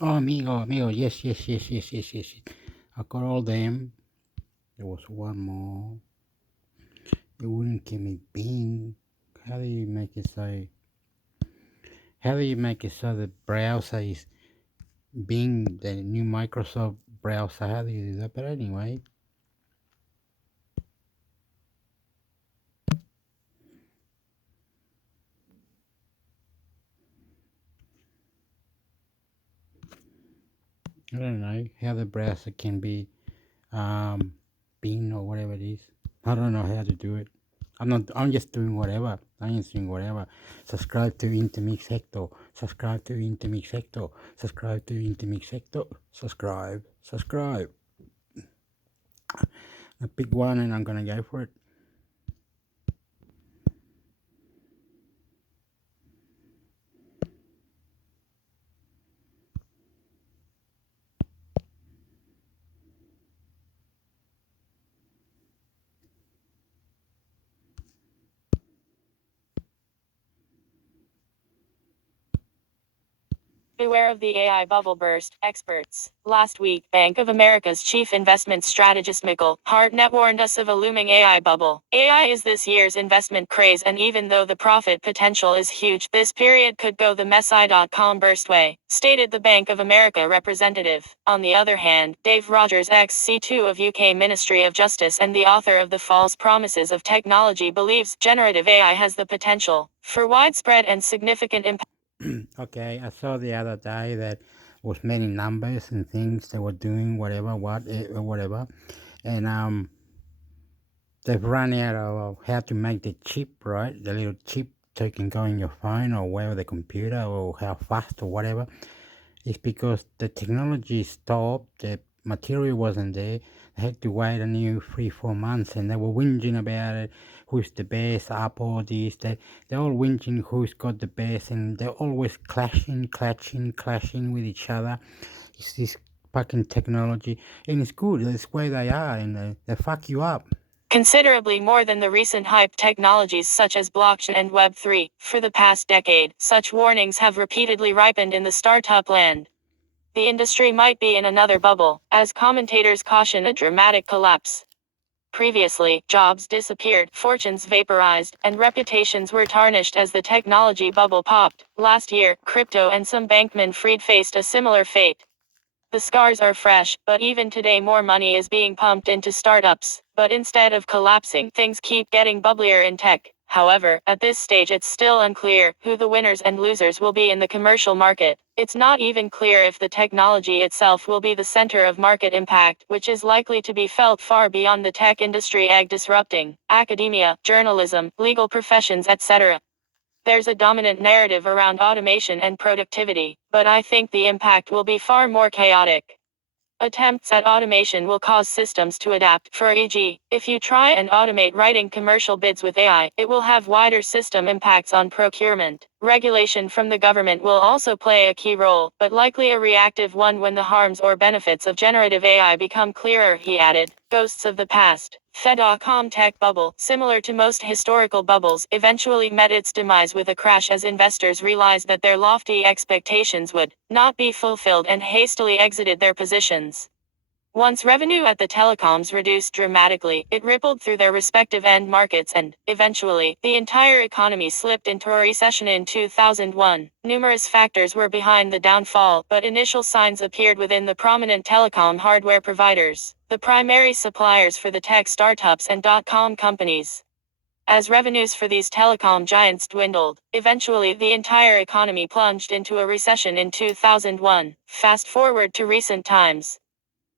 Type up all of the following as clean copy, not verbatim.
Oh, amigo, yes. I got all them. There was one more. It wouldn't give me Bing. How do you make it so? How do you make it so the browser is Bing, the new Microsoft browser? How do you do that? But anyway, I don't know how the browser can be Bing or whatever it is. I don't know how to do it. I'm just doing whatever. I'm just doing whatever. Subscribe to intermix hector. Subscribe to intermix hector. Subscribe to intermix hector. Subscribe. I pick one and I'm gonna go for it. Beware of the AI bubble burst, experts. Last week, Bank of America's chief investment strategist Michael Hartnett warned us of a looming AI bubble. AI is this year's investment craze, and even though the profit potential is huge, this period could go the Messi.com burst way, stated the Bank of America representative. On the other hand, Dave Rogers, ex-C2 of UK Ministry of Justice and the author of The False Promises of Technology, believes generative AI has the potential for widespread and significant impact. Okay, I saw the other day that was many numbers and things they were doing whatever, and they've run out of how to make the chip, right? The little chip so you can go in your phone or wherever the computer or how fast or whatever. It's because the technology stopped, the material wasn't there. They had to wait a new 3-4 months and they were whinging about it. Who's the best, Apple, this, that. They're all whinging who's got the best and they're always clashing with each other. It's this fucking technology and it's good. That's where they are and they fuck you up. Considerably more than the recent hype technologies such as blockchain and Web3. For the past decade, such warnings have repeatedly ripened in the startup land. The industry might be in another bubble, as commentators caution a dramatic collapse. Previously, jobs disappeared, fortunes vaporized, and reputations were tarnished as the technology bubble popped. Last year, crypto and some bankmen freed faced a similar fate. The scars are fresh, but even today more money is being pumped into startups. But instead of collapsing, things keep getting bubblier in tech. However, at this stage it's still unclear who the winners and losers will be in the commercial market. It's not even clear if the technology itself will be the center of market impact, which is likely to be felt far beyond the tech industry, disrupting academia, journalism, legal professions, etc. There's a dominant narrative around automation and productivity, but I think the impact will be far more chaotic. Attempts at automation will cause systems to adapt. For e.g., if you try and automate writing commercial bids with AI, it will have wider system impacts on procurement. Regulation from the government will also play a key role, but likely a reactive one when the harms or benefits of generative AI become clearer, he added. Ghosts of the past. Fed.com tech bubble, similar to most historical bubbles, eventually met its demise with a crash as investors realized that their lofty expectations would not be fulfilled and hastily exited their positions. Once revenue at the telecoms reduced dramatically, it rippled through their respective end markets and, eventually, the entire economy slipped into a recession in 2001. Numerous factors were behind the downfall, but initial signs appeared within the prominent telecom hardware providers, the primary suppliers for the tech startups and dot-com companies. As revenues for these telecom giants dwindled, eventually the entire economy plunged into a recession in 2001. Fast forward to recent times.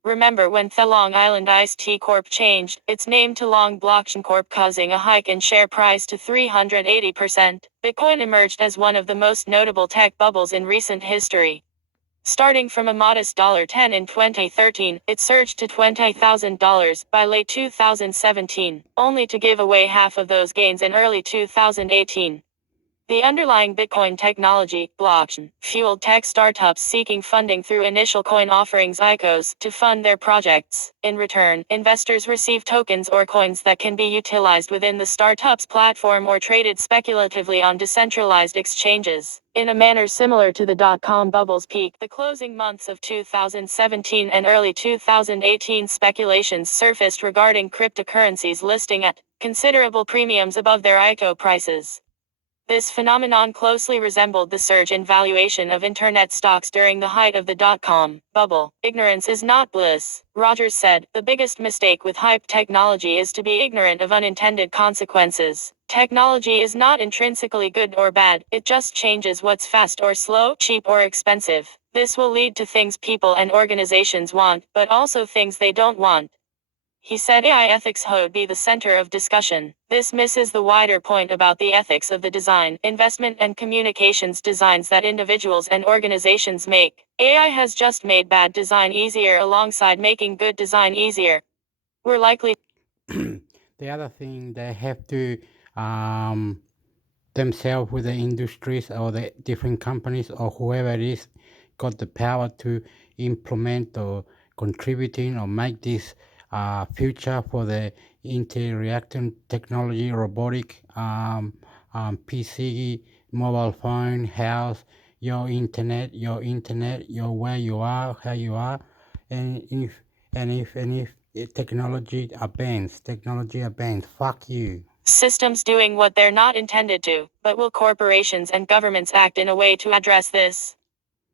Remember when the Long Island Iced Tea Corp changed its name to Long Blockchain Corp, causing a hike in share price to 380%? Bitcoin emerged as one of the most notable tech bubbles in recent history. Starting from a modest $10 in 2013, it surged to $20,000 by late 2017, only to give away half of those gains in early 2018. The underlying Bitcoin technology, blockchain, fueled tech startups seeking funding through initial coin offerings ICOs to fund their projects. In return, investors receive tokens or coins that can be utilized within the startup's platform or traded speculatively on decentralized exchanges. In a manner similar to the dot-com bubble's peak, the closing months of 2017 and early 2018 speculations surfaced regarding cryptocurrencies listing at considerable premiums above their ICO prices. This phenomenon closely resembled the surge in valuation of internet stocks during the height of the dot-com bubble. Ignorance is not bliss, Rogers said. The biggest mistake with hype technology is to be ignorant of unintended consequences. Technology is not intrinsically good or bad, it just changes what's fast or slow, cheap or expensive. This will lead to things people and organizations want, but also things they don't want. He said AI ethics would be the center of discussion. This misses the wider point about the ethics of the design, investment and communications designs that individuals and organizations make. AI has just made bad design easier alongside making good design easier. We're likely The other thing, they have to themselves with the industries or the different companies or whoever it is got the power to implement or contributing or make this future for the interreacting technology, robotic, PC, mobile phone, house, your internet, your where you are, how you are, and if technology advance, fuck you. systems doing what they're not intended to, but will corporations and governments act in a way to address this?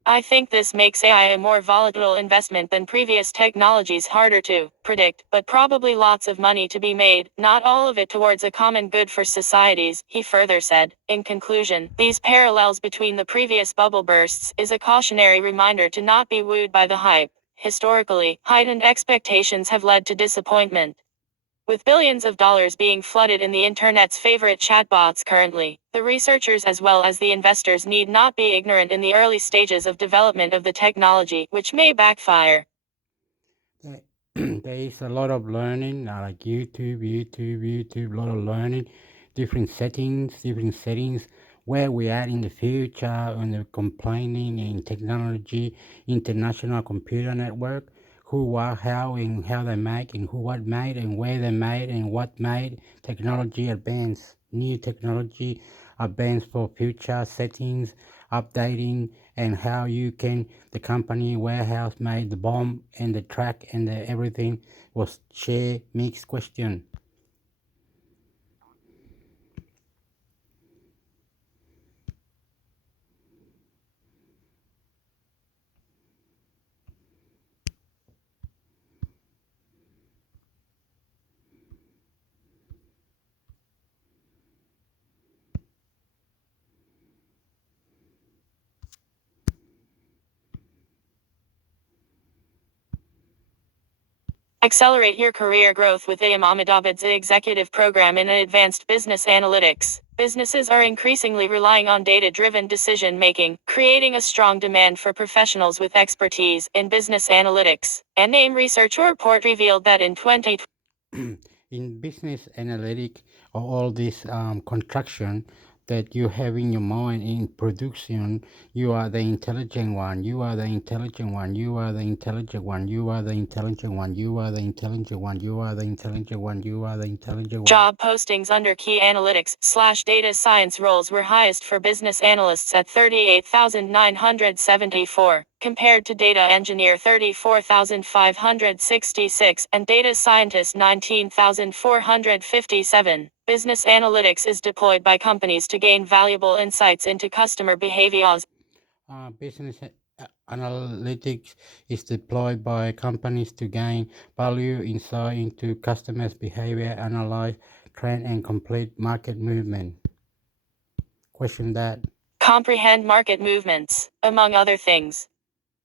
I think this makes AI a more volatile investment than previous technologies, harder to predict, but probably lots of money to be made, not all of it towards a common good for societies, he further said. In conclusion, these parallels between the previous bubble bursts is a cautionary reminder to not be wooed by the hype. Historically, heightened expectations have led to disappointment. With billions of dollars being flooded in the internet's favorite chatbots currently, the researchers as well as the investors need not be ignorant in the early stages of development of the technology, which may backfire. There is a lot of learning, like YouTube, a lot of learning, different settings, where we are in the future, and the complaining in technology, international computer network, who, what, how, and how they make, and who, what made, and where they made, and what made, technology advance, new technology advance for future settings, updating, and how you can, the company warehouse made the bomb and the track and the everything was share mixed question. Accelerate your career growth with IIM Ahmedabad's executive program in advanced business analytics. Businesses are increasingly relying on data-driven decision-making, creating a strong demand for professionals with expertise in business analytics. A name research report revealed that in 2020, In business analytic or all this construction that you have in your mind in production, you are the intelligent one, you are the intelligent one, you are the intelligent one, you are the intelligent one, you are the intelligent one, you are the intelligent one, you are the intelligent one. job postings under key analytics/data science roles were highest for business analysts at 38,974, compared to data engineer 34,566 and data scientist 19,457. Business analytics is deployed by companies to gain valuable insights into customer behaviors. Business analytics is deployed by companies to gain value insight into customers' behavior, analyze trend, and complete market movement. Question that. Comprehend market movements, among other things.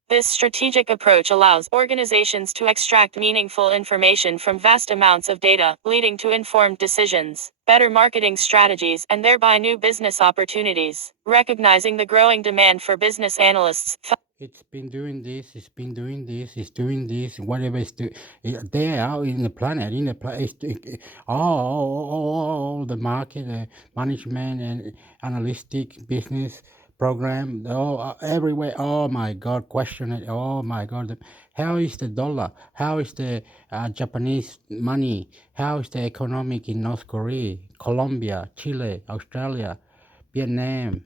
This strategic approach allows organizations to extract meaningful information from vast amounts of data, leading to informed decisions, better marketing strategies, and thereby new business opportunities. Recognizing the growing demand for business analysts, It's been doing this, it's been doing this, it's doing this, whatever it's doing. They're out in the planet, all the market, management and analytic business program, everywhere. Oh my God, question it. Oh my God, how is the dollar? How is the Japanese money? How is the economic in North Korea, Colombia, Chile, Australia, Vietnam?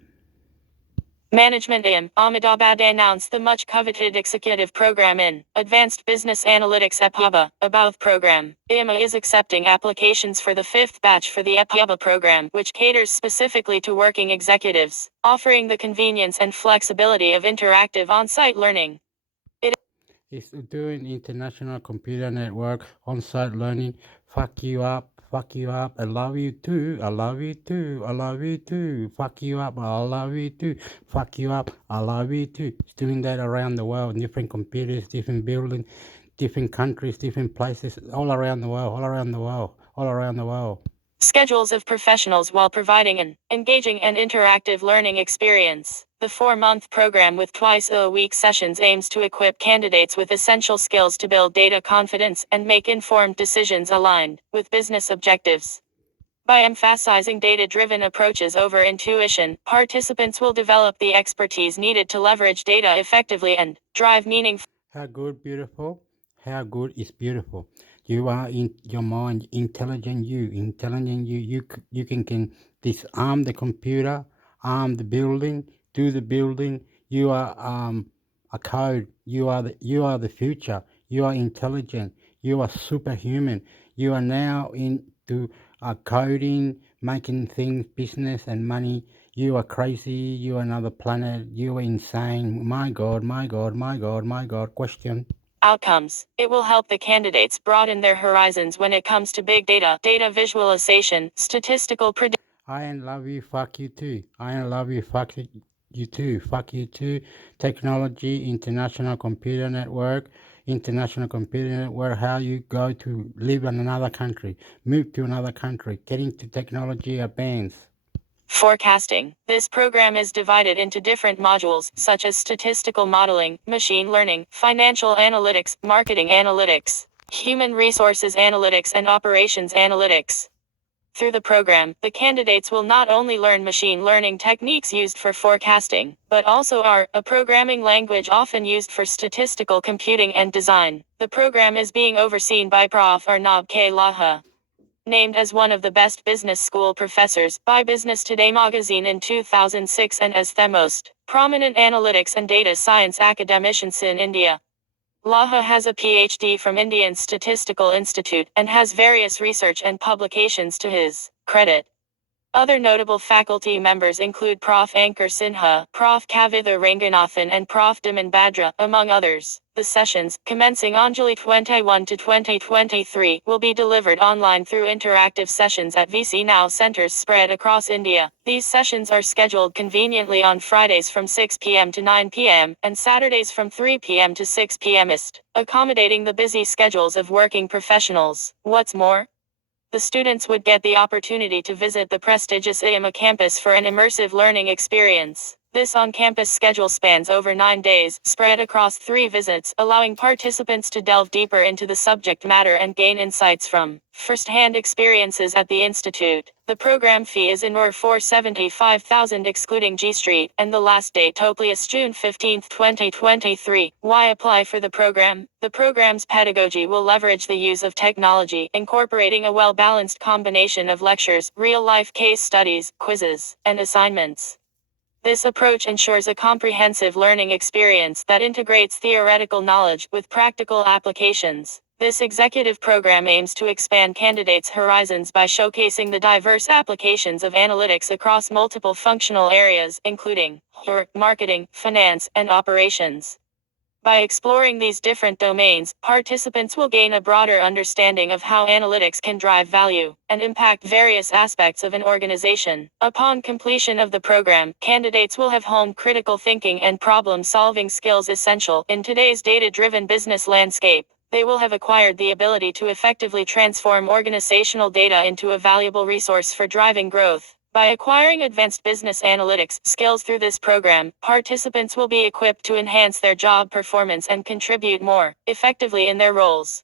Management IM, Ahmedabad announced the much coveted executive program in Advanced Business Analytics EPABA, above program. IMA is accepting applications for the fifth batch for the EPABA program, which caters specifically to working executives, offering the convenience and flexibility of interactive on-site learning. It's doing international computer network on-site learning. Fuck you up, fuck you up. I love you too. I love you too. I love you too. Fuck you up. I love you too. Fuck you up. I love you too. It's doing that around the world. Different computers, different buildings, different countries, different places, all around the world, all around the world, all around the world. Schedules of professionals while providing an engaging and interactive learning experience. The 4-month program with twice-a-week sessions aims to equip candidates with essential skills to build data confidence and make informed decisions aligned with business objectives. By emphasizing data-driven approaches over intuition, participants will develop the expertise needed to leverage data effectively and drive meaningful. How good, beautiful? How good is beautiful? You are in your mind, intelligent you, intelligent you. You can disarm the computer, arm the building, do the building. You are a code. You are the future. You are intelligent. You are superhuman. You are now into coding, making things, business and money. You are crazy. You are another planet. You are insane. My God, my God, my God, my God. Question. Outcomes. It will help the candidates broaden their horizons when it comes to big data, data visualization, statistical prediction. I ain't love you, fuck you too. I ain't love you, fuck you too. Fuck you too. Technology, international computer network, how you go to live in another country, move to another country, get into technology advance. Forecasting. This program is divided into different modules, such as statistical modeling, machine learning, financial analytics, marketing analytics, human resources analytics, and operations analytics. Through the program, the candidates will not only learn machine learning techniques used for forecasting, but also R, a programming language often used for statistical computing and design. The program is being overseen by Prof. Arnab K. Laha, named as one of the best business school professors by Business Today magazine in 2006 and as the most prominent analytics and data science academicians in India. Laha has a PhD from Indian Statistical Institute and has various research and publications to his credit. Other notable faculty members include Prof. Ankar Sinha, Prof. Kavitha Ranganathan, and Prof. Daman Badra, among others. The sessions, commencing on July 21 to 2023, will be delivered online through interactive sessions at VC Now centers spread across India. These sessions are scheduled conveniently on Fridays from 6 p.m. to 9 p.m., and Saturdays from 3 p.m. to 6 p.m. accommodating the busy schedules of working professionals. What's more, the students would get the opportunity to visit the prestigious IIMA campus for an immersive learning experience. This on-campus schedule spans over 9 days, spread across 3 visits, allowing participants to delve deeper into the subject matter and gain insights from first-hand experiences at the institute. The program fee is in Rs 475,000 excluding G Street, and the last date is June 15, 2023. Why apply for the program? The program's pedagogy will leverage the use of technology, incorporating a well-balanced combination of lectures, real-life case studies, quizzes, and assignments. This approach ensures a comprehensive learning experience that integrates theoretical knowledge with practical applications. This executive program aims to expand candidates' horizons by showcasing the diverse applications of analytics across multiple functional areas, including marketing, finance, and operations. By exploring these different domains, participants will gain a broader understanding of how analytics can drive value and impact various aspects of an organization. Upon completion of the program, candidates will have honed critical thinking and problem-solving skills essential in today's data-driven business landscape. They will have acquired the ability to effectively transform organizational data into a valuable resource for driving growth, By acquiring advanced business analytics skills through this program, participants will be equipped to enhance their job performance and contribute more effectively in their roles.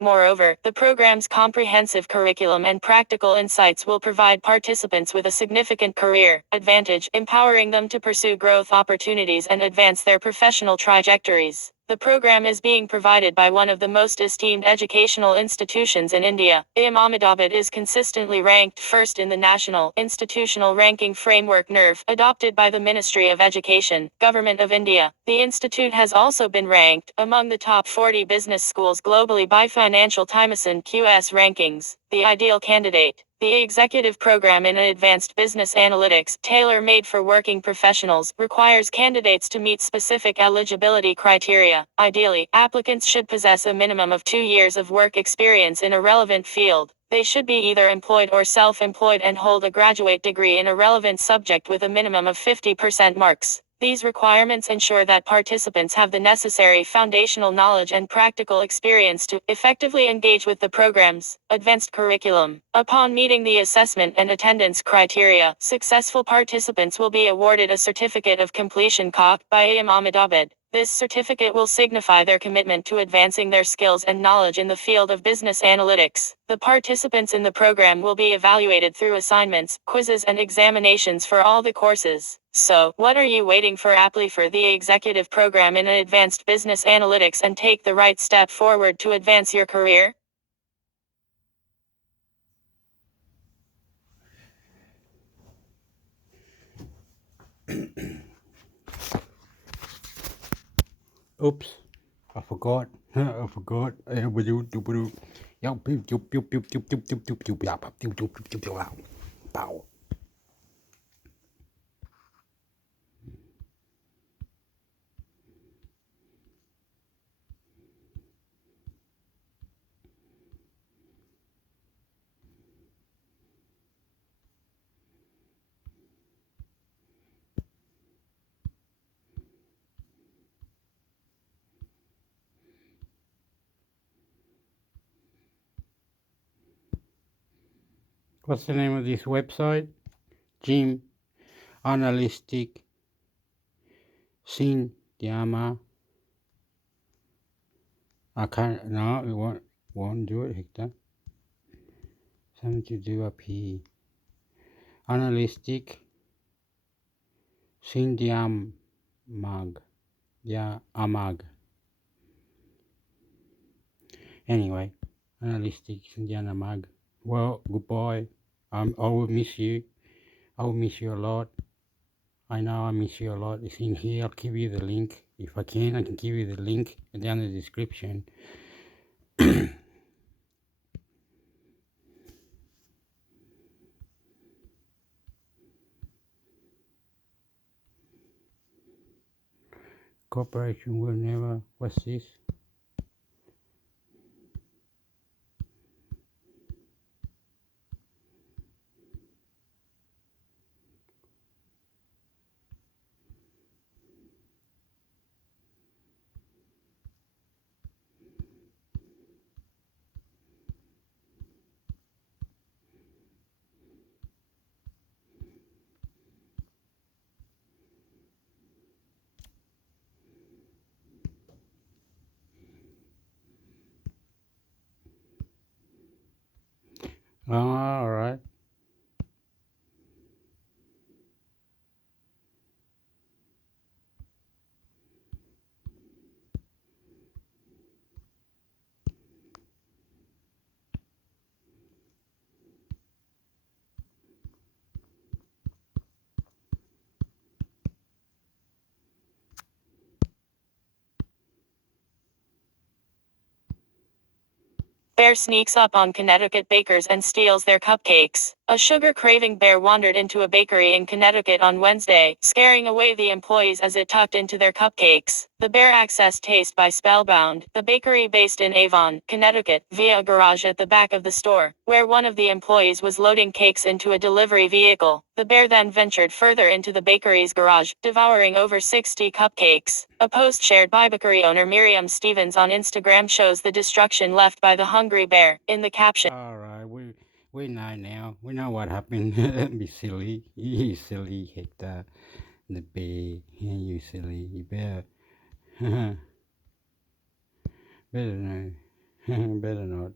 Moreover, the program's comprehensive curriculum and practical insights will provide participants with a significant career advantage, empowering them to pursue growth opportunities and advance their professional trajectories. The program is being provided by one of the most esteemed educational institutions in India. IIM Ahmedabad is consistently ranked first in the National Institutional Ranking Framework NERV, adopted by the Ministry of Education, Government of India. The institute has also been ranked among the top 40 business schools globally by Financial Times and QS rankings. The ideal candidate. The executive program in advanced business analytics, tailor-made for working professionals, requires candidates to meet specific eligibility criteria. Ideally, applicants should possess a minimum of 2 years of work experience in a relevant field. They should be either employed or self-employed and hold a graduate degree in a relevant subject with a minimum of 50% marks. These requirements ensure that participants have the necessary foundational knowledge and practical experience to effectively engage with the program's advanced curriculum. Upon meeting the assessment and attendance criteria, successful participants will be awarded a certificate of completion (COC) by IIM Ahmedabad. This certificate will signify their commitment to advancing their skills and knowledge in the field of business analytics. The participants in the program will be evaluated through assignments, quizzes, and examinations for all the courses. So, what are you waiting for? Apply for the executive program in advanced business analytics and take the right step forward to advance your career. Oops, I forgot. I forgot. Pow. What's the name of this website? Jim Analytic Sin Diama. I can't. No, it won't do it, Hector. Something to do up here. Analytic Sin Diamag. Yeah, Amag. Anyway, Analytic Sin Diamag. Well, goodbye. I will miss you. I will miss you a lot. I know I miss you a lot. It's in here. I'll give you the link. If I can give you the link down in the description. Corporation will never. What's this? All right. Bear sneaks up on Connecticut bakers and steals their cupcakes. A sugar-craving bear wandered into a bakery in Connecticut on Wednesday, scaring away the employees as it tucked into their cupcakes. The bear accessed Taste by Spellbound, the bakery based in Avon, Connecticut, via a garage at the back of the store, where one of the employees was loading cakes into a delivery vehicle. The bear then ventured further into the bakery's garage, devouring over 60 cupcakes. A post shared by bakery owner Miriam Stevens on Instagram shows the destruction left by the hungry bear. In the caption, All right. We know now. We know what happened. Don't be silly. You silly Hector. The bear. Yeah, you silly. You better. better know. better not.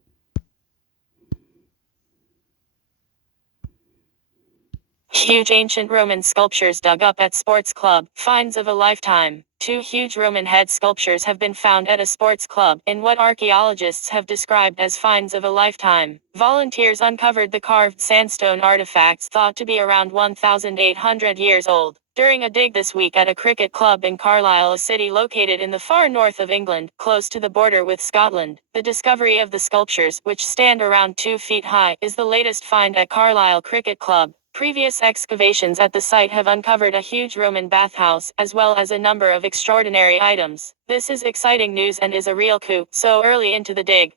Huge ancient Roman sculptures dug up at sports club, finds of a lifetime. Two huge Roman head sculptures have been found at a sports club in what archaeologists have described as finds of a lifetime. Volunteers uncovered the carved sandstone artifacts thought to be around 1,800 years old during a dig this week at a cricket club in Carlisle, a city located in the far north of England, close to the border with Scotland. The discovery of the sculptures, which stand around 2 feet high, is the latest find at Carlisle Cricket Club. Previous excavations at the site have uncovered a huge Roman bathhouse, as well as a number of extraordinary items. This is exciting news and is a real coup, so early into the dig.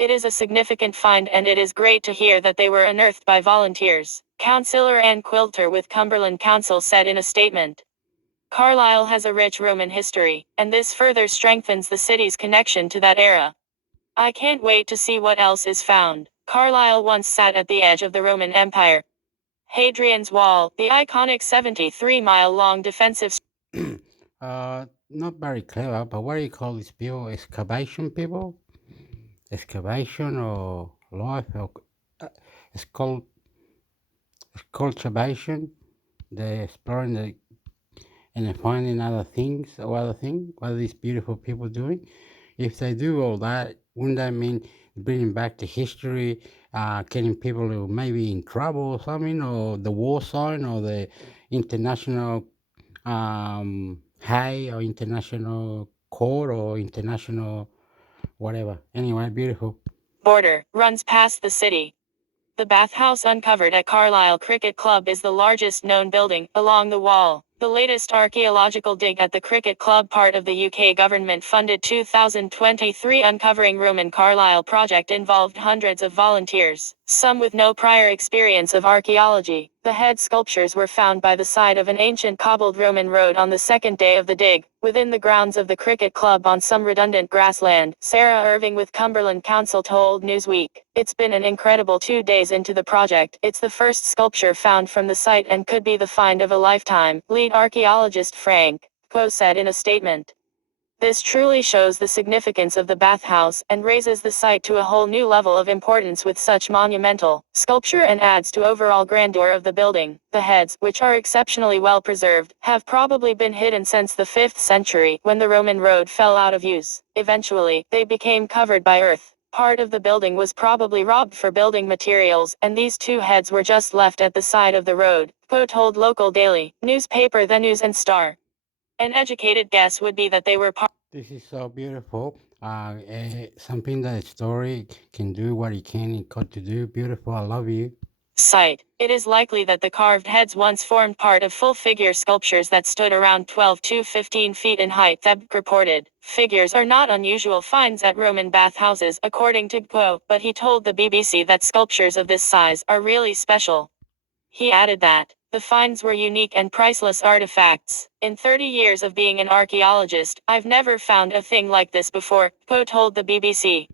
It is a significant find and it is great to hear that they were unearthed by volunteers, Councillor Ann Quilter with Cumberland Council said in a statement. Carlisle has a rich Roman history, and this further strengthens the city's connection to that era. I can't wait to see what else is found. Carlisle once sat at the edge of the Roman Empire. Hadrian's Wall, the iconic 73-mile-long defensive Not very clever, but what do you call these people? Excavation people? Excavation or life? Or, it's called cultivation. They're exploring and they're finding other things or other things. What are these beautiful people doing? If they do all that, wouldn't that mean bringing back the history, getting people who may be in trouble or something, or the war zone, or the international high, or international court, or international whatever? Anyway, beautiful. border runs past the city. The bathhouse uncovered at Carlisle Cricket Club is the largest known building along the wall. The latest archaeological dig at the Cricket Club, part of the UK government-funded 2023 Uncovering Roman Carlisle project, involved hundreds of volunteers, some with no prior experience of archaeology. The head sculptures were found by the side of an ancient cobbled Roman road on the second day of the dig, within the grounds of the Cricket Club on some redundant grassland. Sarah Irving with Cumberland Council told Newsweek, "It's been an incredible 2 days into the project. It's the first sculpture found from the site and could be the find of a lifetime," lead archaeologist Frank Poe said in a statement. This truly shows the significance of the bathhouse and raises the site to a whole new level of importance with such monumental sculpture and adds to overall grandeur of the building. The heads, which are exceptionally well preserved, have probably been hidden since the 5th century when the Roman road fell out of use. Eventually, they became covered by earth. Part of the building was probably robbed for building materials, and these two heads were just left at the side of the road, Poe told local daily newspaper The News and Star. An educated guess would be that they were part This is so beautiful. Something that a story can do what it can and got to do. Beautiful. I love you. site. It is likely that the carved heads once formed part of full-figure sculptures that stood around 12 to 15 feet in height, Theb reported. Figures are not unusual finds at Roman bathhouses, according to Poe, but he told the BBC that sculptures of this size are really special. He added that the finds were unique and priceless artifacts. In 30 years of being an archaeologist, I've never found a thing like this before, Poe told the BBC.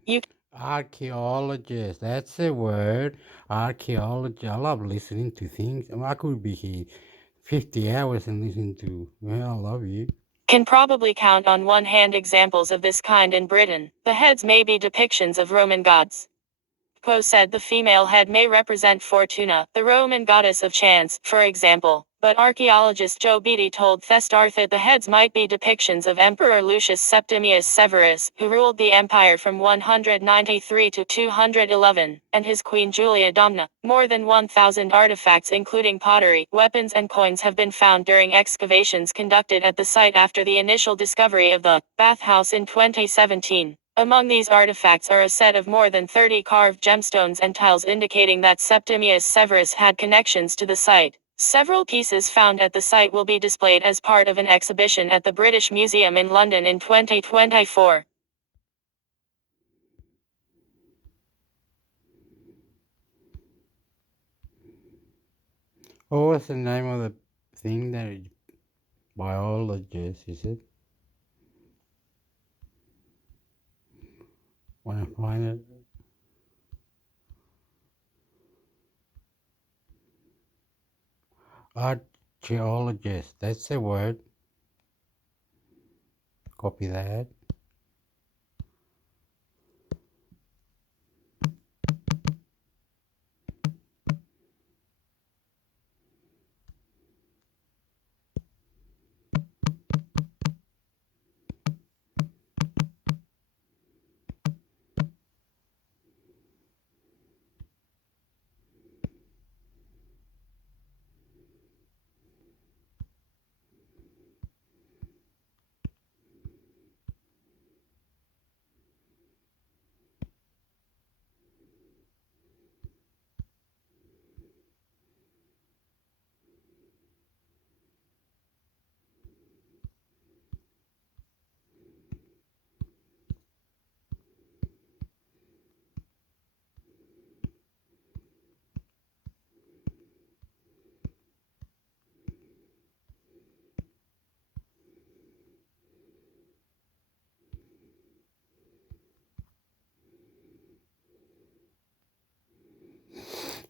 Archaeologist, that's the word. Archaeology. I love listening to things. I could be here 50 hours and listen to, well, I love you. Can probably count on one hand examples of this kind in Britain. The heads may be depictions of Roman gods. Poe said the female head may represent Fortuna, the Roman goddess of chance, for example. But archaeologist Joe Beattie told Thestarth that the heads might be depictions of Emperor Lucius Septimius Severus, who ruled the empire from 193 to 211, and his queen Julia Domna. More than 1,000 artifacts including pottery, weapons and coins have been found during excavations conducted at the site after the initial discovery of the bathhouse in 2017. Among these artifacts are a set of more than 30 carved gemstones and tiles indicating that Septimius Severus had connections to the site. Several pieces found at the site will be displayed as part of an exhibition at the British Museum in London in 2024. What was the name of the thing that biologist, is it? When I find it. Archaeologist, that's the word. Copy that.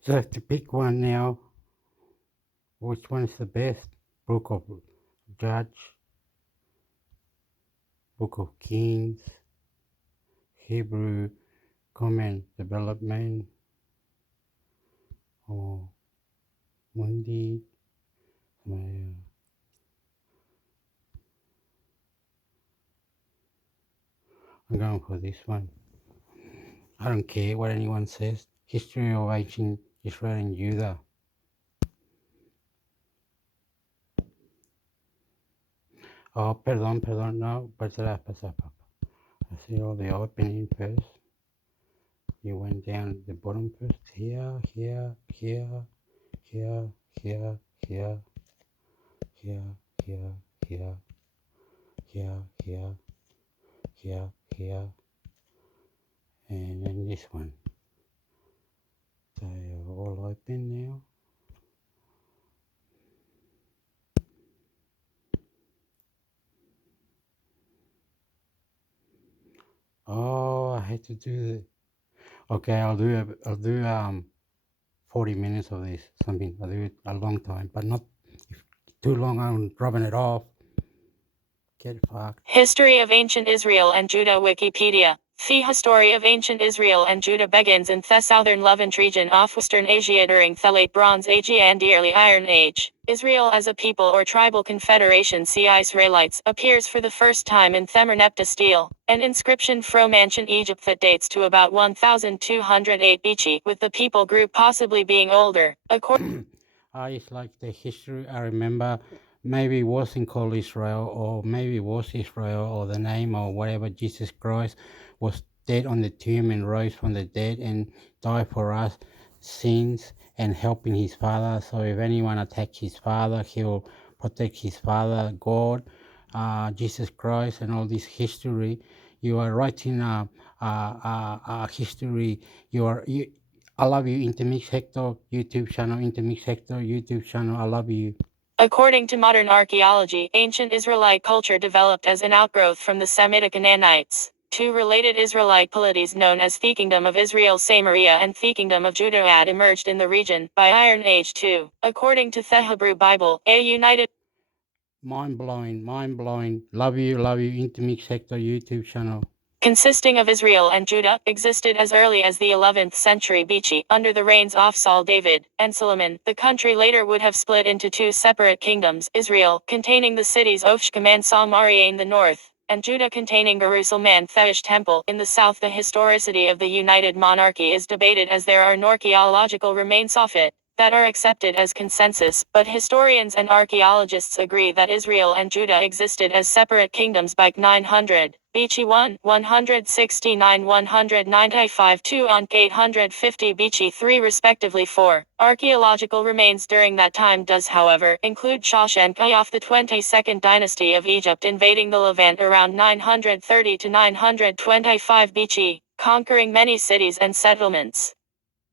So I have to pick one now. Which one is the best? Book of Judge, Book of Kings, Hebrew Common Development, or Mundi. I'm going for this one. I don't care what anyone says. History of ancient Israel and Judah. Oh, perdón, no, pasará. I see all the opening first. You went down the bottom first. Here, here, here, here, here, here, here, here, here, here, here, here, here, and then this one. They are all open now. Oh, I had to do the. Okay, I'll do 40 minutes of this. Something I'll do it a long time, but not if too long. I'm dropping it off. Get fucked. History of Ancient Israel and Judah Wikipedia. The history of ancient Israel and Judah begins in the southern Levant region of Western Asia during the Late Bronze Age and Early Iron Age. Israel as a people or tribal confederation, see Israelites, appears for the first time in Themerneptah stele, an inscription from ancient Egypt that dates to about 1208 BC, with the people group possibly being older. It's like the history. I remember maybe it wasn't called Israel, or maybe it was Israel, or the name, or whatever. Jesus Christ was dead on the tomb and rose from the dead and died for us sins and helping his Father. So if anyone attacks his Father, he'll protect his Father, God, Jesus Christ, and all this history. You are writing a history. I love you, intermix Hector, YouTube channel, intermix Hector, YouTube channel. I love you. According to modern archaeology, ancient Israelite culture developed as an outgrowth from the Semitic Canaanites. Two related Israelite polities known as the Kingdom of Israel Samaria and the Kingdom of Judah had emerged in the region by Iron Age II. According to the Hebrew Bible, a united mind blowing. Love you, intermix Hector, YouTube channel. Consisting of Israel and Judah, existed as early as the 11th century BC, under the reigns of Saul, David, and Solomon. The country later would have split into two separate kingdoms, Israel, containing the cities of Shechem and Samaria in the north, and Judah containing Jerusalem and the Temple in the south. The historicity of the united monarchy is debated, as there are no archaeological remains of it that are accepted as consensus, but historians and archaeologists agree that Israel and Judah existed as separate kingdoms by 900 BC 169 195 2 and 850 BC 3 respectively. 4. Archaeological remains during that time does however include Shoshenkai of the 22nd dynasty of Egypt invading the Levant around 930 to 925 BC, conquering many cities and settlements.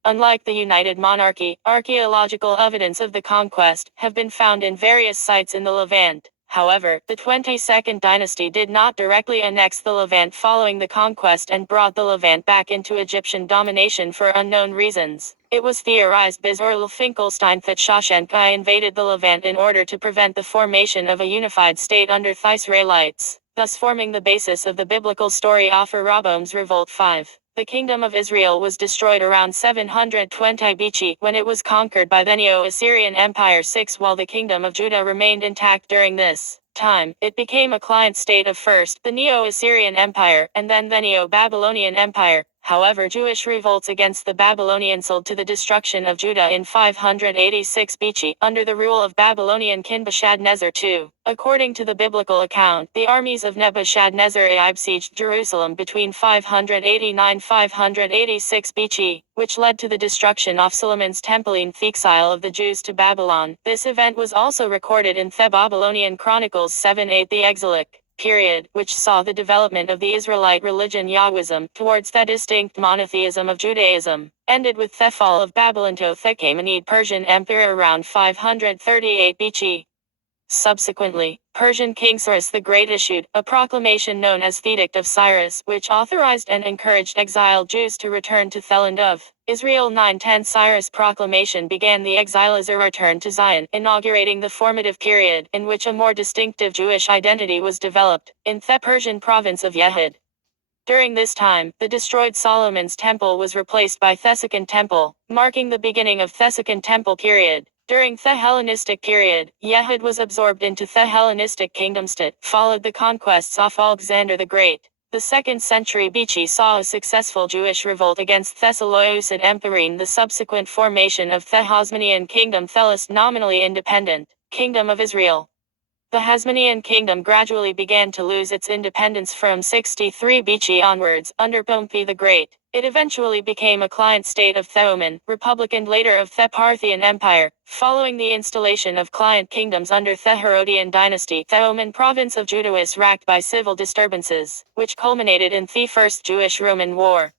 Unlike the United Monarchy, archaeological evidence of the conquest have been found in various sites in the Levant. However, the 22nd dynasty did not directly annex the Levant following the conquest and brought the Levant back into Egyptian domination for unknown reasons. It was theorized by Orl Finkelstein that Shoshenkai invaded the Levant in order to prevent the formation of a unified state under the Israelites, thus forming the basis of the biblical story of Rehoboam's revolt. 5. The kingdom of Israel was destroyed around 720 BC when it was conquered by the Neo-Assyrian Empire. 6. While the kingdom of Judah remained intact during this time, it became a client state of first the Neo-Assyrian Empire, and then the Neo-Babylonian Empire. However, Jewish revolts against the Babylonians led to the destruction of Judah in 586 BC, under the rule of Babylonian king Nebuchadnezzar II. According to the biblical account, the armies of Nebuchadnezzar besieged Jerusalem between 589–586 BC, which led to the destruction of Solomon's temple in the exile of the Jews to Babylon. This event was also recorded in the Babylonian Chronicles 7-8. The exilic period, which saw the development of the Israelite religion Yahwism towards the distinct monotheism of Judaism, ended with the fall of Babylon to the Achaemenid Persian Empire around 538 BC. Subsequently, Persian King Cyrus the Great issued a proclamation known as the Edict of Cyrus, which authorized and encouraged exiled Jews to return to the land of Israel. 910 Cyrus' proclamation began the exile as a return to Zion, inaugurating the formative period in which a more distinctive Jewish identity was developed in the Persian province of Yehud. During this time, the destroyed Solomon's temple was replaced by the Second Temple, marking the beginning of the Second Temple period. During the Hellenistic period, Yehud was absorbed into the Hellenistic kingdom state, followed the conquests of Alexander the Great. The 2nd century BC saw a successful Jewish revolt against the Seleucid Empire. The subsequent formation of the Hasmonean kingdom, the last nominally independent kingdom of Israel. The Hasmonean kingdom gradually began to lose its independence from 63 BC onwards, under Pompey the Great. It eventually became a client state of the Ottoman Republic and later of the Parthian Empire. Following the installation of client kingdoms under the Herodian dynasty, the Ottoman province of Judah was racked by civil disturbances, which culminated in the First Jewish-Roman War.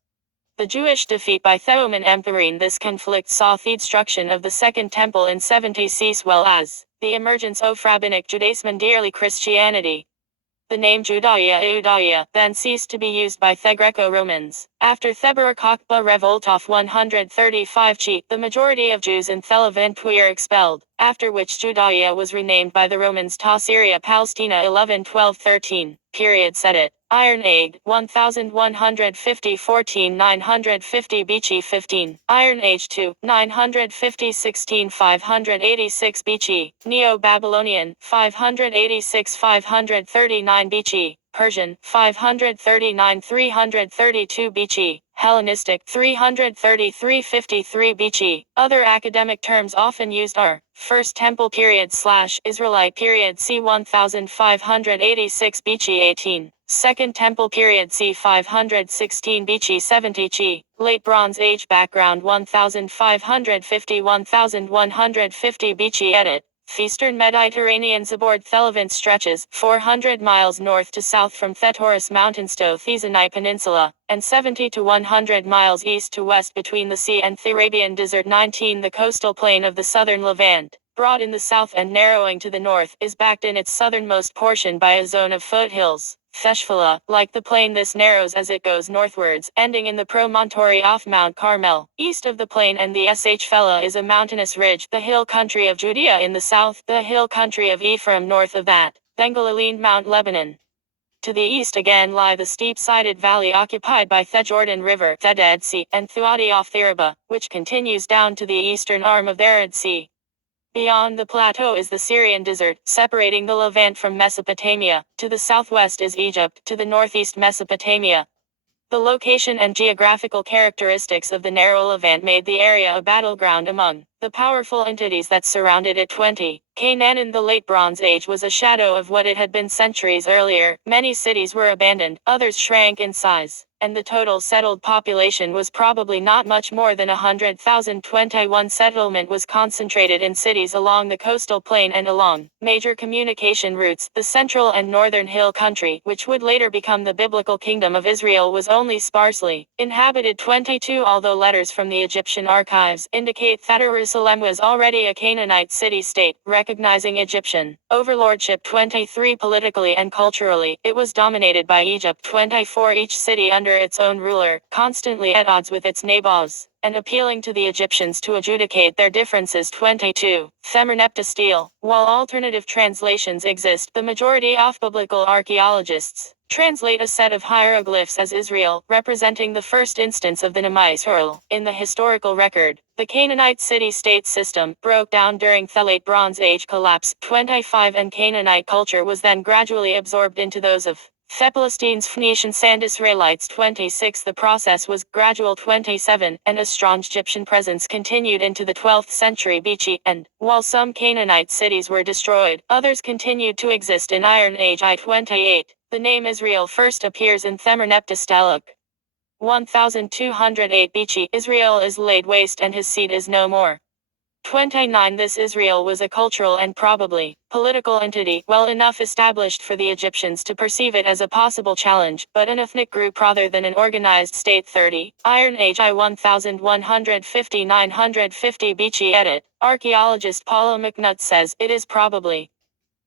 The Jewish defeat by the Ottoman Empire in this conflict saw the destruction of the Second Temple in 70 CE as well as the emergence of Rabbinic Judaism and early Christianity. The name Judaea then ceased to be used by the Greco-Romans. After the Bar Kokhba revolt of 135 CE, the majority of Jews in the Levant were expelled, after which Judaea was renamed by the Romans to Syria Palestina 11–12–13. Period. Set it. Iron Age, 1150–14–950 BC 15. Iron Age 2, 950–16–586 BC. Neo-Babylonian, 586–539 BC. Persian, 539–332 BC. Hellenistic, 333–53 BC. Other academic terms often used are First Temple period / Israelite period c. 1586 BC 18. Second Temple period c. 516 BC 70 CE. Late Bronze Age background 1550–1150 BC edit. Eastern Mediterranean aboard the Levant stretches 400 miles north to south from the Taurus Mountains to the Sinai Peninsula, and 70 to 100 miles east to west between the sea and the Arabian Desert. 19 The coastal plain of the southern Levant, broad in the south and narrowing to the north, is backed in its southernmost portion by a zone of foothills. Theshphala, like the plain, this narrows as it goes northwards, ending in the promontory of Mount Carmel. East of the plain and the Shephelah is a mountainous ridge, the hill country of Judea in the south, the hill country of Ephraim north of that, then Galilee, Mount Lebanon. To the east again lie the steep-sided valley occupied by the Jordan River, the Dead Sea, and the Wadi of Araba, which continues down to the eastern arm of the Arid Sea. Beyond the plateau is the Syrian desert, separating the Levant from Mesopotamia. To the southwest is Egypt, to the northeast Mesopotamia. The location and geographical characteristics of the narrow Levant made the area a battleground among the powerful entities that surrounded it. 20. Canaan in the Late Bronze Age was a shadow of what it had been centuries earlier. Many cities were abandoned, others shrank in size, and the total settled population was probably not much more than 100,000. 21 Settlement was concentrated in cities along the coastal plain and along major communication routes. The central and northern hill country, which would later become the biblical kingdom of Israel, was only sparsely inhabited. 22 Although letters from the Egyptian archives indicate that Jerusalem was already a Canaanite city-state, recognizing Egyptian overlordship. 23 Politically and culturally, it was dominated by Egypt. 24 Each city under its own ruler, constantly at odds with its neighbors. and appealing to the Egyptians to adjudicate their differences. 22. Themernepta stele. While alternative translations exist, the majority of biblical archaeologists translate a set of hieroglyphs as Israel, representing the first instance of the Nemesis hurl. In the historical record, the Canaanite city-state system broke down during the Late Bronze Age collapse. 25. And Canaanite culture was then gradually absorbed into those of the Palestinians, Phoenicians and Israelites. 26. The process was gradual. 27. And a strong Egyptian presence continued into the 12th century BC, and, while some Canaanite cities were destroyed, others continued to exist in Iron Age. 28. The name Israel first appears in Themernepta stele. 1208 BC. Israel is laid waste and his seed is no more. 29. This Israel was a cultural and probably political entity, well enough established for the Egyptians to perceive it as a possible challenge, but an ethnic group rather than an organized state. 30. Iron Age. 1150-950 BC. Edit. Archaeologist Paula McNutt says, it is probably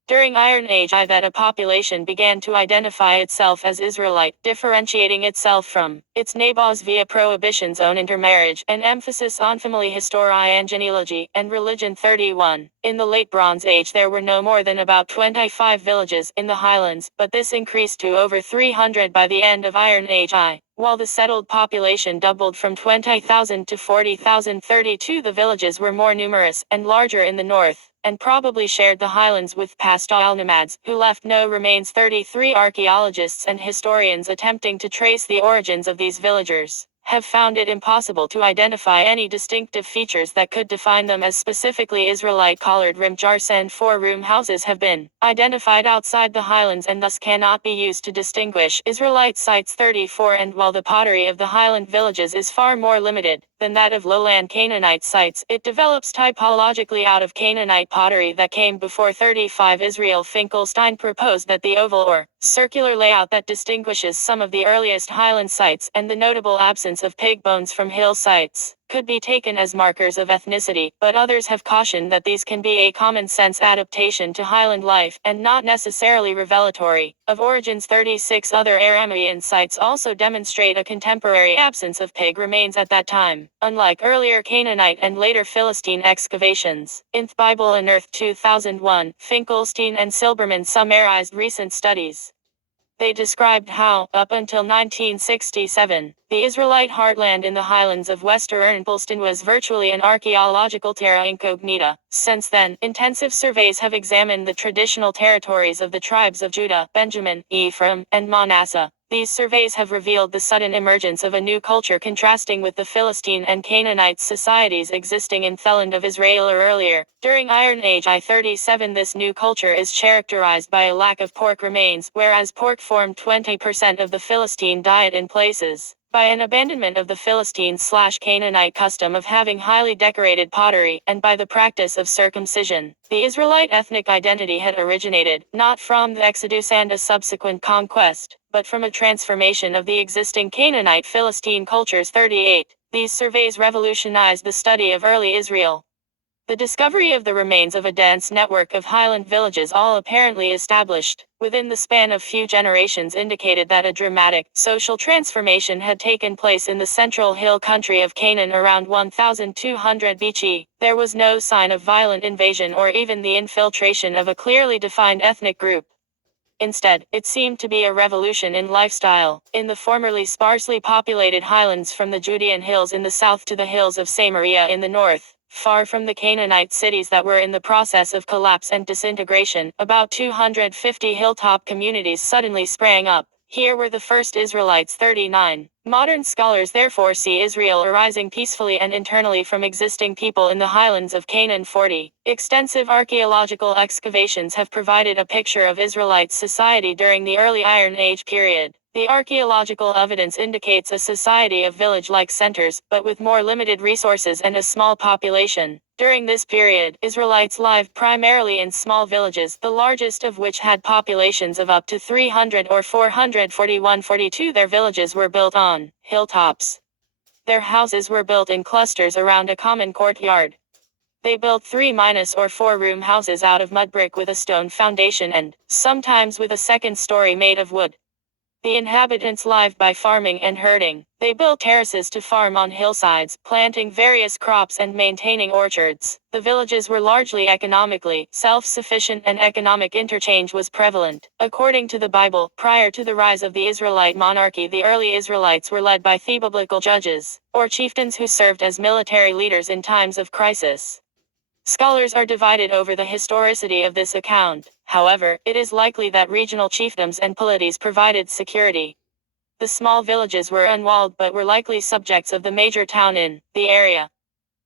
during Iron Age that a population began to identify itself as Israelite, differentiating itself from its neighbors via prohibitions on intermarriage, an emphasis on family history and genealogy, and religion. 31. In the Late Bronze Age there were no more than about 25 villages in the highlands, but this increased to over 300 by the end of Iron Age. While the settled population doubled from 20,000 to 40,000. 32. The villages were more numerous and larger in the north, and probably shared the highlands with pastoral nomads, who left no remains. 33. Archaeologists and historians attempting to trace the origins of these villagers have found it impossible to identify any distinctive features that could define them as specifically Israelite. Collared rim jars and four-room houses have been identified outside the highlands and thus cannot be used to distinguish Israelite sites. 34. And while the pottery of the highland villages is far more limited than that of lowland Canaanite sites, it develops typologically out of Canaanite pottery that came before. 35. Israel Finkelstein proposed that the oval or circular layout that distinguishes some of the earliest highland sites, and the notable absence of pig bones from hill sites, could be taken as markers of ethnicity, but others have cautioned that these can be a common-sense adaptation to highland life, and not necessarily revelatory of origins. 36. Other Aramean sites also demonstrate a contemporary absence of pig remains at that time, unlike earlier Canaanite and later Philistine excavations. In Bible and Earth 2001, Finkelstein and Silberman summarized recent studies. They described how, up until 1967, the Israelite heartland in the highlands of Western Palestine was virtually an archaeological terra incognita. Since then, intensive surveys have examined the traditional territories of the tribes of Judah, Benjamin, Ephraim, and Manasseh. These surveys have revealed the sudden emergence of a new culture contrasting with the Philistine and Canaanite societies existing in the land of Israel or earlier. During Iron Age. 37. This new culture is characterized by a lack of pork remains, whereas pork formed 20% of the Philistine diet in places, by an abandonment of the Philistine/Canaanite custom of having highly decorated pottery, and by the practice of circumcision. The Israelite ethnic identity had originated, not from the Exodus and a subsequent conquest, but from a transformation of the existing Canaanite Philistine cultures. 38. These surveys revolutionized the study of early Israel. The discovery of the remains of a dense network of highland villages, all apparently established within the span of few generations, indicated that a dramatic social transformation had taken place in the central hill country of Canaan around 1200 BC. There was no sign of violent invasion or even the infiltration of a clearly defined ethnic group. Instead, it seemed to be a revolution in lifestyle. In the formerly sparsely populated highlands, from the Judean hills in the south to the hills of Samaria in the north, far from the Canaanite cities that were in the process of collapse and disintegration, about 250 hilltop communities suddenly sprang up. Here were the first Israelites. 39. Modern scholars therefore see Israel arising peacefully and internally from existing people in the highlands of Canaan. 40. Extensive archaeological excavations have provided a picture of Israelite society during the early Iron Age period. The archaeological evidence indicates a society of village-like centers, but with more limited resources and a small population. During this period, Israelites lived primarily in small villages, the largest of which had populations of up to 300 or 441. 42. Their villages were built on hilltops. Their houses were built in clusters around a common courtyard. They built 3- or 4-room houses out of mud brick with a stone foundation and, sometimes with a second story made of wood. The inhabitants lived by farming and herding. They built terraces to farm on hillsides, planting various crops and maintaining orchards. The villages were largely economically self-sufficient and economic interchange was prevalent. According to the Bible, prior to the rise of the Israelite monarchy, the early Israelites were led by theobiblical judges, or chieftains who served as military leaders in times of crisis. Scholars are divided over the historicity of this account. However, it is likely that regional chiefdoms and polities provided security. The small villages were unwalled but were likely subjects of the major town in the area.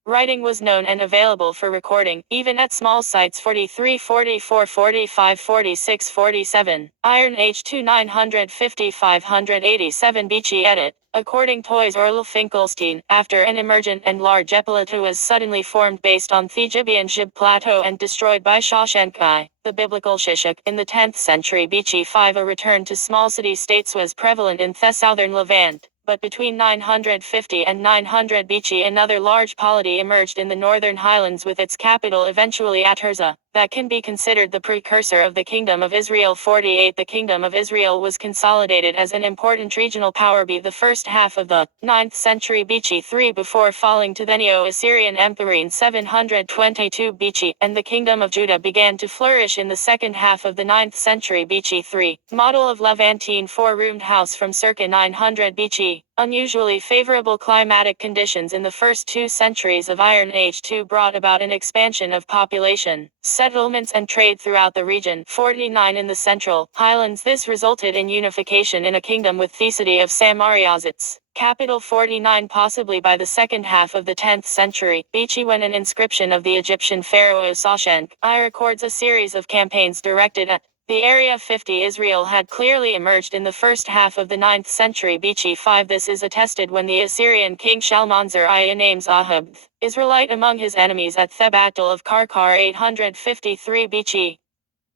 Writing was known and available for recording, even at small sites 43, 44, 45, 46, 47. Iron Age 2 950 587 BC edit. According to Orl Finkelstein, after an emergent and large epilato was suddenly formed based on the Gibeon Jib Plateau and destroyed by Shawshank, the biblical Shishak, in the 10th century BC 5, a return to small city-states was prevalent in the southern Levant. But between 950 and 900 BC another large polity emerged in the northern highlands with its capital eventually at Tirzah, that can be considered the precursor of the Kingdom of Israel. 48 The Kingdom of Israel was consolidated as an important regional power by the first half of the 9th century BC 3 before falling to the Neo-Assyrian Empire in 722 BC, and the Kingdom of Judah began to flourish in the second half of the 9th century BC 3. Model of Levantine four-roomed house from circa 900 BC. Unusually favorable climatic conditions in the first 2 centuries of Iron Age 2 brought about an expansion of population, settlements and trade throughout the region. 49 In the central highlands this resulted in unification in a kingdom with the city of Samariazits. Capital 49 Possibly by the second half of the 10th century BC when an inscription of the Egyptian pharaoh Shawshank records a series of campaigns directed at the area. 50 Israel had clearly emerged in the first half of the 9th century BC 5. This is attested when the Assyrian king Shalmaneser names Ahab, Israelite, among his enemies at the Battle of Karkar 853 BC.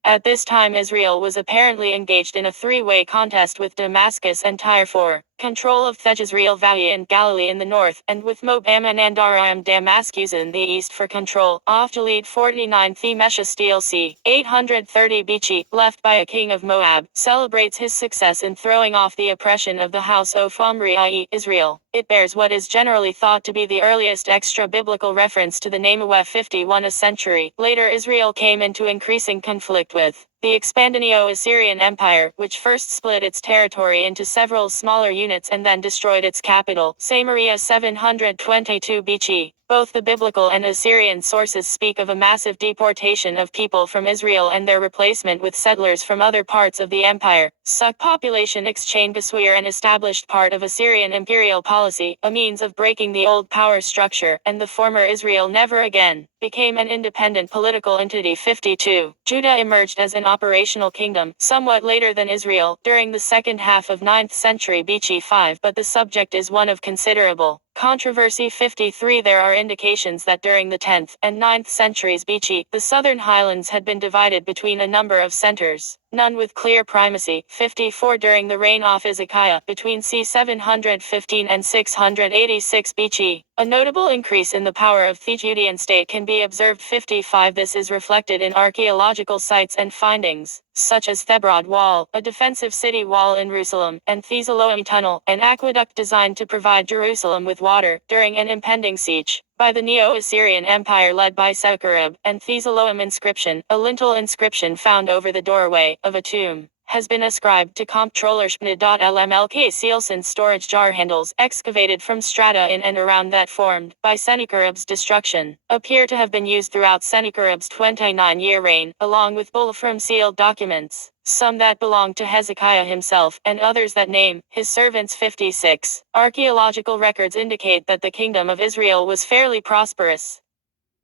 At this time Israel was apparently engaged in a three-way contest with Damascus and Tyre for control of Jezreel Valley and Galilee in the north, and with Moab and Aram Damascus in the east for control of Gilead. 49 Themesha Steel c. 830 BC, left by a king of Moab, celebrates his success in throwing off the oppression of the house of Omri, i.e. Israel. It bears what is generally thought to be the earliest extra-biblical reference to the name Uwe. 51 A century later Israel came into increasing conflict with the expanding Neo-Assyrian Empire, which first split its territory into several smaller units and then destroyed its capital, Samaria 722 BC. Both the biblical and Assyrian sources speak of a massive deportation of people from Israel and their replacement with settlers from other parts of the empire. Such population exchange were an established part of Assyrian imperial policy, a means of breaking the old power structure, and the former Israel never again became an independent political entity. 52. Judah emerged as an operational kingdom, somewhat later than Israel, during the second half of 9th century BC 5, but the subject is one of considerable controversy. 53 There are indications that during the 10th and 9th centuries BC, the southern highlands had been divided between a number of centers, none with clear primacy. 54 During the reign of Hezekiah, between c. 715 and 686 BC, a notable increase in the power of the Judean state can be observed. 55 This is reflected in archaeological sites and findings, such as the Broad Wall, a defensive city wall in Jerusalem, and the Siloam Tunnel, an aqueduct designed to provide Jerusalem with water during an impending siege by the Neo-Assyrian Empire led by Sennacherib, and the Siloam inscription, a lintel inscription found over the doorway of a tomb, has been ascribed to Comptroller Shpna.lmlk Sealson storage jar handles excavated from strata in and around that formed by Sennacherib's destruction appear to have been used throughout Sennacherib's 29-year reign, along with Bulfram sealed documents, some that belonged to Hezekiah himself, and others that name his servants. 56. Archaeological records indicate that the Kingdom of Israel was fairly prosperous.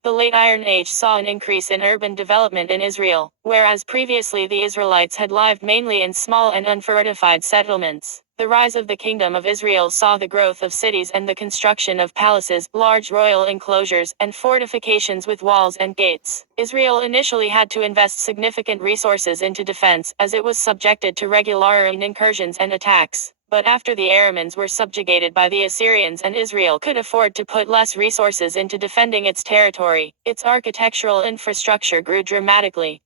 The late Iron Age saw an increase in urban development in Israel, whereas previously the Israelites had lived mainly in small and unfortified settlements. The rise of the Kingdom of Israel saw the growth of cities and the construction of palaces, large royal enclosures, and fortifications with walls and gates. Israel initially had to invest significant resources into defense, as it was subjected to regular incursions and attacks. But after the Aramans were subjugated by the Assyrians and Israel could afford to put less resources into defending its territory, its architectural infrastructure grew dramatically.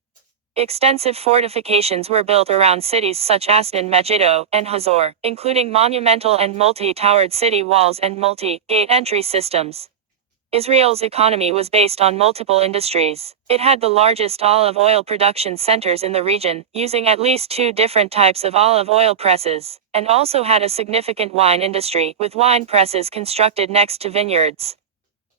Extensive fortifications were built around cities such as Ashdod, Megiddo, and Hazor, including monumental and multi-towered city walls and multi-gate entry systems. Israel's economy was based on multiple industries. It had the largest olive oil production centers in the region, using at least 2 different types of olive oil presses, and also had a significant wine industry, with wine presses constructed next to vineyards.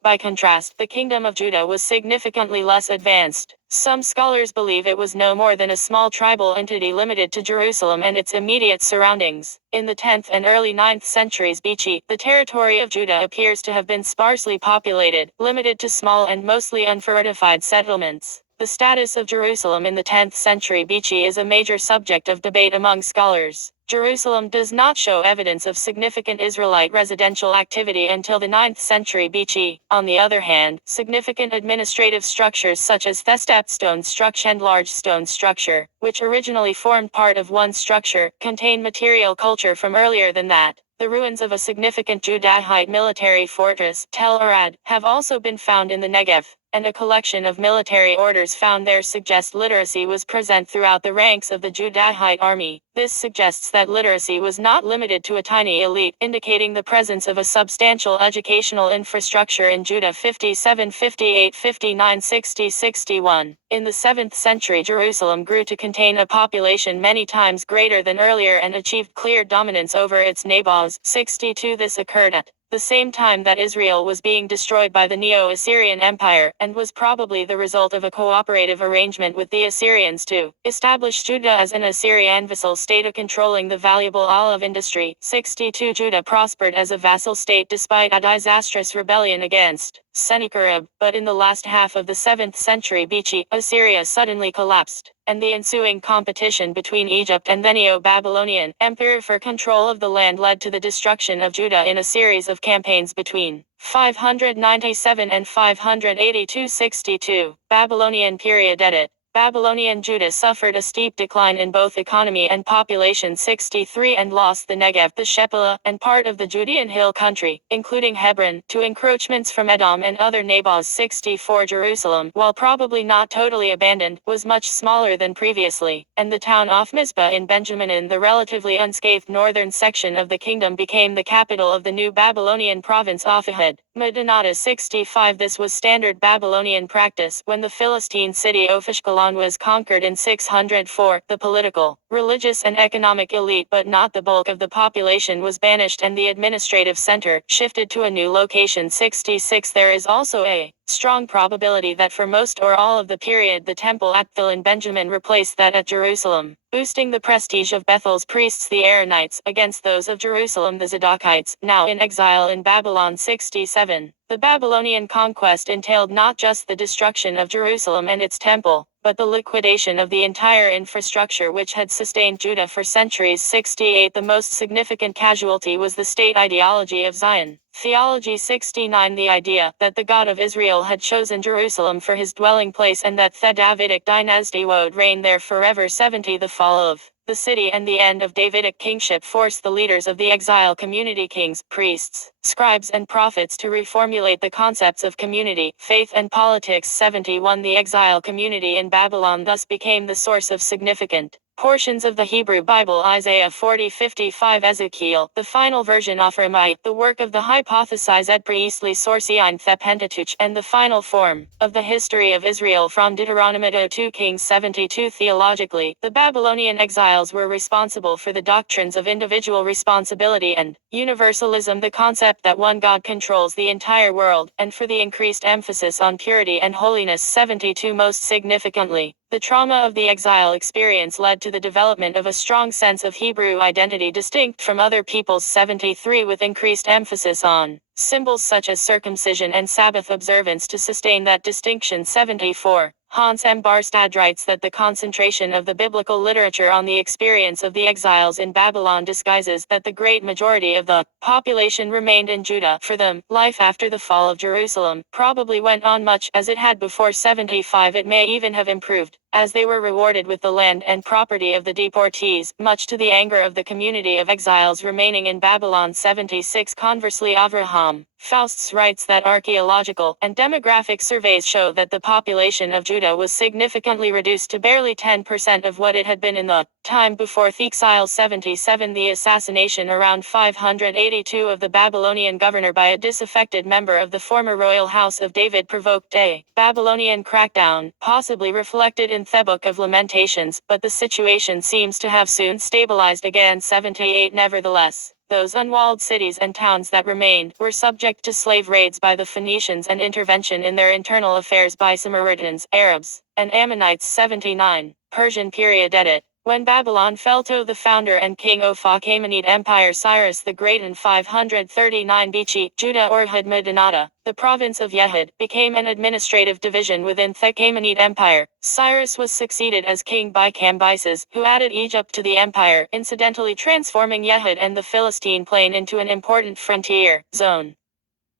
By contrast, the kingdom of Judah was significantly less advanced. Some scholars believe it was no more than a small tribal entity limited to Jerusalem and its immediate surroundings. In the 10th and early 9th centuries BC, the territory of Judah appears to have been sparsely populated, limited to small and mostly unfortified settlements. The status of Jerusalem in the 10th century BC is a major subject of debate among scholars. Jerusalem does not show evidence of significant Israelite residential activity until the 9th century BC. On the other hand, significant administrative structures such as the stone structure and large stone structure, which originally formed part of one structure, contain material culture from earlier than that. The ruins of a significant Judahite military fortress, Tel Arad, have also been found in the Negev, and a collection of military orders found there suggest literacy was present throughout the ranks of the Judahite army. This suggests that literacy was not limited to a tiny elite, indicating the presence of a substantial educational infrastructure in Judah 57, 58, 59, 60, 61. In the 7th century, Jerusalem grew to contain a population many times greater than earlier and achieved clear dominance over its neighbors. 62. This occurred at the same time that Israel was being destroyed by the Neo-Assyrian Empire, and was probably the result of a cooperative arrangement with the Assyrians to establish Judah as an Assyrian vassal state controlling the valuable olive industry. 62. Judah prospered as a vassal state despite a disastrous rebellion against Sennacherib, but in the last half of the 7th century BC, Assyria suddenly collapsed, and the ensuing competition between Egypt and the Neo-Babylonian Empire for control of the land led to the destruction of Judah in a series of campaigns between 597 and 582. 62. Babylonian period edit. Babylonian Judah suffered a steep decline in both economy and population 63 and lost the Negev, the Shephelah, and part of the Judean hill country, including Hebron, to encroachments from Edom and other neighbors. 64. Jerusalem, while probably not totally abandoned, was much smaller than previously, and the town of Mizpah in Benjamin in the relatively unscathed northern section of the kingdom became the capital of the new Babylonian province of Ahad. Madinata 65. This was standard Babylonian practice when the Philistine city of Ashkelon was conquered in 604. The political, religious and economic elite, but not the bulk of the population, was banished and the administrative center shifted to a new location. 66. There is also a strong probability that for most or all of the period the temple at Bethel in Benjamin replaced that at Jerusalem, boosting the prestige of Bethel's priests the Aaronites against those of Jerusalem the Zadokites, now in exile in Babylon. 67. The Babylonian conquest entailed not just the destruction of Jerusalem and its temple, but the liquidation of the entire infrastructure which had sustained Judah for centuries. 68. The most significant casualty was the state ideology of Zion theology. 69. The idea that the God of Israel had chosen Jerusalem for his dwelling place and that the Davidic dynasty would reign there forever. 70. The fall of the city and the end of Davidic kingship forced the leaders of the exile community, kings, priests, scribes and prophets, to reformulate the concepts of community, faith and politics. 71. The exile community in Babylon thus became the source of significant portions of the Hebrew Bible: Isaiah 40:55, Ezekiel, the final version of Ramite, the work of the hypothesized priestly source in the Pentateuch, and the final form of the history of Israel from Deuteronomy to 2 Kings 72. Theologically, the Babylonian exiles were responsible for the doctrines of individual responsibility and universalism, the concept that one God controls the entire world, and for the increased emphasis on purity and holiness. 72. Most significantly, the trauma of the exile experience led to the development of a strong sense of Hebrew identity distinct from other peoples. 73. With increased emphasis on symbols such as circumcision and Sabbath observance to sustain that distinction. 74. Hans M. Barstad writes that the concentration of the biblical literature on the experience of the exiles in Babylon disguises that the great majority of the population remained in Judah. For them, life after the fall of Jerusalem probably went on much as it had before. 75. It may even have improved, as they were rewarded with the land and property of the deportees, much to the anger of the community of exiles remaining in Babylon. 76. Conversely, Avraham Faustus writes that archaeological and demographic surveys show that the population of Judah was significantly reduced to barely 10% of what it had been in the time before the exile 77. The assassination around 582 of the Babylonian governor by a disaffected member of the former royal house of David provoked a Babylonian crackdown, possibly reflected in the Book of Lamentations, but the situation seems to have soon stabilized again. 78. Nevertheless, those unwalled cities and towns that remained were subject to slave raids by the Phoenicians and intervention in their internal affairs by Samaritans, Arabs, and Ammonites. 79. Persian period edit. When Babylon fell to the founder and king of Achaemenid Empire Cyrus the Great in 539 BC, Judah or Hadmadinata, the province of Yehud, became an administrative division within the Achaemenid Empire. Cyrus was succeeded as king by Cambyses, who added Egypt to the empire, incidentally transforming Yehud and the Philistine plain into an important frontier zone.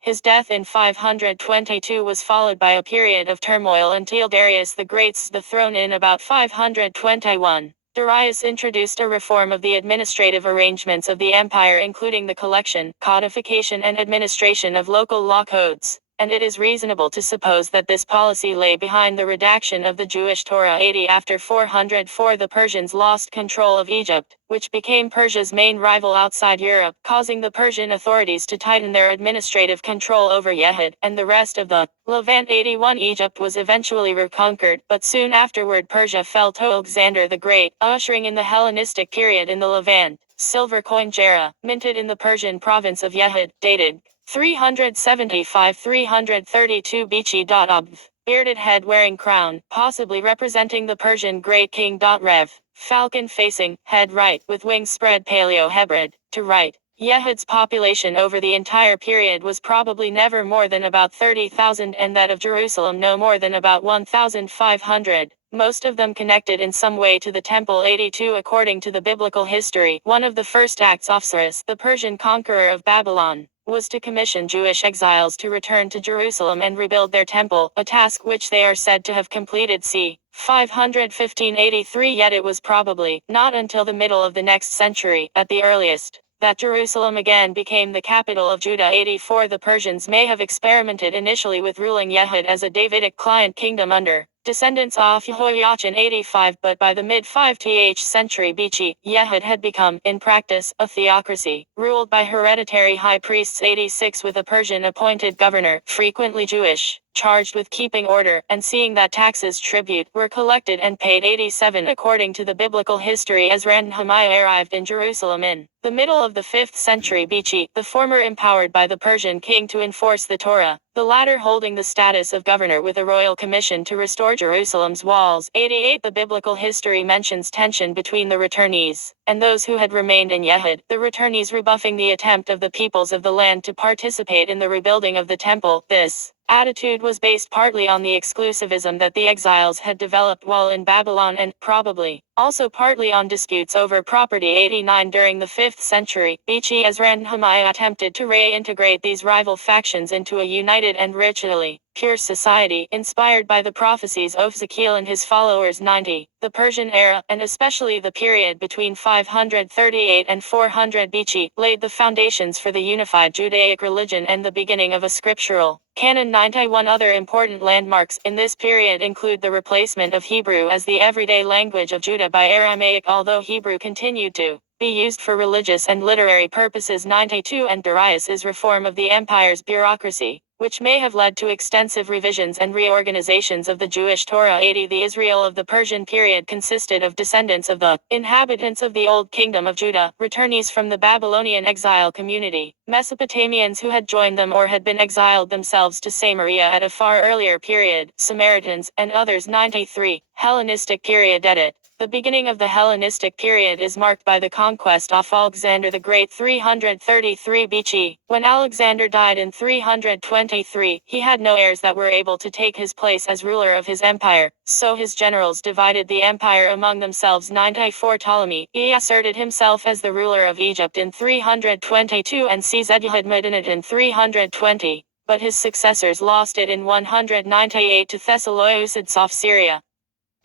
His death in 522 was followed by a period of turmoil until Darius the Great's the throne in about 521. Darius introduced a reform of the administrative arrangements of the empire, including the collection, codification and administration of local law codes, and it is reasonable to suppose that this policy lay behind the redaction of the Jewish Torah. 80. After 404 the Persians lost control of Egypt, which became Persia's main rival outside Europe, causing the Persian authorities to tighten their administrative control over Yehud and the rest of the Levant. 81. Egypt was eventually reconquered, but soon afterward Persia fell to Alexander the Great, ushering in the Hellenistic period in the Levant. Silver coin Jera, minted in the Persian province of Yehud, dated 375-332 BC. Obv. Bearded head wearing crown, possibly representing the Persian great king. Rev. Falcon facing, head right, with wings spread. Paleo-Hebrid, to right. Yehud's population over the entire period was probably never more than about 30,000 and that of Jerusalem no more than about 1,500. Most of them connected in some way to the temple. 82. According to the biblical history, one of the first acts of Cyrus, the Persian conqueror of Babylon, was to commission Jewish exiles to return to Jerusalem and rebuild their temple, a task which they are said to have completed c. 515. 83. Yet it was probably not until the middle of the next century, at the earliest, that Jerusalem again became the capital of Judah. 84. The Persians may have experimented initially with ruling Yehud as a Davidic client kingdom under descendants of Jehoiachin. 85. But by the mid-5th century BC, Yehud had become, in practice, a theocracy, ruled by hereditary high priests. 86. With a Persian-appointed governor, frequently Jewish, charged with keeping order, and seeing that taxes, tribute, were collected and paid. 87. According to the biblical history, Ezra and Nehemiah arrived in Jerusalem in the middle of the 5th century BC, the former empowered by the Persian king to enforce the Torah, the latter holding the status of governor with a royal commission to restore Jerusalem's walls. 88. The biblical history mentions tension between the returnees and those who had remained in Yehud, the returnees rebuffing the attempt of the peoples of the land to participate in the rebuilding of the temple. This attitude was based partly on the exclusivism that the exiles had developed while in Babylon and, probably, also partly on disputes over property. 89. During the 5th century BC, Ezra and Nehemiah attempted to reintegrate these rival factions into a united and ritually pure society, inspired by the prophecies of Ezekiel and his followers. 90. The Persian era, and especially the period between 538 and 400 BC, laid the foundations for the unified Judaic religion and the beginning of a scriptural canon. 91. Other important landmarks in this period include the replacement of Hebrew as the everyday language of Judah by Aramaic, although Hebrew continued to be used for religious and literary purposes. 92. And Darius's reform of the empire's bureaucracy, which may have led to extensive revisions and reorganizations of the Jewish Torah. 80. The Israel of the Persian period consisted of descendants of the inhabitants of the Old Kingdom of Judah, returnees from the Babylonian exile community, Mesopotamians who had joined them or had been exiled themselves to Samaria at a far earlier period, Samaritans, and others. 93. Hellenistic period edit. The beginning of the Hellenistic period is marked by the conquest of Alexander the Great. 333 BC. When Alexander died in 323, he had no heirs that were able to take his place as ruler of his empire, so his generals divided the empire among themselves. 94. Ptolemy, he asserted himself as the ruler of Egypt in 322 and seized Hadmadinat in 320, but his successors lost it in 198 to Thessalonians of Syria.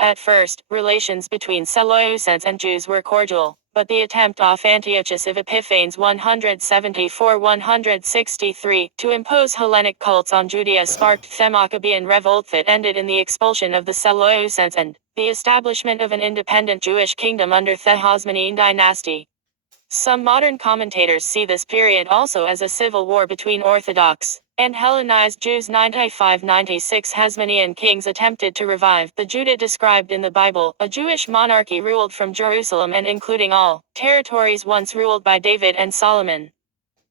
At first, relations between Seleucids and Jews were cordial, but the attempt of Antiochus of Epiphanes 174-163 to impose Hellenic cults on Judea sparked the Maccabean revolt that ended in the expulsion of the Seleucids and the establishment of an independent Jewish kingdom under the Hasmonean dynasty. Some modern commentators see this period also as a civil war between Orthodox and Hellenized Jews. 95-96 Hasmonean kings attempted to revive the Judah described in the Bible, a Jewish monarchy ruled from Jerusalem and including all territories once ruled by David and Solomon.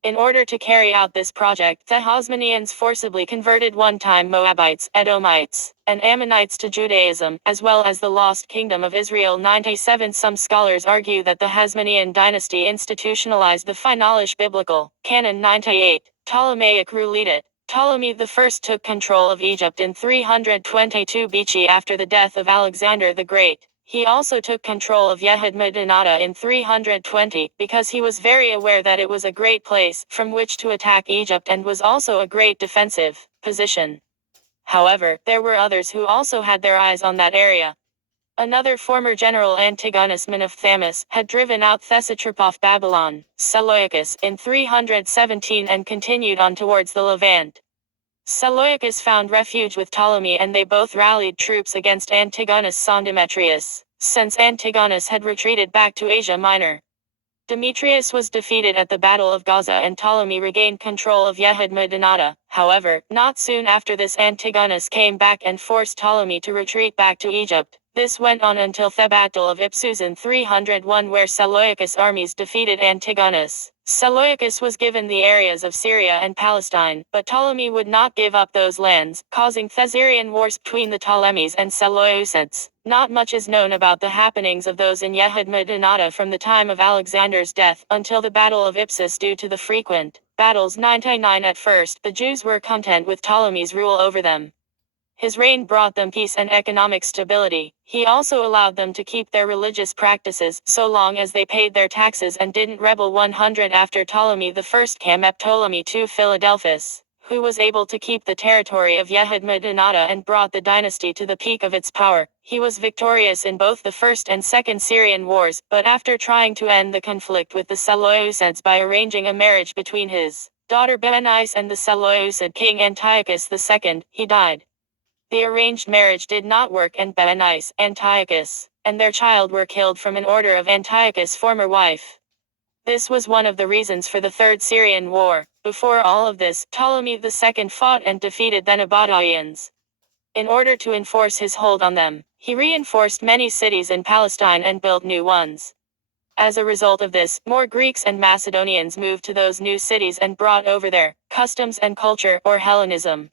In order to carry out this project, the Hasmoneans forcibly converted one-time Moabites, Edomites, and Ammonites to Judaism, as well as the lost kingdom of Israel. 97 Some scholars argue that the Hasmonean dynasty institutionalized the Phoenician biblical canon. 98 Ptolemaic rule. Ptolemy I took control of Egypt in 322 BC after the death of Alexander the Great. He also took control of Yehud-Medinata in 320, because he was very aware that it was a great place from which to attack Egypt and was also a great defensive position. However, there were others who also had their eyes on that area. Another former general, Antigonus I of Thamus, had driven out the satrap of Babylon, Seleucus, in 317 and continued on towards the Levant. Seleucus found refuge with Ptolemy and they both rallied troops against Antigonus son Demetrius, since Antigonus had retreated back to Asia Minor. Demetrius was defeated at the Battle of Gaza and Ptolemy regained control of Yehud-Medinata. However, not soon after this Antigonus came back and forced Ptolemy to retreat back to Egypt. This went on until the Battle of Ipsus in 301 where Seleucus' armies defeated Antigonus. Seleucus was given the areas of Syria and Palestine, but Ptolemy would not give up those lands, causing Thessalian wars between the Ptolemies and Seleucids. Not much is known about the happenings of those in Yehud-Medinata from the time of Alexander's death until the Battle of Ipsus due to the frequent battles. 99 At first, the Jews were content with Ptolemy's rule over them. His reign brought them peace and economic stability. He also allowed them to keep their religious practices, so long as they paid their taxes and didn't rebel. 100 After Ptolemy I came Ptolemy II Philadelphus, who was able to keep the territory of Yehud-Medinata and brought the dynasty to the peak of its power. He was victorious in both the First and Second Syrian Wars, but after trying to end the conflict with the Seleucids by arranging a marriage between his daughter Berenice and the Seleucid king Antiochus II, he died. The arranged marriage did not work and Berenice, Antiochus, and their child were killed from an order of Antiochus' former wife. This was one of the reasons for the Third Syrian War. Before all of this, Ptolemy II fought and defeated the Nabateans. In order to enforce his hold on them, he reinforced many cities in Palestine and built new ones. As a result of this, more Greeks and Macedonians moved to those new cities and brought over their customs and culture, or Hellenism.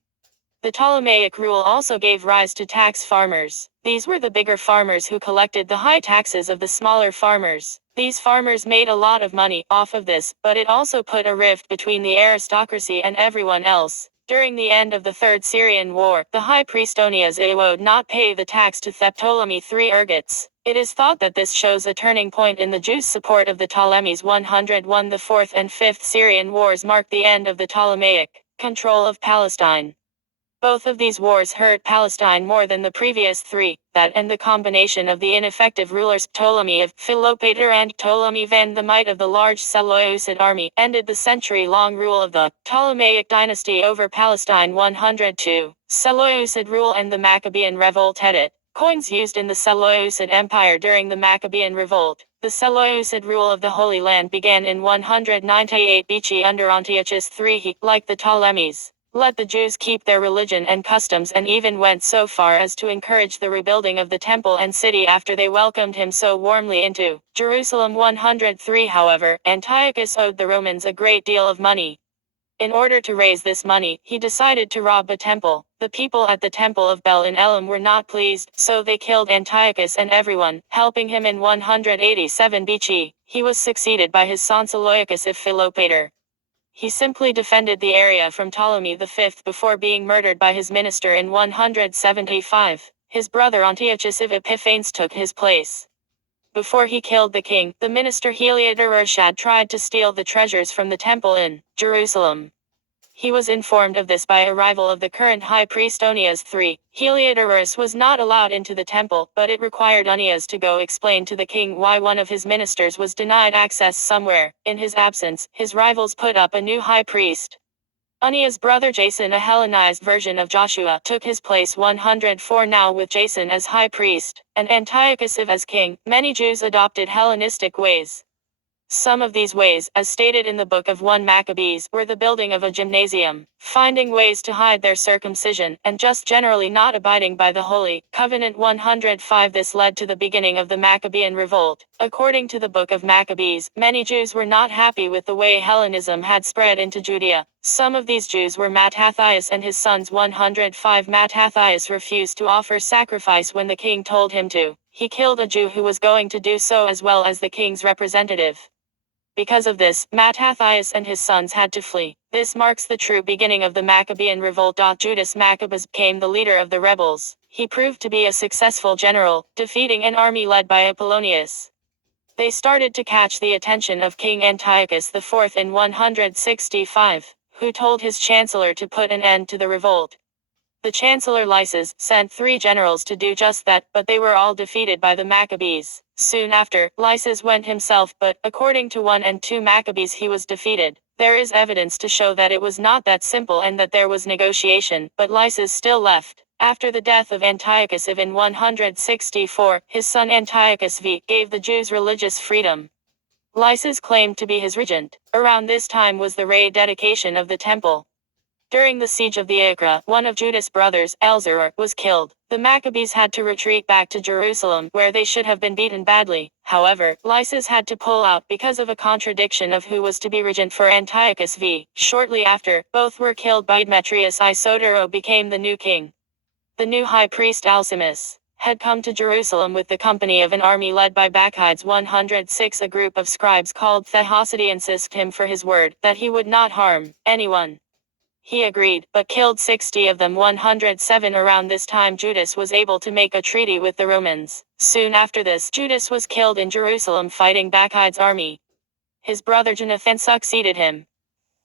The Ptolemaic rule also gave rise to tax farmers. These were the bigger farmers who collected the high taxes of the smaller farmers. These farmers made a lot of money off of this, but it also put a rift between the aristocracy and everyone else. During the end of the Third Syrian War, the high priestonias would not pay the tax to Ptolemy III ergits. It is thought that this shows a turning point in the Jews' support of the Ptolemies. 101 The Fourth and Fifth Syrian Wars marked the end of the Ptolemaic control of Palestine. Both of these wars hurt Palestine more than the previous three. That and the combination of the ineffective rulers Ptolemy of Philopator and Ptolemy Van the might of the large Seleucid army ended the century-long rule of the Ptolemaic dynasty over Palestine. 102. Seleucid rule and the Maccabean revolt. Edit. Coins used in the Seleucid Empire during the Maccabean revolt. The Seleucid rule of the Holy Land began in 198 BC under Antiochus III. He, like the Ptolemies, let the Jews keep their religion and customs and even went so far as to encourage the rebuilding of the temple and city after they welcomed him so warmly into Jerusalem. 103 However, Antiochus owed the Romans a great deal of money. In order to raise this money, he decided to rob a temple. The people at the temple of Bel in Elam were not pleased, so they killed Antiochus and everyone, helping him. In 187 BC, he was succeeded by his son Seleucus of Philopator. He simply defended the area from Ptolemy V before being murdered by his minister in 175. His brother Antiochus of Epiphanes took his place. Before he killed the king, the minister Heliodor Urshad tried to steal the treasures from the temple in Jerusalem. He was informed of this by arrival of the current high priest Onias III. Heliodorus was not allowed into the temple, but it required Onias to go explain to the king why one of his ministers was denied access somewhere. In his absence, his rivals put up a new high priest. Onias' brother Jason, a Hellenized version of Joshua, took his place 104 now with Jason as high priest, and Antiochus IV as king. Many Jews adopted Hellenistic ways. Some of these ways, as stated in the book of 1 Maccabees, were the building of a gymnasium, finding ways to hide their circumcision, and just generally not abiding by the Holy Covenant 105. This led to the beginning of the Maccabean revolt. According to the book of Maccabees, many Jews were not happy with the way Hellenism had spread into Judea. Some of these Jews were Mattathias and his sons. 105 Mattathias refused to offer sacrifice when the king told him to. He killed a Jew who was going to do so as well as the king's representative. Because of this, Mattathias and his sons had to flee. This marks the true beginning of the Maccabean revolt. Judas Maccabeus became the leader of the rebels. He proved to be a successful general, defeating an army led by Apollonius. They started to catch the attention of King Antiochus IV in 165, who told his chancellor to put an end to the revolt. The chancellor Lysis sent 3 generals to do just that, but they were all defeated by the Maccabees. Soon after, Lysis went himself, but, according to 1 and 2 Maccabees, he was defeated. There is evidence to show that it was not that simple and that there was negotiation, but Lysis still left. After the death of Antiochus IV in 164, his son Antiochus V gave the Jews religious freedom. Lysis claimed to be his regent. Around this time was the rededication of the temple. During the siege of the Acre, one of Judas' brothers, Elzeror, was killed. The Maccabees had to retreat back to Jerusalem, where they should have been beaten badly. However, Lysis had to pull out because of a contradiction of who was to be regent for Antiochus V. Shortly after, both were killed by Demetrius I. Sodero became the new king. The new high priest Alcimus had come to Jerusalem with the company of an army led by Bacchides 106. A group of scribes called Thehosidians asked him for his word that he would not harm anyone. He agreed, but killed 60 of them. 107. Around this time Judas was able to make a treaty with the Romans. Soon after this, Judas was killed in Jerusalem fighting Bacchides' army. His brother Jonathan succeeded him.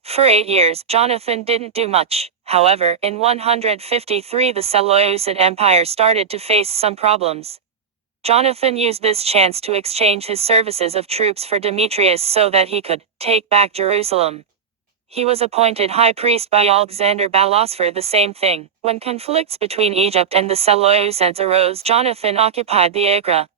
For 8 years, Jonathan didn't do much. However, in 153 the Seleucid Empire started to face some problems. Jonathan used this chance to exchange his services of troops for Demetrius so that he could take back Jerusalem. He was appointed high priest by Alexander Balasphor. The same thing. When conflicts between Egypt and the Seleucids arose, Jonathan occupied the Acre.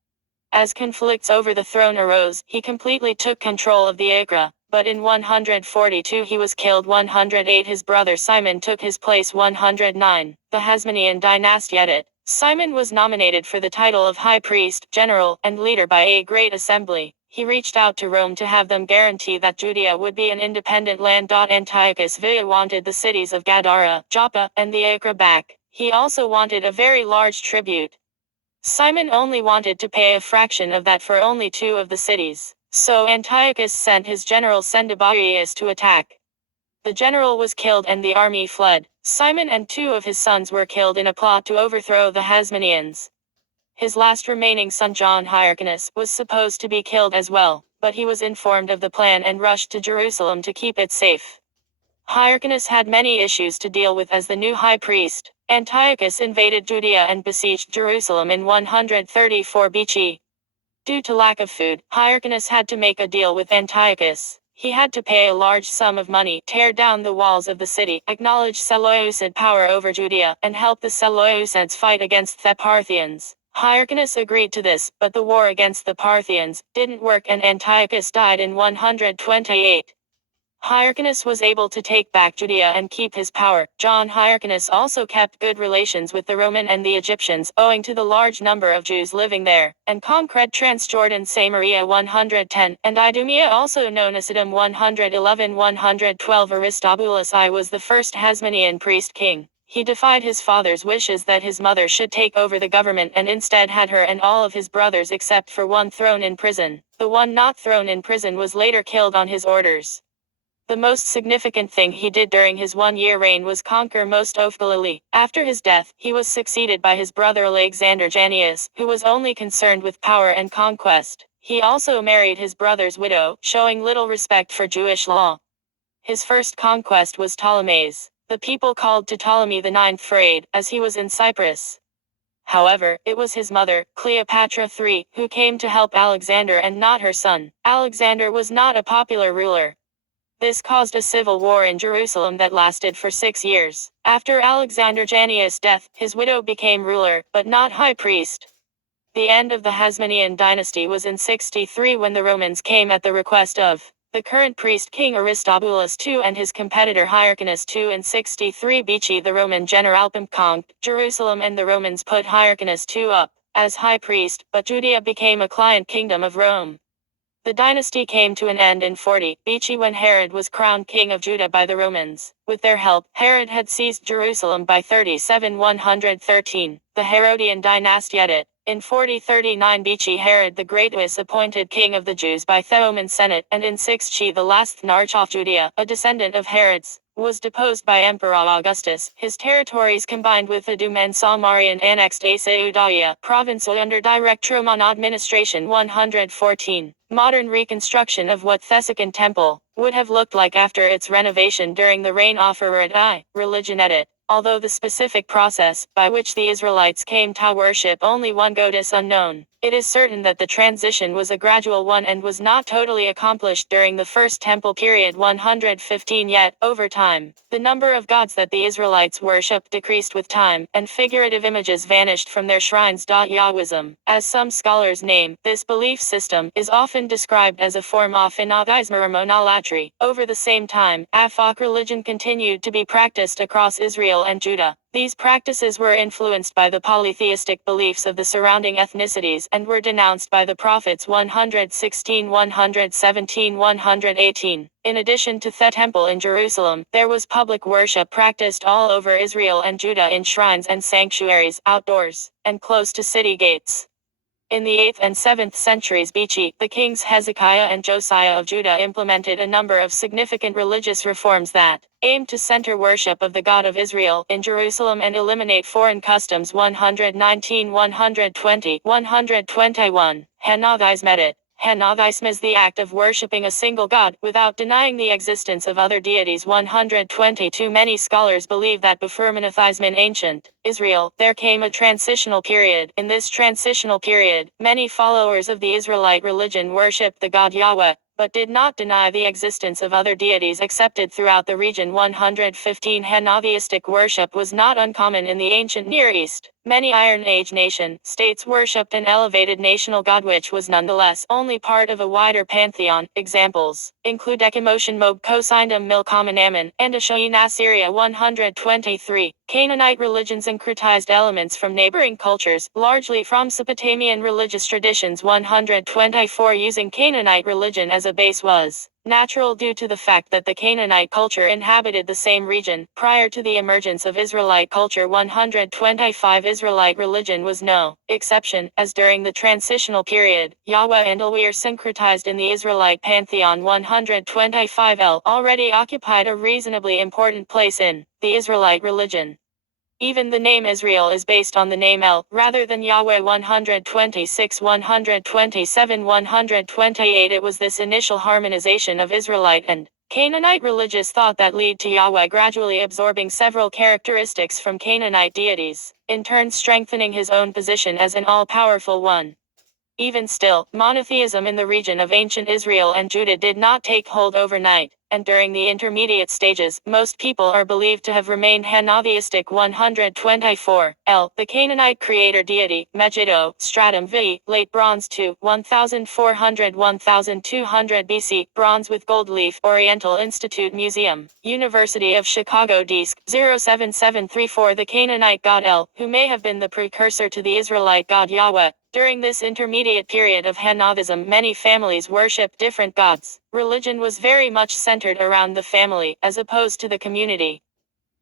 As conflicts over the throne arose, he completely took control of the Acre. But in 142 he was killed. 108 his brother Simon took his place. 109 the Hasmonean dynasty ended. Simon was nominated for the title of high priest, general, and leader by a great assembly. He reached out to Rome to have them guarantee that Judea would be an independent land. Antiochus V wanted the cities of Gadara, Joppa, and the Acre back. He also wanted a very large tribute. Simon only wanted to pay a fraction of that for only 2 of the cities. So Antiochus sent his general Cendebaeus to attack. The general was killed and the army fled. Simon and 2 of his sons were killed in a plot to overthrow the Hasmoneans. His last remaining son John Hyrcanus was supposed to be killed as well, but he was informed of the plan and rushed to Jerusalem to keep it safe. Hyrcanus had many issues to deal with as the new high priest. Antiochus invaded Judea and besieged Jerusalem in 134 BC. Due to lack of food, Hyrcanus had to make a deal with Antiochus. He had to pay a large sum of money, tear down the walls of the city, acknowledge Seleucid power over Judea, and help the Seleucids fight against the Parthians. Hyrcanus agreed to this, but the war against the Parthians didn't work and Antiochus died in 128. Hyrcanus was able to take back Judea and keep his power. John Hyrcanus also kept good relations with the Roman and the Egyptians, owing to the large number of Jews living there, and conquered Transjordan, Samaria 110, and Idumea, also known as Edom 111. 112 Aristobulus I was the first Hasmonean priest king. He defied his father's wishes that his mother should take over the government and instead had her and all of his brothers except for one thrown in prison. The one not thrown in prison was later killed on his orders. The most significant thing he did during his 1-year reign was conquer most of Galilee. After his death, he was succeeded by his brother Alexander Jannaeus, who was only concerned with power and conquest. He also married his brother's widow, showing little respect for Jewish law. His first conquest was Ptolemy's. The people called to Ptolemy IX for aid, as he was in Cyprus. However, it was his mother, Cleopatra III, who came to help Alexander and not her son. Alexander was not a popular ruler. This caused a civil war in Jerusalem that lasted for 6 years. After Alexander Jannaeus' death, his widow became ruler, but not high priest. The end of the Hasmonean dynasty was in 63 when the Romans came at the request of the current priest King Aristobulus II and his competitor Hyrcanus II. In 63 BC the Roman generalpum conquered Jerusalem and the Romans put Hyrcanus II up as high priest, but Judea became a client kingdom of Rome. The dynasty came to an end in 40 BC when Herod was crowned king of Judah by the Romans. With their help, Herod had seized Jerusalem by 37 113. The Herodian dynasty ended. In 4039 BC Herod the Great was appointed king of the Jews by Theoman Senate, and in 60 the last Thnarch of Judea, a descendant of Herod's, was deposed by Emperor Augustus. His territories combined with the Dumen Salmarian annexed Asia province under direct Roman administration. 114. Modern reconstruction of what Thessacan temple would have looked like after its renovation during the reign of Herod I. Religion edit. Although the specific process by which the Israelites came to worship only one god is unknown, it is certain that the transition was a gradual one and was not totally accomplished during the First Temple period. 115. Yet, over time, the number of gods that the Israelites worshipped decreased with time, and figurative images vanished from their shrines. Yahwism, as some scholars name this belief system, is often described as a form of anatheism or monolatry. Over the same time, Afak religion continued to be practiced across Israel and Judah. These practices were influenced by the polytheistic beliefs of the surrounding ethnicities and were denounced by the prophets. 116, 117, 118. In addition to the temple in Jerusalem, there was public worship practiced all over Israel and Judah in shrines and sanctuaries, outdoors, and close to city gates. In the 8th and 7th centuries BC, the kings Hezekiah and Josiah of Judah implemented a number of significant religious reforms that aimed to center worship of the God of Israel in Jerusalem and eliminate foreign customs. 119, 120, 121. Henotheism edit. Henotheism is the act of worshipping a single god, without denying the existence of other deities. 122. Many scholars believe that before monotheism in ancient Israel, there came a transitional period. In this transitional period, many followers of the Israelite religion worshipped the god Yahweh, but did not deny the existence of other deities accepted throughout the region. 115. Henotheistic worship was not uncommon in the ancient Near East. Many Iron Age nation-states worshipped an elevated national god which was nonetheless only part of a wider pantheon. Examples include Echemotion Mob Cosindum Milcommon Ammon, and Ashoyin Assyria. 123. Canaanite religion syncretized elements from neighboring cultures, largely from Mesopotamian religious traditions. 124. Using Canaanite religion as a base was natural due to the fact that the Canaanite culture inhabited the same region prior to the emergence of Israelite culture. 125. Israelite religion was no exception, as during the transitional period, Yahweh and El were syncretized in the Israelite pantheon. 125. El already occupied a reasonably important place in the Israelite religion. Even the name Israel is based on the name El, rather than Yahweh. 126, 127, 128. It was this initial harmonization of Israelite and Canaanite religious thought that led to Yahweh gradually absorbing several characteristics from Canaanite deities, in turn strengthening his own position as an all-powerful one. Even still, monotheism in the region of ancient Israel and Judah did not take hold overnight, and during the intermediate stages, most people are believed to have remained henotheistic. 124. El, the Canaanite creator deity, Megiddo, stratum V, late Bronze II, 1400-1200 BC, bronze with gold leaf, Oriental Institute Museum, University of Chicago Disc, 07734. The Canaanite god El, who may have been the precursor to the Israelite god Yahweh. During this intermediate period of henotheism, many families worshipped different gods. Religion was very much centered around the family, as opposed to the community.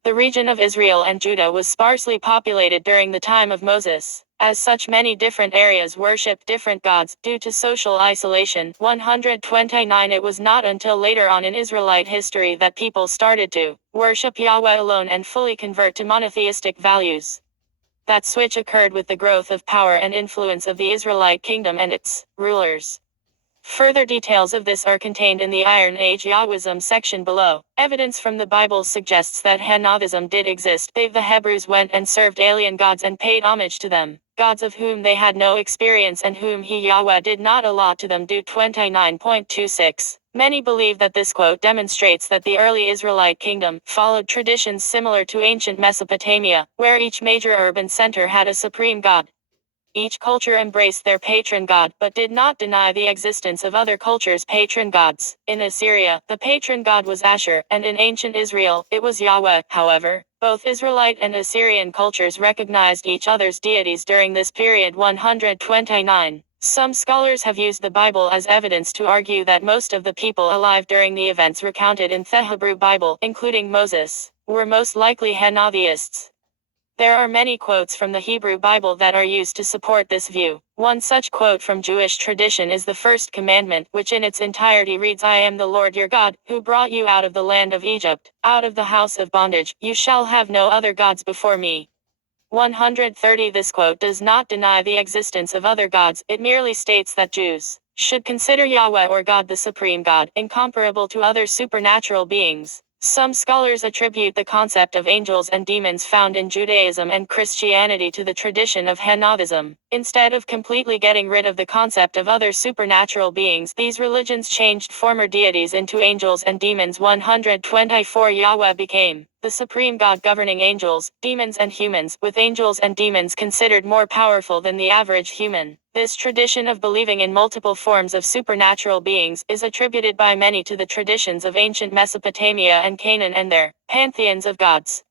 The region of Israel and Judah was sparsely populated during the time of Moses. As such, many different areas worshipped different gods, due to social isolation. 129. It was not until later on in Israelite history that people started to worship Yahweh alone and fully convert to monotheistic values. That switch occurred with the growth of power and influence of the Israelite kingdom and its rulers. Further details of this are contained in the Iron Age Yahwism section below. Evidence from the Bible suggests that Henotheism did exist. The Hebrews went and served alien gods and paid homage to them, gods of whom they had no experience and whom He Yahweh did not allot to them. Do 29.26. Many believe that this quote demonstrates that the early Israelite kingdom followed traditions similar to ancient Mesopotamia, where each major urban center had a supreme god. Each culture embraced their patron god, but did not deny the existence of other cultures' patron gods. In Assyria, the patron god was Ashur, and in ancient Israel, it was Yahweh. However, both Israelite and Assyrian cultures recognized each other's deities during this period. 129. Some scholars have used the Bible as evidence to argue that most of the people alive during the events recounted in the Hebrew Bible, including Moses, were most likely henotheists. There are many quotes from the Hebrew Bible that are used to support this view. One such quote from Jewish tradition is the first commandment, which in its entirety reads, I am the Lord your God, who brought you out of the land of Egypt, out of the house of bondage. You shall have no other gods before me. 130. This quote does not deny the existence of other gods, it merely states that Jews should consider Yahweh or God the supreme God, incomparable to other supernatural beings. Some scholars attribute the concept of angels and demons found in Judaism and Christianity to the tradition of Henotheism. Instead of completely getting rid of the concept of other supernatural beings, these religions changed former deities into angels and demons. 124. Yahweh became the supreme God governing angels, demons and humans, with angels and demons considered more powerful than the average human. This tradition of believing in multiple forms of supernatural beings is attributed by many to the traditions of ancient Mesopotamia and Canaan and their pantheons of gods.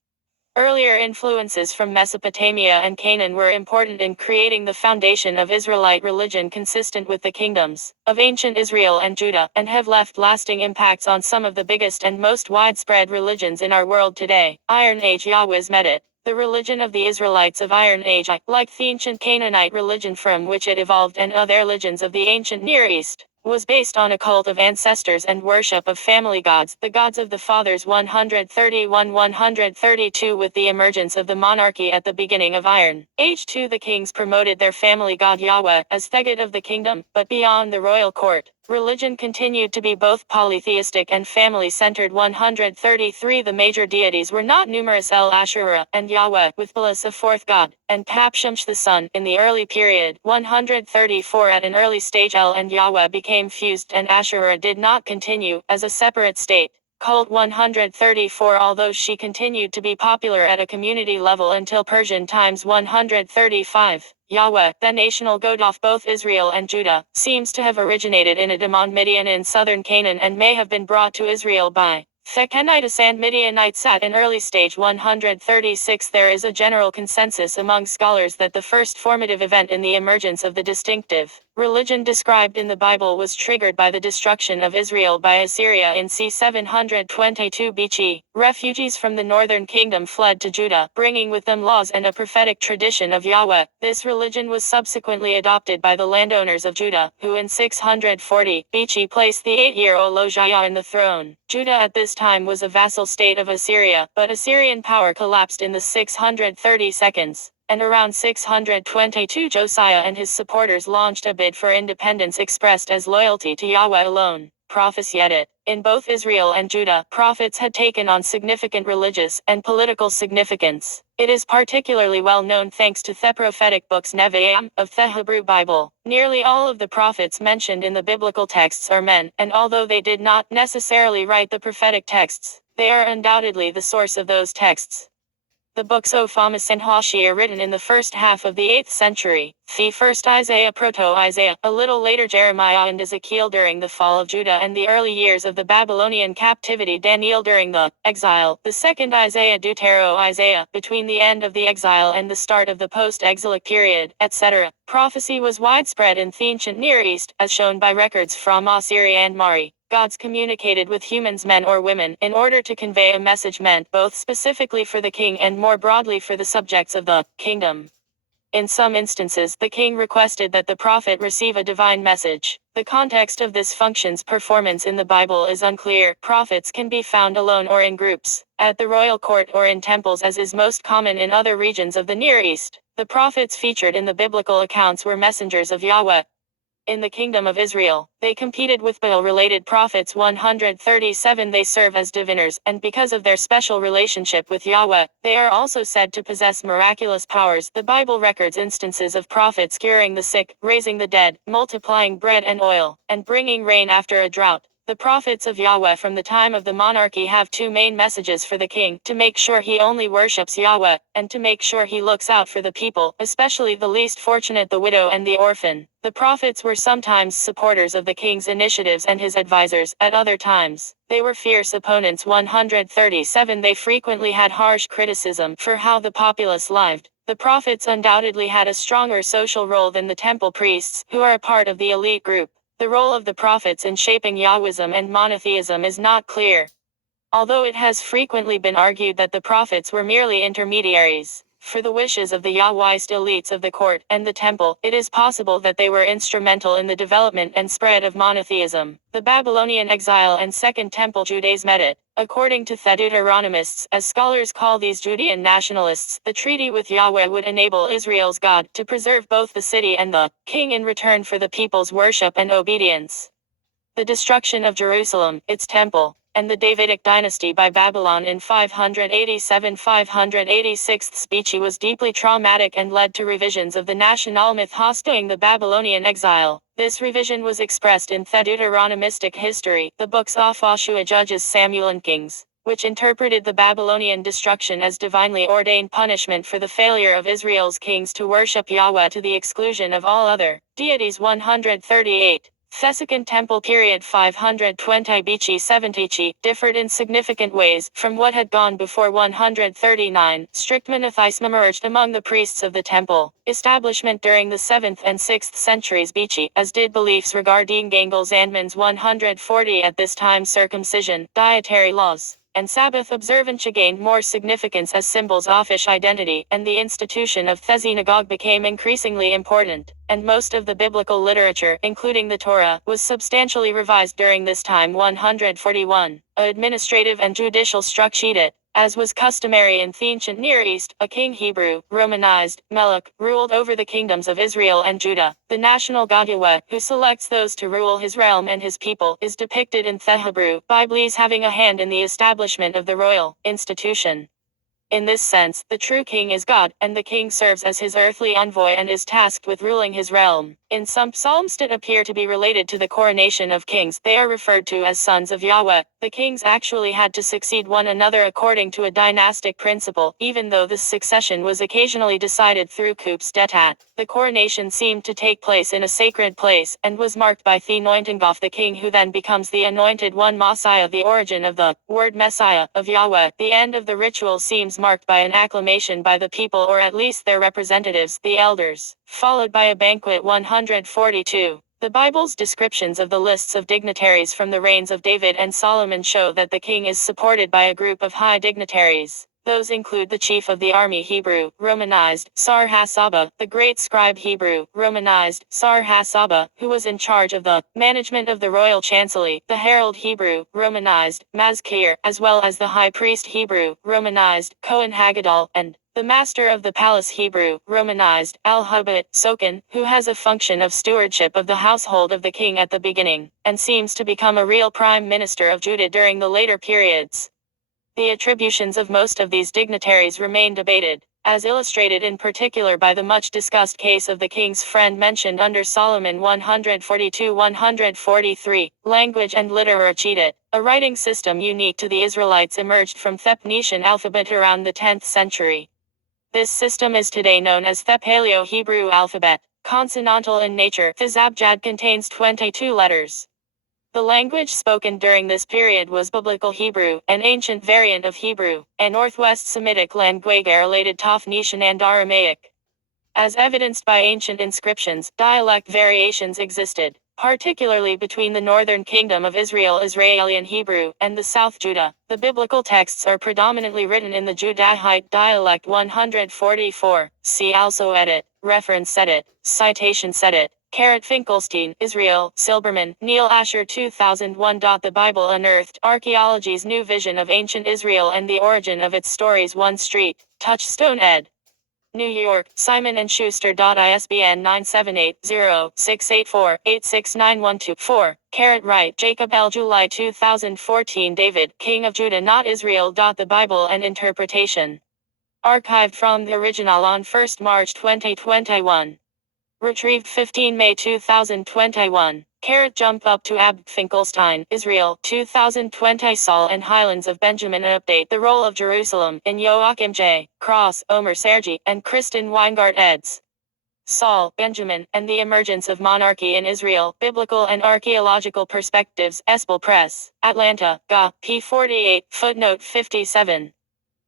Earlier influences from Mesopotamia and Canaan were important in creating the foundation of Israelite religion consistent with the kingdoms of ancient Israel and Judah, and have left lasting impacts on some of the biggest and most widespread religions in our world today. Iron Age Yahwism. The religion of the Israelites of Iron Age, like the ancient Canaanite religion from which it evolved and other religions of the ancient Near East, was based on a cult of ancestors and worship of family gods, the gods of the fathers. 131-132. With the emergence of the monarchy at the beginning of Iron Age 2, the kings promoted their family god Yahweh as the god of the kingdom, but beyond the royal court, religion continued to be both polytheistic and family-centered. 133. The major deities were not numerous: El Asherah and Yahweh, with Belus a fourth god, and Papshemsh the sun. In the early period, 134, at an early stage, El and Yahweh became fused, and Asherah did not continue as a separate state. Cult 134. Although she continued to be popular at a community level until Persian times. 135. Yahweh, the national god of both Israel and Judah, seems to have originated in Edom on Midian in southern Canaan and may have been brought to Israel by the Kenites and Midianites at an early stage. 136. There is a general consensus among scholars that the first formative event in the emergence of the distinctive religion described in the Bible was triggered by the destruction of Israel by Assyria in c. 722 BC. Refugees from the northern kingdom fled to Judah, bringing with them laws and a prophetic tradition of Yahweh. This religion was subsequently adopted by the landowners of Judah, who in 640 BC placed the 8-year-old Ojaiah in the throne. Judah at this time was a vassal state of Assyria, but Assyrian power collapsed in the 632s. And around 622 Josiah and his supporters launched a bid for independence expressed as loyalty to Yahweh alone. Prophecy. Edit. In both Israel and Judah, prophets had taken on significant religious and political significance. It is particularly well known thanks to the prophetic books Nevi'im of the Hebrew Bible. Nearly all of the prophets mentioned in the biblical texts are men, and although they did not necessarily write the prophetic texts, they are undoubtedly the source of those texts. The books Ophamas and Hoshea, written in the first half of the 8th century, the first Isaiah, Proto-Isaiah, a little later Jeremiah and Ezekiel during the fall of Judah and the early years of the Babylonian captivity, Daniel during the exile, the second Isaiah, Deutero-Isaiah, between the end of the exile and the start of the post-exilic period, etc. Prophecy was widespread in the ancient Near East, as shown by records from Assyria and Mari. Gods communicated with humans, men or women, in order to convey a message meant both specifically for the king and more broadly for the subjects of the kingdom. In some instances, the king requested that the prophet receive a divine message. The context of this function's performance in the Bible is unclear. Prophets can be found alone or in groups, at the royal court or in temples, as is most common in other regions of the Near East. The prophets featured in the biblical accounts were messengers of Yahweh. In the Kingdom of Israel, they competed with Baal-related prophets 137. They serve as diviners, and because of their special relationship with Yahweh, they are also said to possess miraculous powers. The Bible records instances of prophets curing the sick, raising the dead, multiplying bread and oil, and bringing rain after a drought. The prophets of Yahweh from the time of the monarchy have two main messages for the king: to make sure he only worships Yahweh, and to make sure he looks out for the people, especially the least fortunate, the widow and the orphan. The prophets were sometimes supporters of the king's initiatives and his advisors; at other times, they were fierce opponents. 137. They frequently had harsh criticism for how the populace lived. The prophets undoubtedly had a stronger social role than the temple priests, who are a part of the elite group. The role of the prophets in shaping Yahwism and monotheism is not clear, although it has frequently been argued that the prophets were merely intermediaries for the wishes of the Yahwist elites of the court and the temple. It is possible that they were instrumental in the development and spread of monotheism. The Babylonian exile and Second Temple Judaism. Edit. According to Deuteronomists, as scholars call these Judean nationalists, the treaty with Yahweh would enable Israel's God to preserve both the city and the king in return for the people's worship and obedience. The destruction of Jerusalem, its temple, and the Davidic dynasty by Babylon in 587–586 BC was deeply traumatic and led to revisions of the national myth hosting the Babylonian exile. This revision was expressed in Deuteronomistic history, the books of Joshua, Judges, Samuel and Kings, which interpreted the Babylonian destruction as divinely ordained punishment for the failure of Israel's kings to worship Yahweh to the exclusion of all other deities. 138. The Second Temple period 520 BC 70 differed in significant ways from what had gone before. 139. Strict monotheism emerged among the priests of the temple establishment during the 7th and 6th centuries BC, as did beliefs regarding Gangles and Mans. 140. At this time, circumcision, dietary laws, and Sabbath observance gained more significance as symbols of Jewish identity, and the institution of the synagogue became increasingly important, and most of the biblical literature, including the Torah, was substantially revised during this time. 141. Administrative and judicial structure. As was customary in the ancient Near East, a king, Hebrew, Romanized, Melech, ruled over the kingdoms of Israel and Judah. The national God Yahweh, who selects those to rule his realm and his people, is depicted in the Hebrew Bible as having a hand in the establishment of the royal institution. In this sense, the true king is God, and the king serves as his earthly envoy and is tasked with ruling his realm. In some psalms that appear to be related to the coronation of kings, they are referred to as sons of Yahweh. The kings actually had to succeed one another according to a dynastic principle, even though this succession was occasionally decided through coups d'état. The coronation seemed to take place in a sacred place, and was marked by the anointing of the king, who then becomes the anointed one. Messiah. The origin of the word Messiah of Yahweh. The end of the ritual seems marked by an acclamation by the people, or at least their representatives, the elders, followed by a banquet. 142. The Bible's descriptions of the lists of dignitaries from the reigns of David and Solomon show that the king is supported by a group of high dignitaries. Those include the chief of the army, Hebrew, Romanized, Sar HaSaba, the great scribe, Hebrew, Romanized, Sar HaSaba, who was in charge of the management of the royal chancellery, the herald, Hebrew, Romanized, Mazkir, as well as the high priest, Hebrew, Romanized, Kohen Haggadol, and the master of the palace, Hebrew, Romanized, Al-Hubat, Sokin, who has a function of stewardship of the household of the king at the beginning, and seems to become a real prime minister of Judah during the later periods. The attributions of most of these dignitaries remain debated, as illustrated in particular by the much-discussed case of the king's friend mentioned under Solomon 142–143. Language and literature. A writing system unique to the Israelites emerged from the Phoenician alphabet around the 10th century. This system is today known as the Paleo-Hebrew alphabet. Consonantal in nature, the Abjad contains 22 letters. The language spoken during this period was Biblical Hebrew, an ancient variant of Hebrew, and Northwest Semitic language related to Phoenician and Aramaic. As evidenced by ancient inscriptions, dialect variations existed, particularly between the northern kingdom of Israel, Israelian Hebrew, and the South Judah. The biblical texts are predominantly written in the Judahite dialect. 144. See also edit, reference edit, citation edit. Finkelstein, Israel, Silberman, Neil Asher 2001. The Bible Unearthed, Archaeology's New Vision of Ancient Israel and the Origin of Its Stories. 1 Street, Touchstone ed. New York, Simon & Schuster. ISBN 978-0-684-86912-4. Wright, Jacob L. July 2014. David, King of Judah, not Israel. The Bible and Interpretation. Archived from the original on 1st March 2021. Retrieved 15 May 2021. Jump up to Ab Finkelstein, Israel, 2020. Saul and Highlands of Benjamin. Update the role of Jerusalem in Joachim J. Cross, Omer Sergi, and Kristen Weingart eds. Saul, Benjamin, and the Emergence of Monarchy in Israel, Biblical and Archaeological Perspectives, Espel Press, Atlanta, GA, p. 48, footnote 57.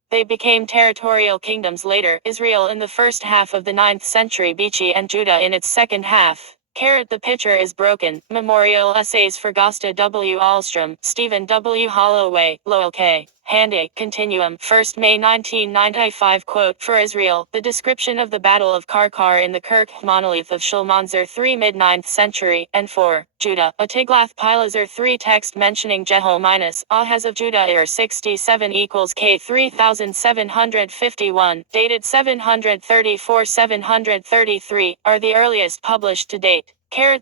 They became territorial kingdoms later, Israel in the first half of the 9th century BC and Judah in its second half. The picture is broken. Memorial Essays for Gosta W. Ahlstrom, Stephen W. Holloway, Lowell K. Handy, Continuum, 1st May 1995. Quote, for Israel, the description of the Battle of Karkar in the Kirk monolith of Shalmaneser III mid-9th century, and for Judah, a Tiglath-Pileser III text mentioning Ahaz of Judah 67 equals K 3751, dated 734-733, are the earliest published to date.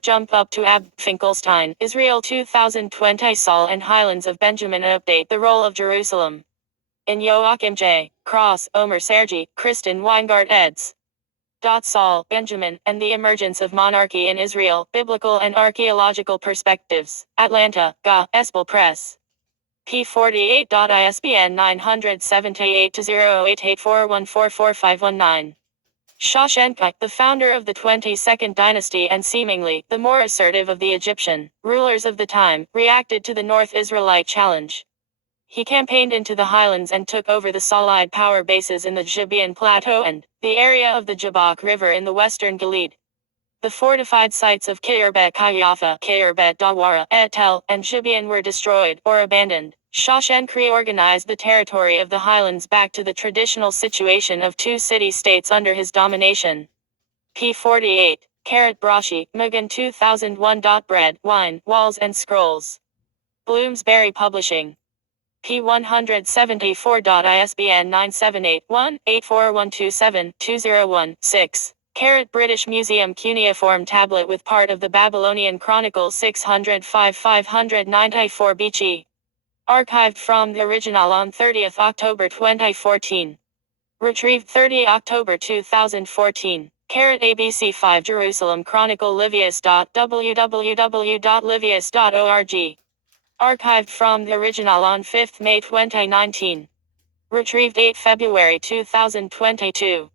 Jump up to Ab Finkelstein, Israel 2020. Saul and Highlands of Benjamin. Update the role of Jerusalem in Joachim J. Cross, Omer Sergi, Kristen Weingart eds. Saul, Benjamin, and the Emergence of Monarchy in Israel, Biblical and Archaeological Perspectives, Atlanta, GA, Espel Press. p. 48. ISBN 978-08841444519. Shoshenkai, the founder of the 22nd dynasty and seemingly the more assertive of the Egyptian rulers of the time, reacted to the North Israelite challenge. He campaigned into the highlands and took over the Salide power bases in the Gibeon Plateau and the area of the Jabbok River in the western Gilead. The fortified sites of Kirbet Kayafa, Kirbet Dawara, Etel, and Gibeon were destroyed or abandoned. Shoshenq reorganized the territory of the highlands back to the traditional situation of two city-states under his domination. p. 48. Brashi, Mugan 2001. Bread, Wine, Walls and Scrolls. Bloomsbury Publishing. p. 174. ISBN 978-1-84127-201-6. British Museum cuneiform tablet with part of the Babylonian Chronicle 605-594 BC. Archived from the original on 30th October 2014. Retrieved 30 October 2014. ABC 5 Jerusalem Chronicle livius.www.livius.org. Archived from the original on 5th May 2019. Retrieved 8 February 2022.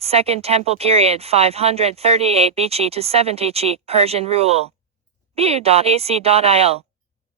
Second Temple period 538 BC to 70 CE, Persian rule. Bu.ac.il.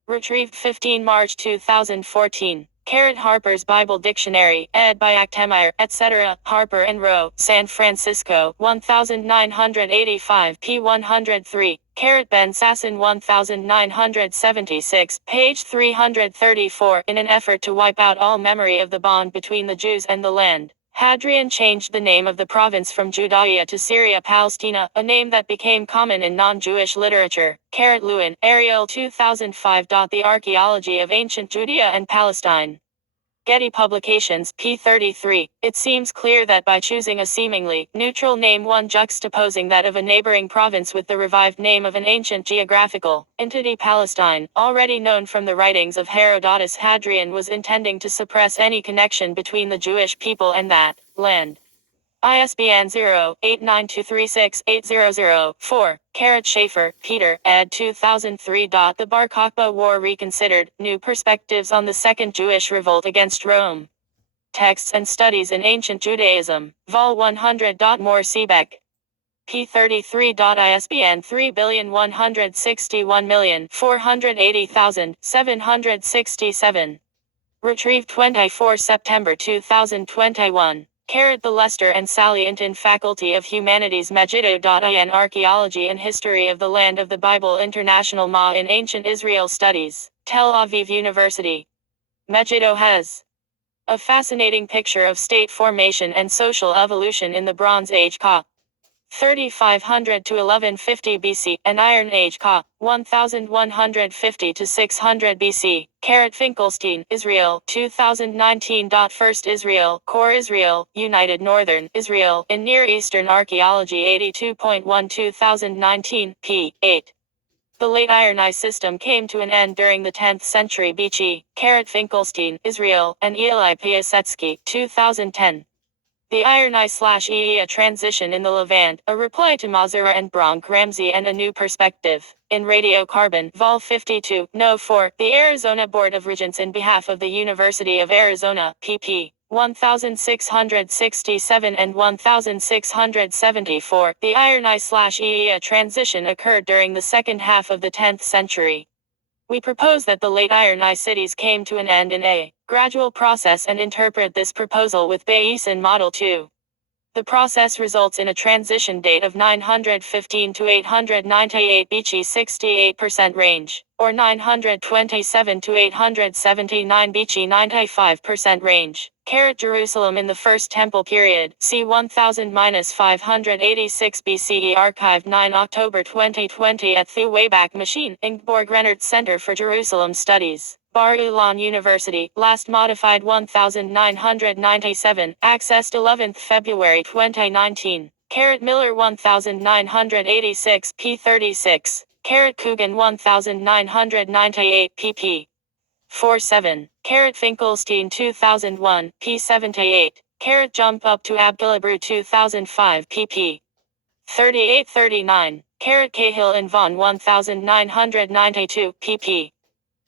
Retrieved 15 March 2014. Harper's Bible Dictionary, ed. by Actemire, etc., Harper and Row, San Francisco, 1985 p. 103. Ben Sasson 1976, page 334. In an effort to wipe out all memory of the bond between the Jews and the land, Hadrian changed the name of the province from Judea to Syria Palestina, a name that became common in non-Jewish literature. Lewin, Ariel 2005. The Archaeology of Ancient Judea and Palestine. Getty Publications, p. 33. It seems clear that by choosing a seemingly neutral name, one juxtaposing that of a neighboring province with the revived name of an ancient geographical entity, Palestine, already known from the writings of Herodotus, Hadrian was intending to suppress any connection between the Jewish people and that land. ISBN 0-89236-800-4. Schaefer, Peter, ed. 2003. The Bar Kokhba War Reconsidered, New Perspectives on the Second Jewish Revolt Against Rome. Texts and Studies in Ancient Judaism, Vol 100. Moore Seebeck. p. 33. ISBN 31161480767. Retrieved 24 September 2021. The Lester and Sally Inton Faculty of Humanities Megiddo.in Archaeology and History of the Land of the Bible International Ma in Ancient Israel Studies, Tel Aviv University. Megiddo has a fascinating picture of state formation and social evolution in the Bronze Age Ka. 3500 to 1150 BC, and Iron Age Ka, 1150 to 600 BC. Finkelstein, Israel, 2019. First Israel, Core Israel, United Northern Israel, in Near Eastern Archaeology 82.1 2019, p. 8. The late Iron Eye system came to an end during the 10th century BC. Finkelstein, Israel, and Eli Piasecki, 2010. The Iron Eye/EE, a transition in the Levant, a reply to Mazura and Bronk Ramsey and a new perspective. In Radiocarbon, Vol 52, No. 4, the Arizona Board of Regents in behalf of the University of Arizona, pp. 1667 and 1674. The Iron Eye/EE, a transition occurred during the second half of the 10th century. We propose that the late Iron Eye cities came to an end in a gradual process and interpret this proposal with Bayesian Model 2. The process results in a transition date of 915 to 898 BC 68% range, or 927 to 879 BC 95% range. Jerusalem in the First Temple period, c. 1000-586 BCE. Archived 9 October 2020 at the Wayback Machine, Ingeborg Rennert Center for Jerusalem Studies. Bar Ilan University, last modified 1997, accessed 11th February 2019. Miller 1986, p. 36. Coogan 1998, pp. 47. Finkelstein 2001, p. 78. Jump up to Abdulabru 2005, pp. 38-39. Cahill and Vaughan 1992, pp.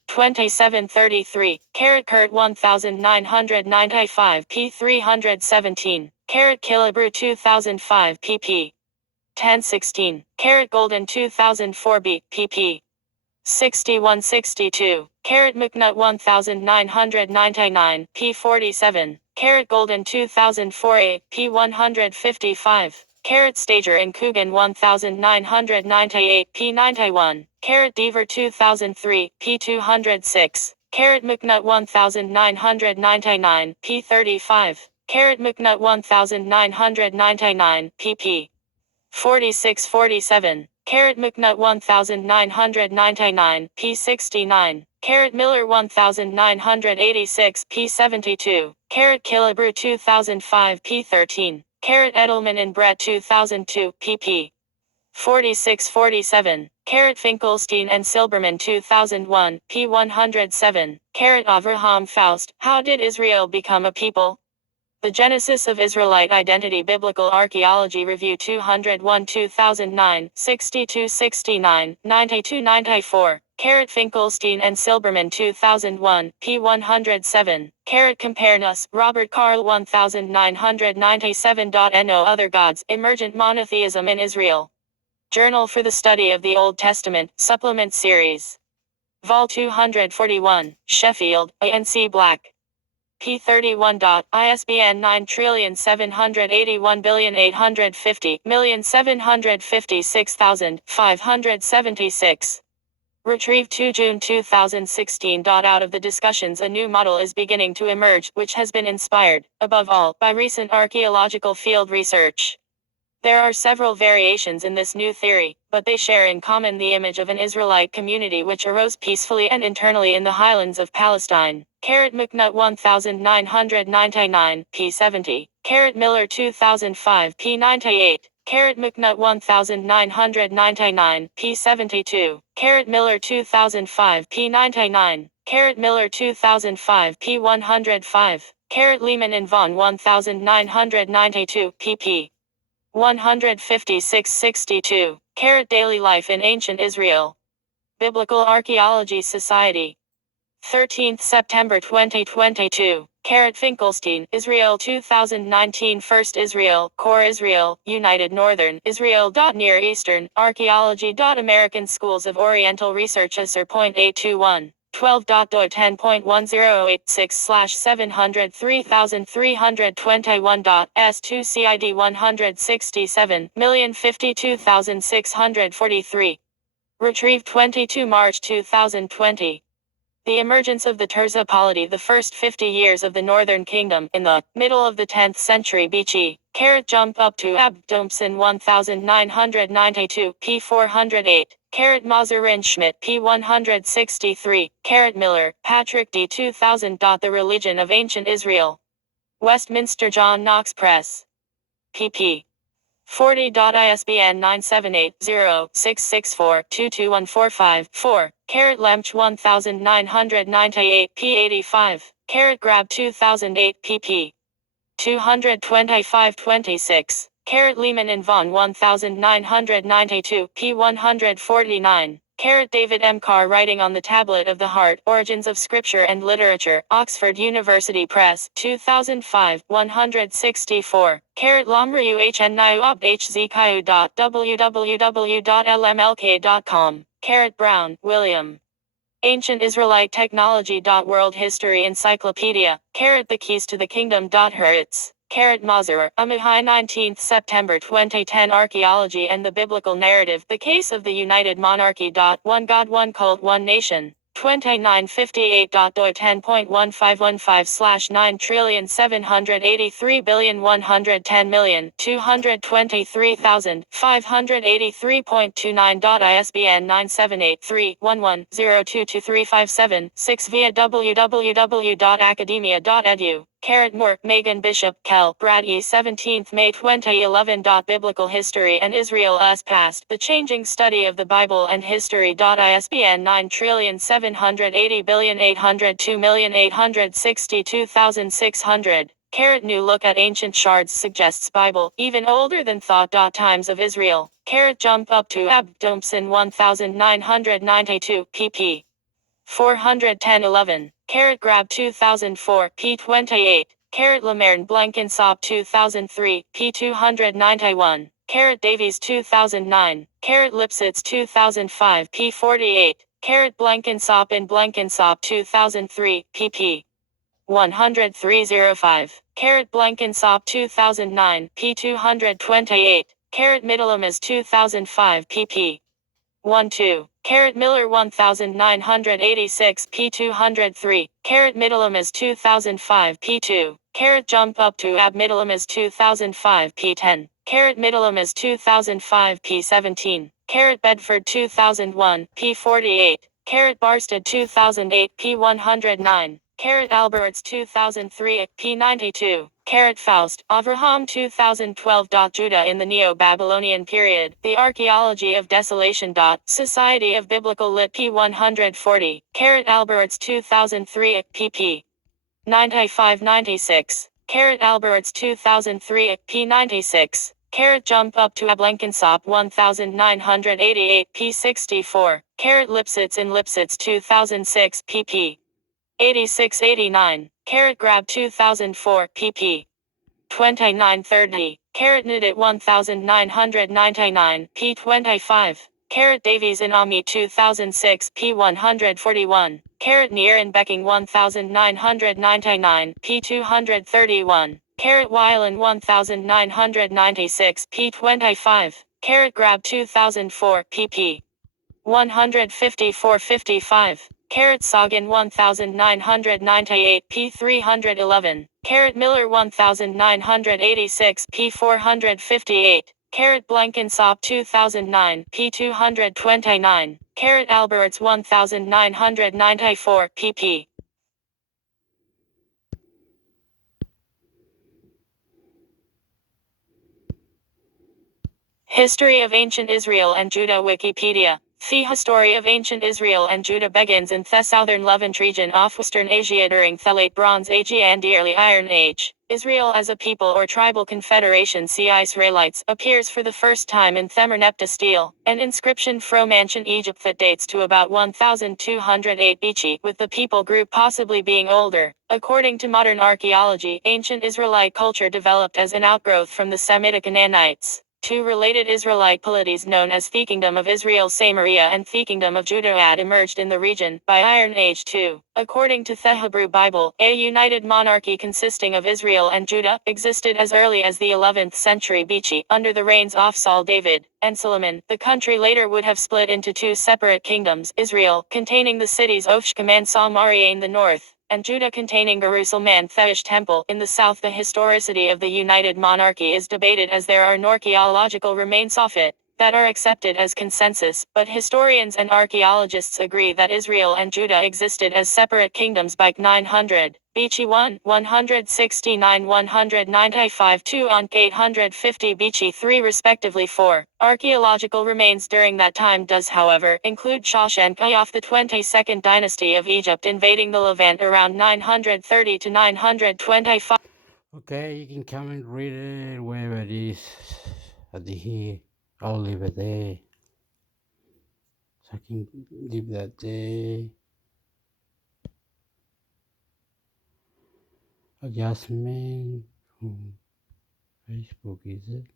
27-33. Kurt 1995, p. 317. Killebrew 2005, pp. 1016. Golden 2004, b. pp. 61-62. McNutt 1999, p. 47. Golden 2004, a. p. 155. Stager and Coogan 1998, p. 91. Deaver 2003, p. 206. McNutt 1999, p. 35. McNutt 1999, pp. 46-47. McNutt 1999, p. 69. Miller 1986, p. 72. Killebrew 2005, p. 13. Edelman and Brett 2002, pp. 46-47. Finkelstein and Silberman 2001, p. 107. Avraham Faust, How Did Israel Become a People? The Genesis of Israelite Identity. Biblical Archaeology Review 201 2009, 62-69, 92-94. Finkelstein and Silberman 2001, p. 107. Compare Nuss, Robert Carl 1997.no Other Gods, Emergent Monotheism in Israel. Journal for the Study of the Old Testament, Supplement Series. Vol 241, Sheffield, A&C Black. p. 31. ISBN 9781850,756,576. Retrieved 2 June 2016. Out of the discussions, a new model is beginning to emerge, which has been inspired, above all, by recent archaeological field research. There are several variations in this new theory, but they share in common the image of an Israelite community which arose peacefully and internally in the highlands of Palestine. McNutt 1999, p. 70. Miller 2005, p. 98. McNutt 1999, p. 72. Miller 2005, p. 99. Miller 2005, p. 105. Lehman and Vaughan 1992, pp. 156-62. Daily Life in Ancient Israel. Biblical Archaeology Society. 13th September 2022. Finkelstein, Israel 2019. First Israel, Core Israel, United Northern Israel. Near Eastern Archaeology. American Schools of Oriental Research. ASER.821. 12.doi 10.1086/703321. S2 CID 167,052,643. Retrieved 22 March 2020. The emergence of the Terza polity. The first 50 years of the Northern Kingdom, in the middle of the 10th century BC, Jump up to Abdomsen 1992, p. 408. Mazarin Schmidt, p. 163. Miller, Patrick D. 2000. The Religion of Ancient Israel. Westminster John Knox Press. pp. 40. ISBN 978-0-664-22145-4. Lemch 1998, p. 85. Grab 2008, pp. 225-26. Lehman and Vaughan 1992, p. 149. David M. Carr Writing on the Tablet of the Heart, Origins of Scripture and Literature, Oxford University Press, 2005, 164. Lomriu HN Niuob HZKU. www.lmlk.com. Brown, William. Ancient Israelite Technology. World History Encyclopedia. The Keys to the Kingdom. Hurwitz. Mazur, Amihai 19th September 2010. Archaeology and the Biblical Narrative. The Case of the United Monarchy. One God, one cult, one nation. 2958. Doi 10.1515/9,783,110,223,583.29. ISBN 978-3-11-022-357-6 via www.academia.edu. Moore, Megan Bishop, Kell, Brad E. 17th May 2011. Biblical History and Israel's Past, The Changing Study of the Bible and History. ISBN 9780802862600. New Look at Ancient Shards suggests Bible, even older than thought. Times of Israel. Jump up to Abdomsen 1992, pp. 410-11. Grab 2004, p. 28. Lemern Blankensop 2003, p. 291. Davies 2009. Lipsitz 2005, p. 48. Blankensop and Blankensop 2003, pp. 10305. Blankensop 2009, p. 228. Middlemas 2005, pp. 12. Miller 1986, p. 203. Middlemas 2005, p. 2. Jump up to Middlemas 2005, p. 10. Middlemas 2005, p. 17. Bedford 2001, p. 48. Barsted 2008, p. 109. Alberts 2003, p. 92. Faust, Avraham 2012. Judah in the Neo-Babylonian Period, The Archaeology of Desolation. Society of Biblical Lit. p. 140. Alberts 2003, pp. 95-96. Alberts 2003, p. 96. Jump up to Blankensop 1988, p. 64. Lipsitz in Lipsitz 2006, pp. 86-89. Grab 2004, pp. 29-30. Nidit 1999, p. 25. Davies in Ami 2006, p. 141. Near in Becking 1999, p. 231. Weiland 1996, p. 25. Grab 2004, pp. 154-55. Sagan 1998, p. 311. Miller 1986, p. 458. Blankensop 2009, p. 229. Alberts 1994, pp. History of Ancient Israel and Judah. Wikipedia. The history of ancient Israel and Judah begins in the southern Levant region of Western Asia during the Late Bronze Age and Early Iron Age. Israel as a people or tribal confederation, see Israelites, appears for the first time in Themerneptah stele, an inscription from ancient Egypt that dates to about 1208 BC, with the people group possibly being older. According to modern archaeology, ancient Israelite culture developed as an outgrowth from the Semitic Canaanites. Two related Israelite polities known as the Kingdom of Israel Samaria and the Kingdom of Judah had emerged in the region by Iron Age II. According to the Hebrew Bible, a united monarchy consisting of Israel and Judah existed as early as the 11th century BC under the reigns of Saul, David, and Solomon. The country later would have split into two separate kingdoms, Israel, containing the cities of Shechem and Samaria in the north, and Judah containing Jerusalem Theish Temple. In the south, the historicity of the United Monarchy is debated as there are no archaeological remains of it that are accepted as consensus, but historians and archaeologists agree that Israel and Judah existed as separate kingdoms by 900 BC 1, 169, 195, 2 on 850 BC 3 respectively. 4. Archaeological remains during that time does however include Shoshenkai of the 22nd dynasty of Egypt invading the Levant around 930 to 925. Okay, you can come and read it wherever it is. At the here. I'll leave it there. So I can leave that there. Adjustment. Facebook, is it?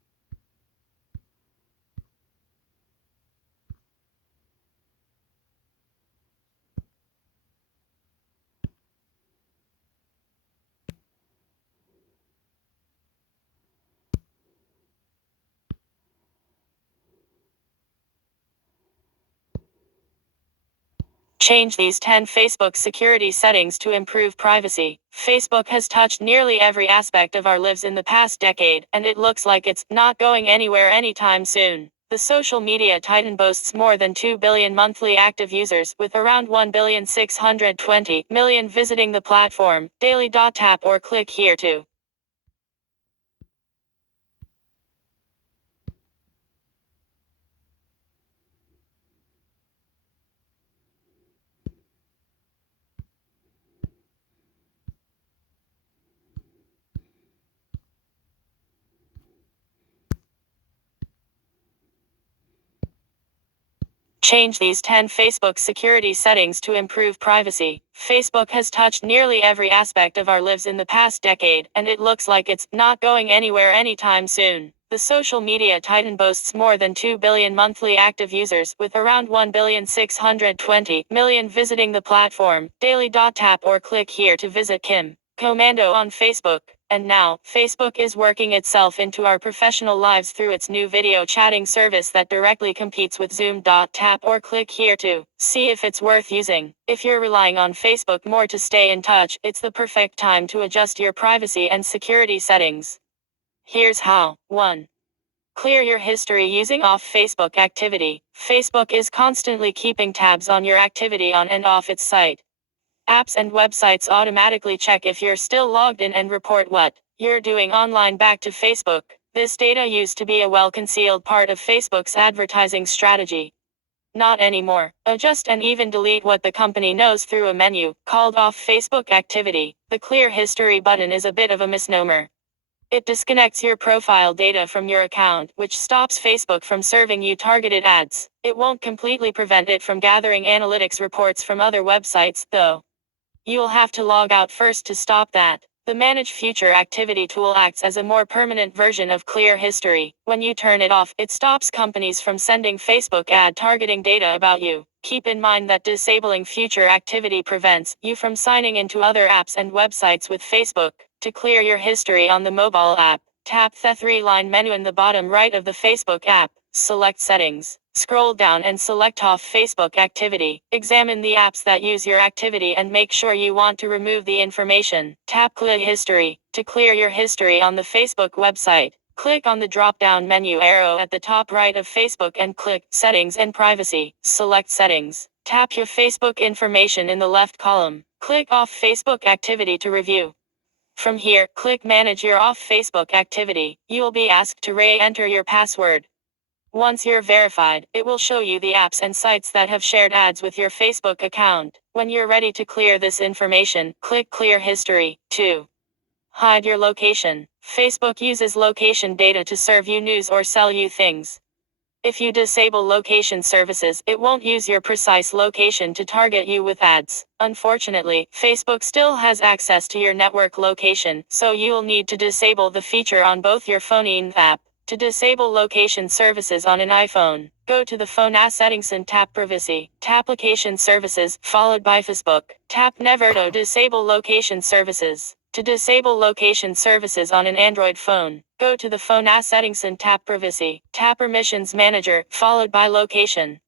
Change these 10 Facebook security settings to improve privacy. Facebook has touched nearly every aspect of our lives in the past decade, and it looks like it's not going anywhere anytime soon. The social media titan boasts more than 2 billion monthly active users, with around 1,620,000,000 visiting the platform daily. Tap or click here to change these 10 Facebook security settings to improve privacy. Facebook has touched nearly every aspect of our lives in the past decade, and it looks like it's not going anywhere anytime soon. The social media titan boasts more than 2 billion monthly active users, with around 1,620,000,000 visiting the platform daily. Tap or click here to visit Kim Commando on Facebook. And now, Facebook is working itself into our professional lives through its new video chatting service that directly competes with Zoom. Tap or click here to see if it's worth using. If you're relying on Facebook more to stay in touch, it's the perfect time to adjust your privacy and security settings. Here's how. 1. Clear your history using off Facebook activity. Facebook is constantly keeping tabs on your activity on and off its site. Apps and websites automatically check if you're still logged in and report what you're doing online back to Facebook. This data used to be a well-concealed part of Facebook's advertising strategy. Not anymore. Adjust and even delete what the company knows through a menu called Off Facebook Activity. The Clear History button is a bit of a misnomer. It disconnects your profile data from your account, which stops Facebook from serving you targeted ads. It won't completely prevent it from gathering analytics reports from other websites, though. You'll have to log out first to stop that. The Manage Future Activity tool acts as a more permanent version of Clear History. When you turn it off, it stops companies from sending Facebook ad targeting data about you. Keep in mind that disabling future activity prevents you from signing into other apps and websites with Facebook. To clear your history on the mobile app, tap the 3-line menu in the bottom right of the Facebook app. Select Settings. Scroll down and select Off Facebook Activity. Examine the apps that use your activity and make sure you want to remove the information. Tap Clear History. To clear your history on the Facebook website, click on the drop-down menu arrow at the top right of Facebook and click Settings and Privacy. Select Settings. Tap your Facebook information in the left column. Click Off Facebook Activity to review. From here, click Manage your Off Facebook Activity. You will be asked to re-enter your password. Once you're verified, it will show you the apps and sites that have shared ads with your Facebook account. When you're ready to clear this information, click Clear History. 2. Hide your location. Facebook uses location data to serve you news or sell you things. If you disable location services, it won't use your precise location to target you with ads. Unfortunately, Facebook still has access to your network location, so you'll need to disable the feature on both your phone and app. To disable location services on an iPhone, go to the phone settings and tap Privacy. Tap Application Services, followed by Facebook. Tap Never to disable location services. To disable location services on an Android phone, go to the phone settings and tap Privacy. Tap Permissions Manager, followed by Location.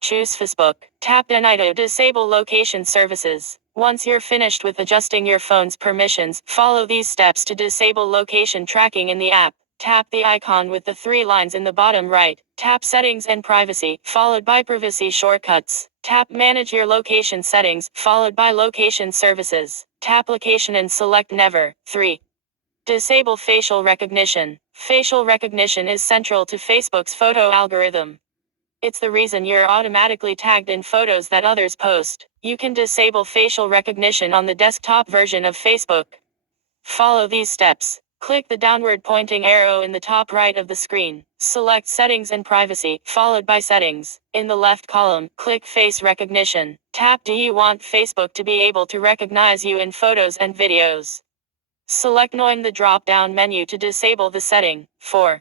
Choose Facebook. Tap to disable location services. Once you're finished with adjusting your phone's permissions, follow these steps to disable location tracking in the app. Tap the icon with the 3 lines in the bottom right. Tap Settings and Privacy, followed by Privacy Shortcuts. Tap Manage your location settings, followed by Location Services. Tap Location and select Never. 3. Disable facial recognition. Facial recognition is central to Facebook's photo algorithm. It's the reason you're automatically tagged in photos that others post. You can disable facial recognition on the desktop version of Facebook. Follow these steps. Click the downward pointing arrow in the top right of the screen. Select Settings and Privacy, followed by Settings. In the left column, click Face Recognition. Tap Do you want Facebook to be able to recognize you in photos and videos? Select No in the drop-down menu to disable the setting. 4.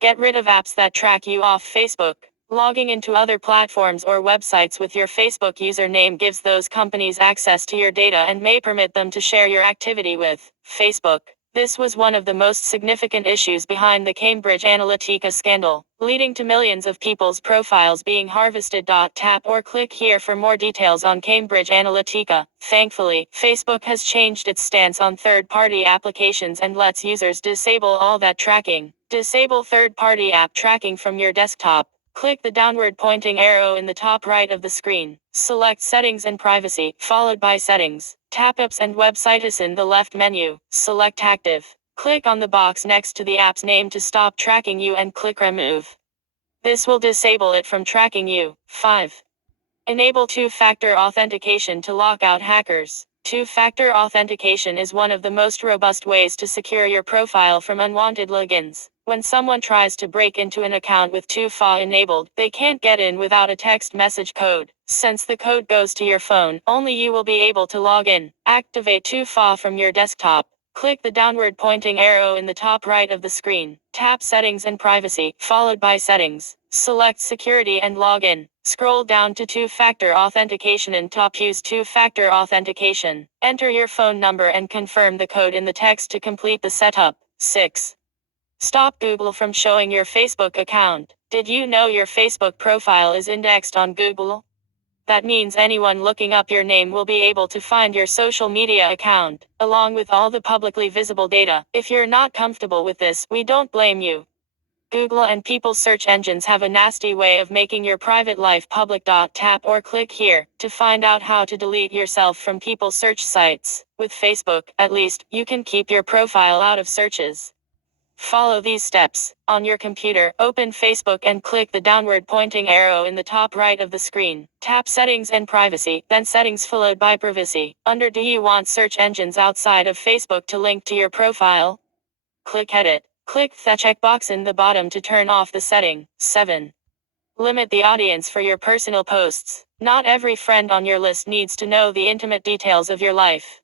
Get rid of apps that track you off Facebook. Logging into other platforms or websites with your Facebook username gives those companies access to your data and may permit them to share your activity with Facebook. This was one of the most significant issues behind the Cambridge Analytica scandal, leading to millions of people's profiles being harvested. Tap or click here for more details on Cambridge Analytica. Thankfully, Facebook has changed its stance on third-party applications and lets users disable all that tracking. Disable third-party app tracking from your desktop. Click the downward pointing arrow in the top right of the screen. Select Settings and Privacy, followed by Settings. Tap Apps and Websites in the left menu. Select Active. Click on the box next to the app's name to stop tracking you and click Remove. This will disable it from tracking you. 5. Enable two-factor authentication to lock out hackers. Two-factor authentication is one of the most robust ways to secure your profile from unwanted logins. When someone tries to break into an account with 2FA enabled, they can't get in without a text message code. Since the code goes to your phone, only you will be able to log in. Activate 2FA from your desktop. Click the downward pointing arrow in the top right of the screen. Tap Settings and Privacy, followed by Settings. Select Security and Login. Scroll down to two-factor authentication and tap Use two-factor authentication. Enter your phone number and confirm the code in the text to complete the setup. 6. Stop Google from showing your Facebook account. Did you know your Facebook profile is indexed on Google? That means anyone looking up your name will be able to find your social media account, along with all the publicly visible data. If you're not comfortable with this, we don't blame you. Google and people's search engines have a nasty way of making your private life public. Tap or click here to find out how to delete yourself from people's search sites. With Facebook, at least, you can keep your profile out of searches. Follow these steps. On your computer, open Facebook and click the downward pointing arrow in the top right of the screen. Tap Settings and Privacy, then Settings followed by Privacy. Under Do you want search engines outside of Facebook to link to your profile? Click Edit. Click the checkbox in the bottom to turn off the setting. 7. Limit the audience for your personal posts. Not every friend on your list needs to know the intimate details of your life.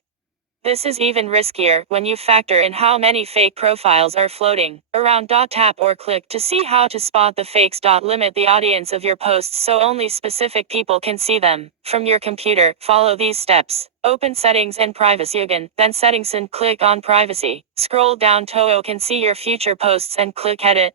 This is even riskier when you factor in how many fake profiles are floating around. Tap or click to see how to spot the fakes. Limit the audience of your posts so only specific people can see them. From your computer, follow these steps. Open Settings and Privacy again, then Settings and click on Privacy. Scroll down to you can see your future posts and click Edit.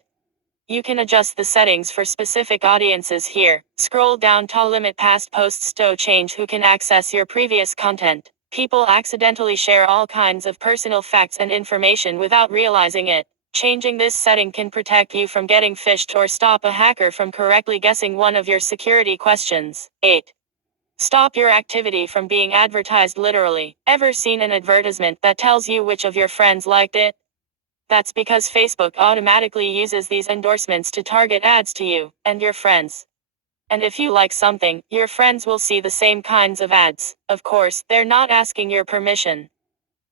You can adjust the settings for specific audiences here. Scroll down to limit past posts to change who can access your previous content. People accidentally share all kinds of personal facts and information without realizing it. Changing this setting can protect you from getting phished or stop a hacker from correctly guessing one of your security questions. 8. Stop your activity from being advertised literally. Ever seen an advertisement that tells you which of your friends liked it? That's because Facebook automatically uses these endorsements to target ads to you and your friends. And if you like something, your friends will see the same kinds of ads. Of course, they're not asking your permission.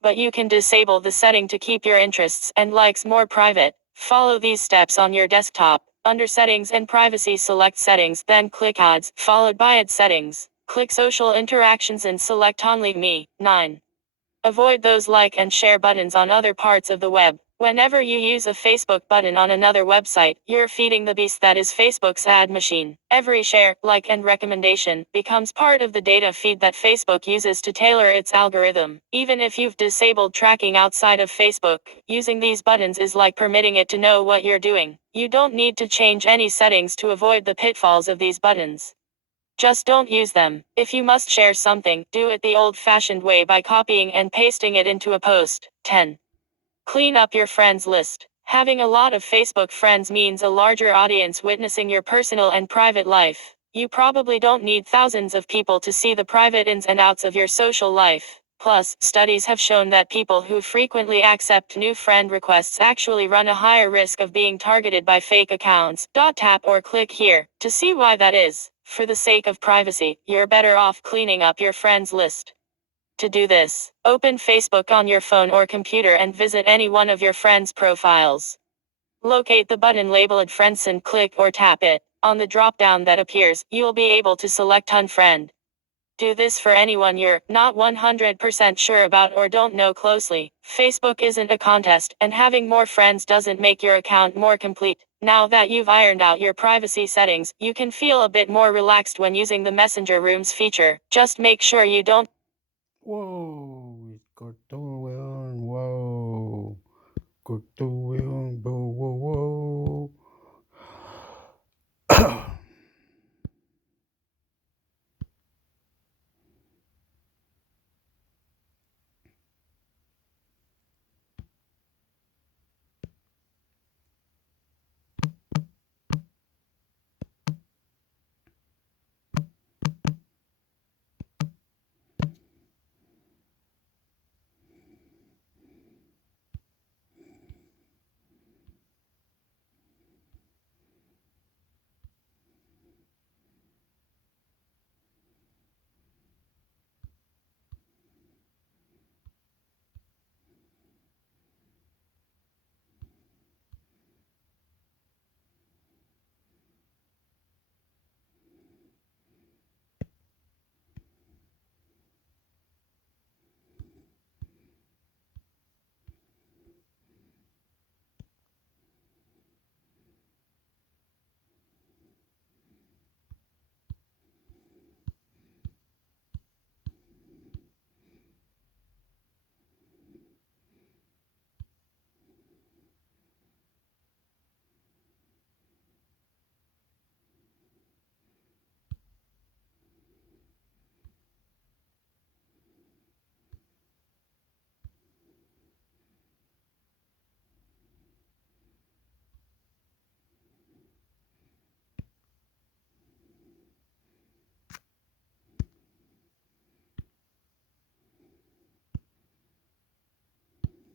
But you can disable the setting to keep your interests and likes more private. Follow these steps on your desktop. Under Settings and Privacy, select Settings, then click Ads, followed by Ad Settings. Click Social Interactions and select Only Me. 9. Avoid those like and share buttons on other parts of the web. Whenever you use a Facebook button on another website, you're feeding the beast that is Facebook's ad machine. Every share, like, and recommendation becomes part of the data feed that Facebook uses to tailor its algorithm. Even if you've disabled tracking outside of Facebook, using these buttons is like permitting it to know what you're doing. You don't need to change any settings to avoid the pitfalls of these buttons. Just don't use them. If you must share something, do it the old-fashioned way by copying and pasting it into a post. 10. Clean up your friends list. Having a lot of Facebook friends means a larger audience witnessing your personal and private life. You probably don't need thousands of people to see the private ins and outs of your social life. Plus, studies have shown that people who frequently accept new friend requests actually run a higher risk of being targeted by fake accounts. Tap or click here to see why that is. For the sake of privacy, you're better off cleaning up your friends list. To do this, open Facebook on your phone or computer and visit any one of your friends' profiles. Locate the button labeled Friends and click or tap it. On the drop-down that appears, you'll be able to select Unfriend. Do this for anyone you're not 100% sure about or don't know closely. Facebook isn't a contest, and having more friends doesn't make your account more complete. Now that you've ironed out your privacy settings, you can feel a bit more relaxed when using the Messenger Rooms feature. Just make sure you don't. Whoa, it got too well, whoa, got too well, whoa, whoa.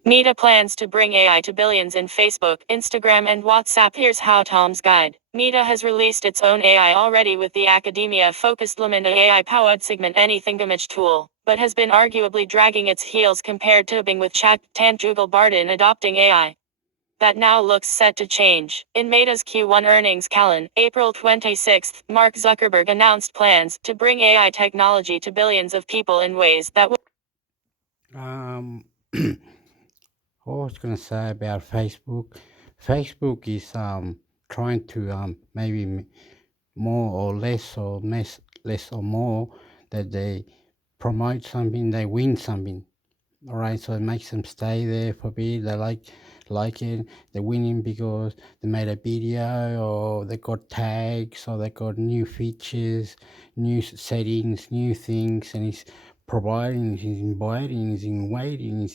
Meta plans to bring AI to billions in Facebook, Instagram, and WhatsApp. Here's how Tom's guide. Meta has released its own AI already with the academia-focused Lumina AI-powered segment anything image tool, but has been arguably dragging its heels compared to Bing with chat tant Google Bard in adopting AI. That now looks set to change. In Meta's Q1 earnings call, April 26, Mark Zuckerberg announced plans to bring AI technology to billions of people in ways that will What I was gonna say about Facebook. Facebook is trying to maybe more or less or more that they promote something, they win something. All right, so it makes them stay there for a bit. They like it. They're winning because they made a video, or they got tags, or they got new features, new settings, new things, and it's providing, he's inviting, he's in waiting,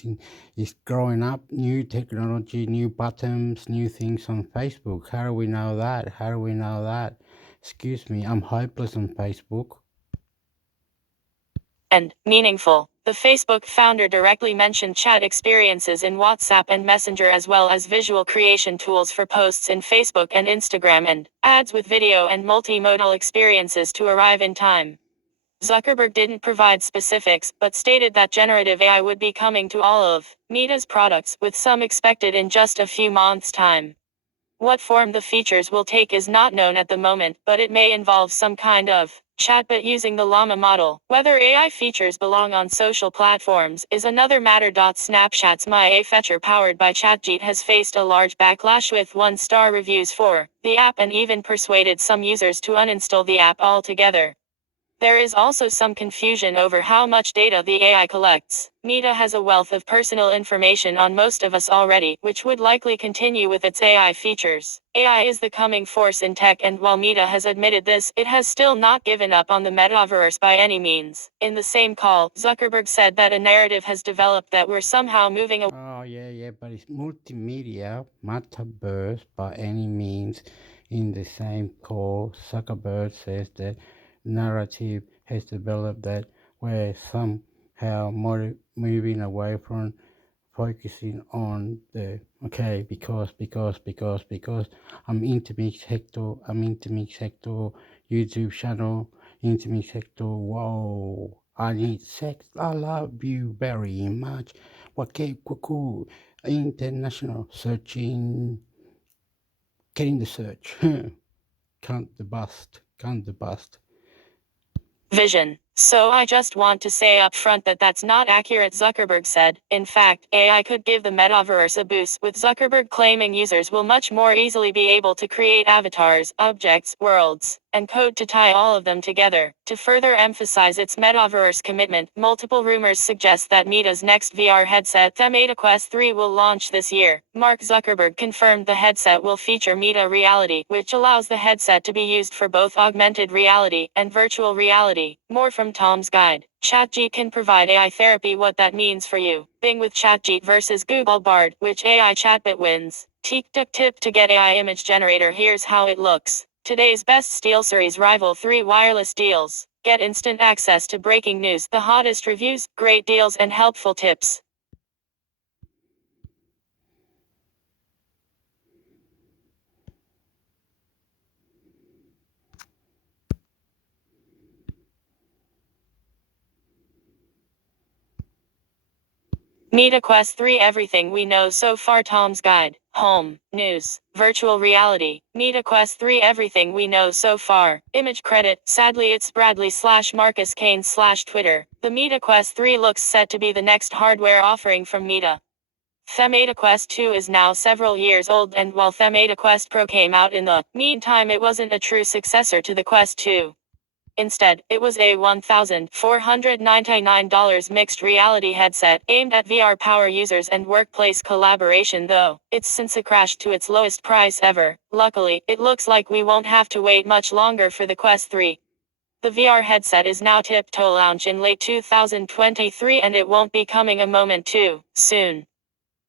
he's growing up new technology, new buttons, new things on Facebook. How do we know that? How do we know that? Excuse me, I'm hopeless on Facebook. and meaningful. The Facebook founder directly mentioned chat experiences in WhatsApp and Messenger, as well as visual creation tools for posts in Facebook and Instagram, and ads with video and multimodal experiences to arrive in time. Zuckerberg didn't provide specifics, but stated that generative AI would be coming to all of Meta's products, with some expected in just a few months' time. What form the features will take is not known at the moment, but it may involve some kind of chatbot using the Llama model. Whether AI features belong on social platforms is another matter. Snapchat's My feature powered by ChatGPT has faced a large backlash with 1-star reviews for the app, and even persuaded some users to uninstall the app altogether. There is also some confusion over how much data the AI collects. Meta has a wealth of personal information on most of us already, which would likely continue with its AI features. AI is the coming force in tech, and while Meta has admitted this, it has still not given up on the metaverse by any means. In the same call, Zuckerberg said that a narrative has developed that we're somehow moving away. Oh, yeah, but it's multimedia, metaverse by any means. In the same call, Zuckerberg says that narrative has developed that we're somehow moving away from focusing on the because I'm intermix hector YouTube channel, intermix hector. Whoa, I need sex, I love you very much. Okay, cool. International searching, getting the search. Can't the bust. Vision. So I just want to say up front that that's not accurate, Zuckerberg said. In fact, AI could give the metaverse a boost, with Zuckerberg claiming users will much more easily be able to create avatars, objects, worlds, and code to tie all of them together. To further emphasize its metaverse commitment, multiple rumors suggest that Meta's next VR headset, the Meta Quest 3, will launch this year. Mark Zuckerberg confirmed the headset will feature Meta Reality, which allows the headset to be used for both augmented reality and virtual reality. More from Tom's Guide. ChatGPT can provide AI therapy. What that means for you. Bing with ChatGPT versus Google Bard, which AI chatbot wins. Tip to get AI image generator. Here's how it looks. Today's best SteelSeries rival 3 wireless deals. Get instant access to breaking news, the hottest reviews, great deals, and helpful tips. Meta Quest 3, everything we know so far. Tom's Guide. Home. News. Virtual reality. Meta Quest 3, everything we know so far. Image credit. Sadly, it's Bradley/Marcus Kane/Twitter. The Meta Quest 3 looks set to be the next hardware offering from Meta. The Meta Quest 2 is now several years old, and while the Meta Quest Pro came out in the meantime, it wasn't a true successor to the Quest 2. Instead, it was a $1,499 mixed reality headset aimed at VR power users and workplace collaboration, though it's since crashed to its lowest price ever. Luckily, it looks like we won't have to wait much longer for the Quest 3. The VR headset is now tipped to launch in late 2023, and it won't be coming a moment too soon.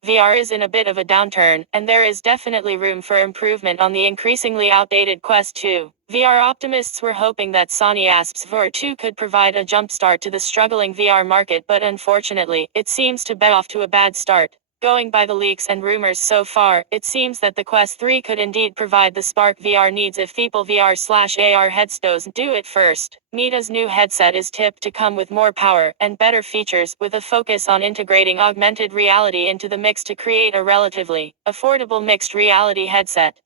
VR is in a bit of a downturn, and there is definitely room for improvement on the increasingly outdated Quest 2. VR optimists were hoping that Sony ASP's VR 2 could provide a jumpstart to the struggling VR market, but unfortunately, it seems to bet off to a bad start. Going by the leaks and rumors so far, it seems that the Quest 3 could indeed provide the spark VR needs if people VR/AR headsets do it first. Meta's new headset is tipped to come with more power and better features, with a focus on integrating augmented reality into the mix to create a relatively affordable mixed reality headset.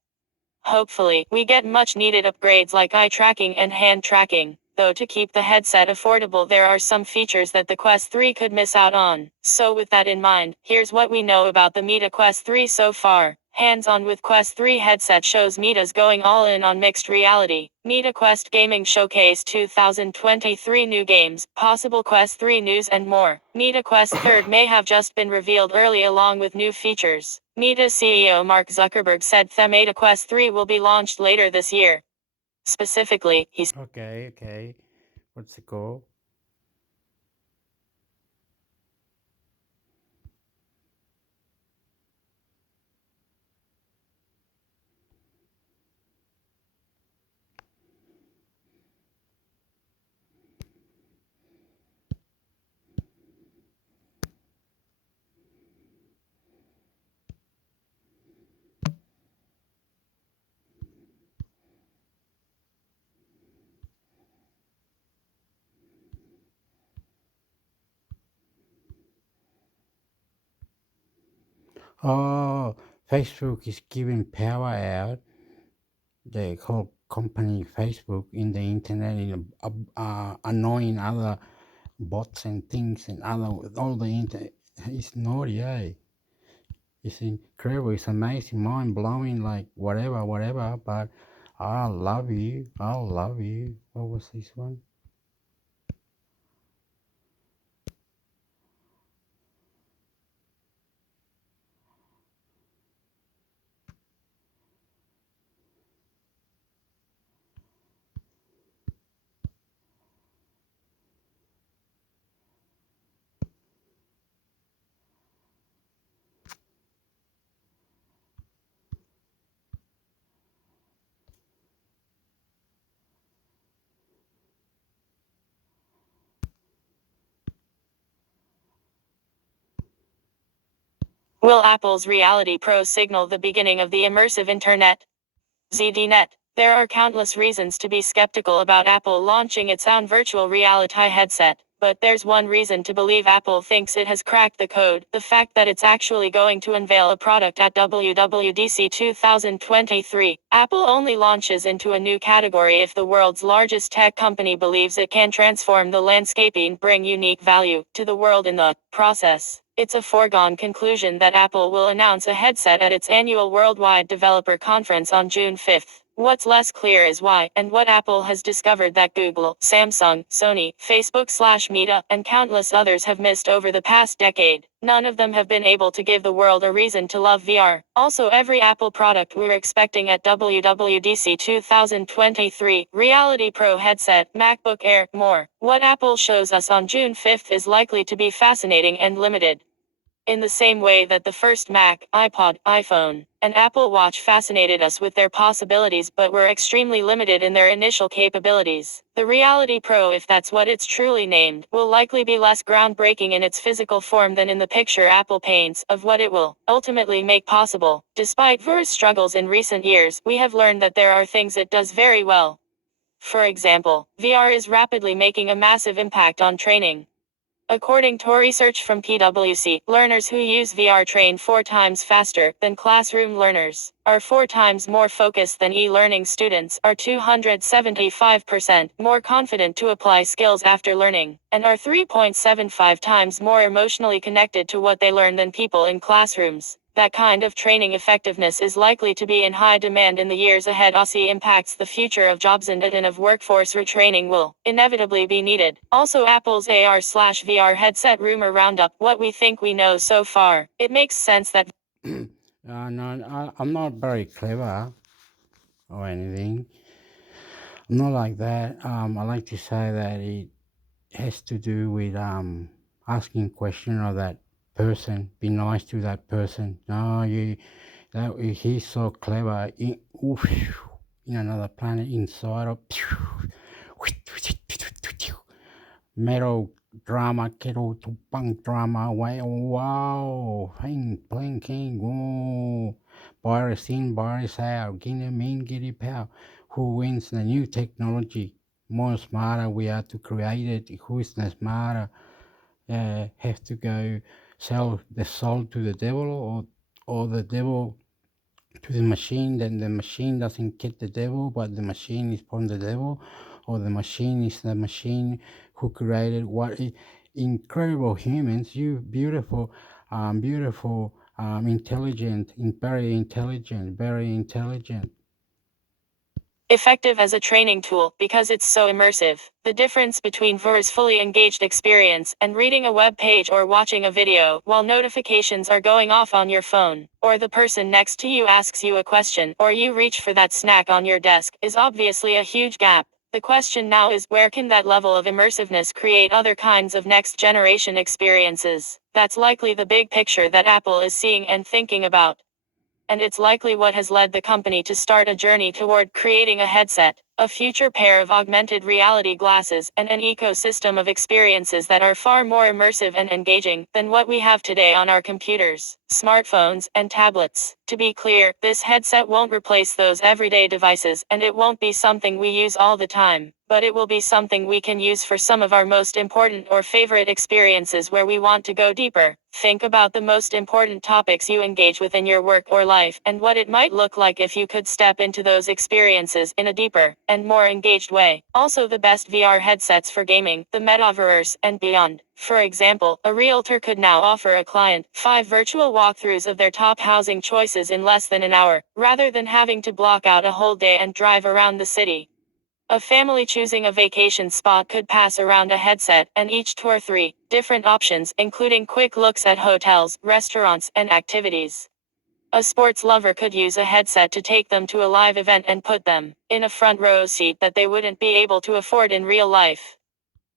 Hopefully, we get much needed upgrades like eye tracking and hand tracking. Though to keep the headset affordable, there are some features that the Quest 3 could miss out on. So with that in mind, here's what we know about the Meta Quest 3 so far. Hands-on with Quest 3 headset shows Meta's going all in on mixed reality. Meta Quest Gaming Showcase 2023 new games, possible Quest 3 news, and more. Meta Quest 3 may have just been revealed early along with new features. Meta CEO Mark Zuckerberg said the Meta Quest 3 will be launched later this year. Specifically, he Okay. What's it called? Oh, Facebook is giving power out. The whole company Facebook in the internet, annoying other bots and things and all the internet. It's naughty, eh? It's incredible. It's amazing, mind blowing. Like whatever. But I love you. What was this one? Will Apple's Reality Pro signal the beginning of the immersive internet? ZDNet. There are countless reasons to be skeptical about Apple launching its own virtual reality headset, but there's one reason to believe Apple thinks it has cracked the code: the fact that it's actually going to unveil a product at WWDC 2023. Apple only launches into a new category if the world's largest tech company believes it can transform the landscape and bring unique value to the world in the process. It's a foregone conclusion that Apple will announce a headset at its annual Worldwide Developer Conference on June 5th. What's less clear is why, and what Apple has discovered that Google, Samsung, Sony, Facebook/Meta, and countless others have missed over the past decade. None of them have been able to give the world a reason to love VR. Also, every Apple product we're expecting at WWDC 2023, Reality Pro headset, MacBook Air, more. What Apple shows us on June 5th is likely to be fascinating and limited. In the same way that the first Mac, iPod, iPhone, and Apple Watch fascinated us with their possibilities but were extremely limited in their initial capabilities, the Reality Pro, if that's what it's truly named, will likely be less groundbreaking in its physical form than in the picture Apple paints of what it will ultimately make possible. Despite VR's struggles in recent years, we have learned that there are things it does very well. For example, VR is rapidly making a massive impact on training. According to research from PwC, learners who use VR train 4 times faster than classroom learners, are 4 times more focused than e-learning students, are 275% more confident to apply skills after learning, and are 3.75 times more emotionally connected to what they learn than people in classrooms. That kind of training effectiveness is likely to be in high demand in the years ahead. ASI impacts the future of jobs and of workforce retraining will inevitably be needed. Also, Apple's AR/VR headset rumor roundup. What we think we know so far. It makes sense that No, I'm not very clever or anything. I'm not like that. I like to say that it has to do with asking question of that person. Be nice to that person. No, he's so clever. In another planet inside of metal drama, kettle to punk drama. Wow, playing king. Whoa. Virus in, virus out. Guinea mean, giddy power. Who wins the new technology? More smarter we are to create it. Who's the smarter? Have to go sell the soul to the devil, or the devil to the machine. Then the machine doesn't get the devil, but the machine is from the devil, or the machine is the machine who created what incredible humans. You beautiful, intelligent, very intelligent, very intelligent. effective as a training tool because it's so immersive. The difference between VR's fully engaged experience and reading a web page or watching a video while notifications are going off on your phone, or the person next to you asks you a question, or you reach for that snack on your desk, is obviously a huge gap. The question now is, where can that level of immersiveness create other kinds of next-generation experiences? That's likely the big picture that Apple is seeing and thinking about. And it's likely what has led the company to start a journey toward creating a headset, a future pair of augmented reality glasses, and an ecosystem of experiences that are far more immersive and engaging than what we have today on our computers, smartphones, and tablets. To be clear, this headset won't replace those everyday devices, and it won't be something we use all the time, but it will be something we can use for some of our most important or favorite experiences where we want to go deeper. Think about the most important topics you engage with in your work or life, and what it might look like if you could step into those experiences in a deeper and more engaged way. Also, the best VR headsets for gaming, the metaverse, and beyond. For example, a realtor could now offer a client 5 virtual walkthroughs of their top housing choices in less than an hour, rather than having to block out a whole day and drive around the city. A family choosing a vacation spot could pass around a headset and each tour 3 different options, including quick looks at hotels, restaurants, and activities. A sports lover could use a headset to take them to a live event and put them in a front row seat that they wouldn't be able to afford in real life.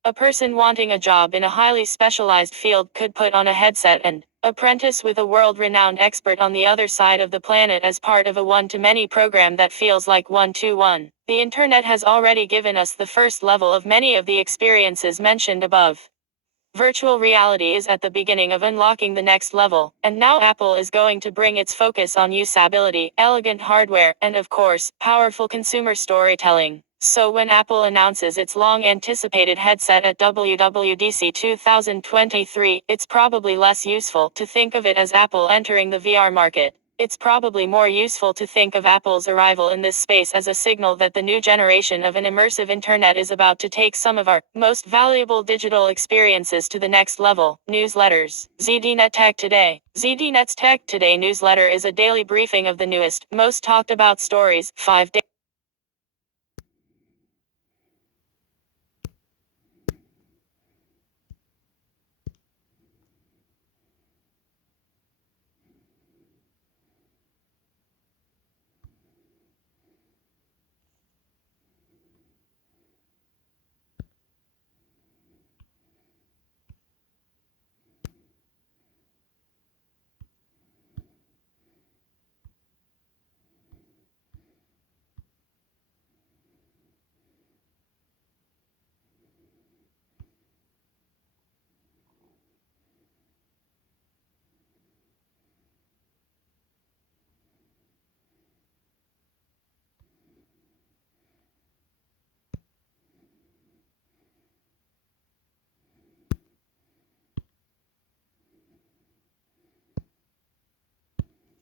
A person wanting a job in a highly specialized field could put on a headset and apprentice with a world-renowned expert on the other side of the planet as part of a one-to-many program that feels like one-to-one. The internet has already given us the first level of many of the experiences mentioned above. Virtual reality is at the beginning of unlocking the next level, and now Apple is going to bring its focus on usability, elegant hardware, and of course, powerful consumer storytelling. So when Apple announces its long-anticipated headset at WWDC 2023, it's probably less useful to think of it as Apple entering the VR market. It's probably more useful to think of Apple's arrival in this space as a signal that the new generation of an immersive internet is about to take some of our most valuable digital experiences to the next level. Newsletters. ZDNet Tech Today. ZDNet's Tech Today newsletter is a daily briefing of the newest, most talked about stories, 5 days.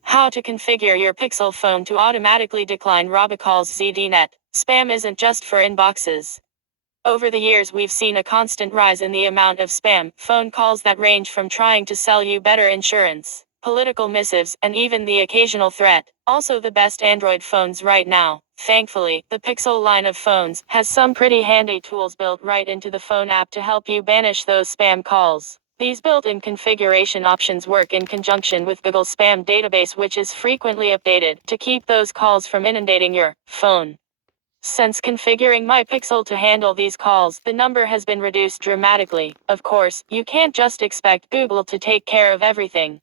How to configure your Pixel phone to automatically decline robocalls. ZDNet. Spam isn't just for inboxes. Over the years, we've seen a constant rise in the amount of spam phone calls that range from trying to sell you better insurance, political missives, and even the occasional threat. Also, the best Android phones right now, thankfully, the Pixel line of phones has some pretty handy tools built right into the phone app to help you banish those spam calls. These built-in configuration options work in conjunction with Google's spam database, which is frequently updated to keep those calls from inundating your phone. Since configuring my Pixel to handle these calls, the number has been reduced dramatically. Of course, you can't just expect Google to take care of everything.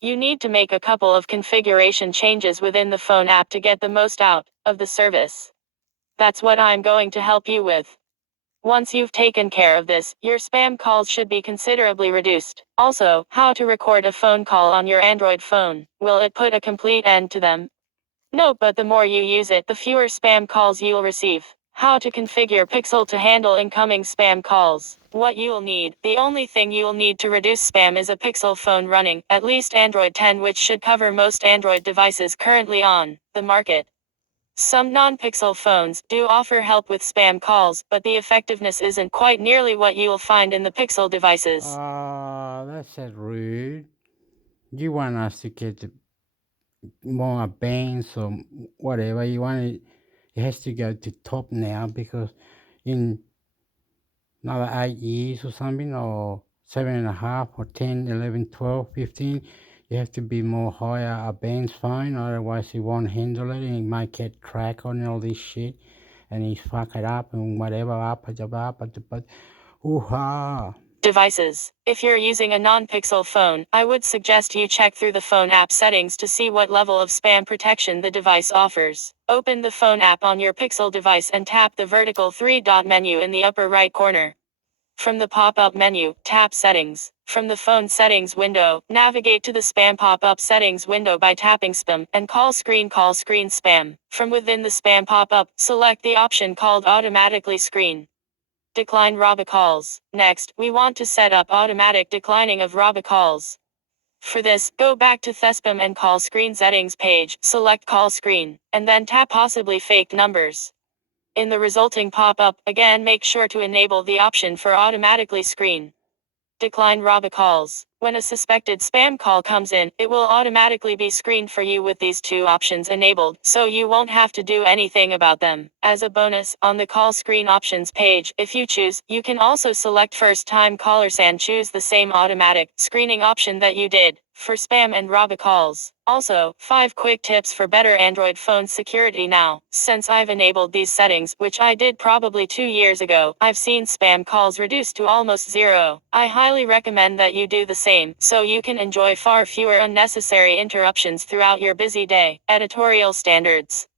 You need to make a couple of configuration changes within the phone app to get the most out of the service. That's what I'm going to help you with. Once you've taken care of this, your spam calls should be considerably reduced. Also, how to record a phone call on your Android phone. Will it put a complete end to them? No, but the more you use it, the fewer spam calls you'll receive. How to configure Pixel to handle incoming spam calls. What you'll need. The only thing you'll need to reduce spam is a Pixel phone running at least Android 10, which should cover most Android devices currently on the market. Some non-Pixel phones do offer help with spam calls, but the effectiveness isn't quite nearly what you'll find in the Pixel devices. That's rude. You want us to get more bands or whatever you want. It has to go to top now because in another 8 years or something, or 7.5 or 10, 11, 12, 15, you have to be more higher a band's phone, otherwise he won't handle it and he might get crack on all this shit and he fuck it up and whatever but ooh-ha. Devices. If you're using a non-Pixel phone, I would suggest you check through the phone app settings to see what level of spam protection the device offers. Open the phone app on your Pixel device and tap the vertical three-dot menu in the upper right corner. From the pop-up menu, tap Settings. From the phone settings window, navigate to the spam pop-up settings window by tapping Spam and call screen spam. From within the spam pop-up, select the option called Automatically Screen. Decline robocalls. Next, we want to set up automatic declining of robocalls. For this, go back to Thespam and call screen settings page, select call screen, and then tap possibly faked numbers. In the resulting pop-up, again make sure to enable the option for automatically screen. Decline robocalls. When a suspected spam call comes in, it will automatically be screened for you with these two options enabled, so you won't have to do anything about them. As a bonus, on the call screen options page, if you choose, you can also select first-time callers and choose the same automatic screening option that you did for spam and robocalls. Also, 5 quick tips for better Android phone security now. Since I've enabled these settings, which I did probably 2 years ago, I've seen spam calls reduced to almost zero. I highly recommend that you do the same, so you can enjoy far fewer unnecessary interruptions throughout your busy day. Editorial standards.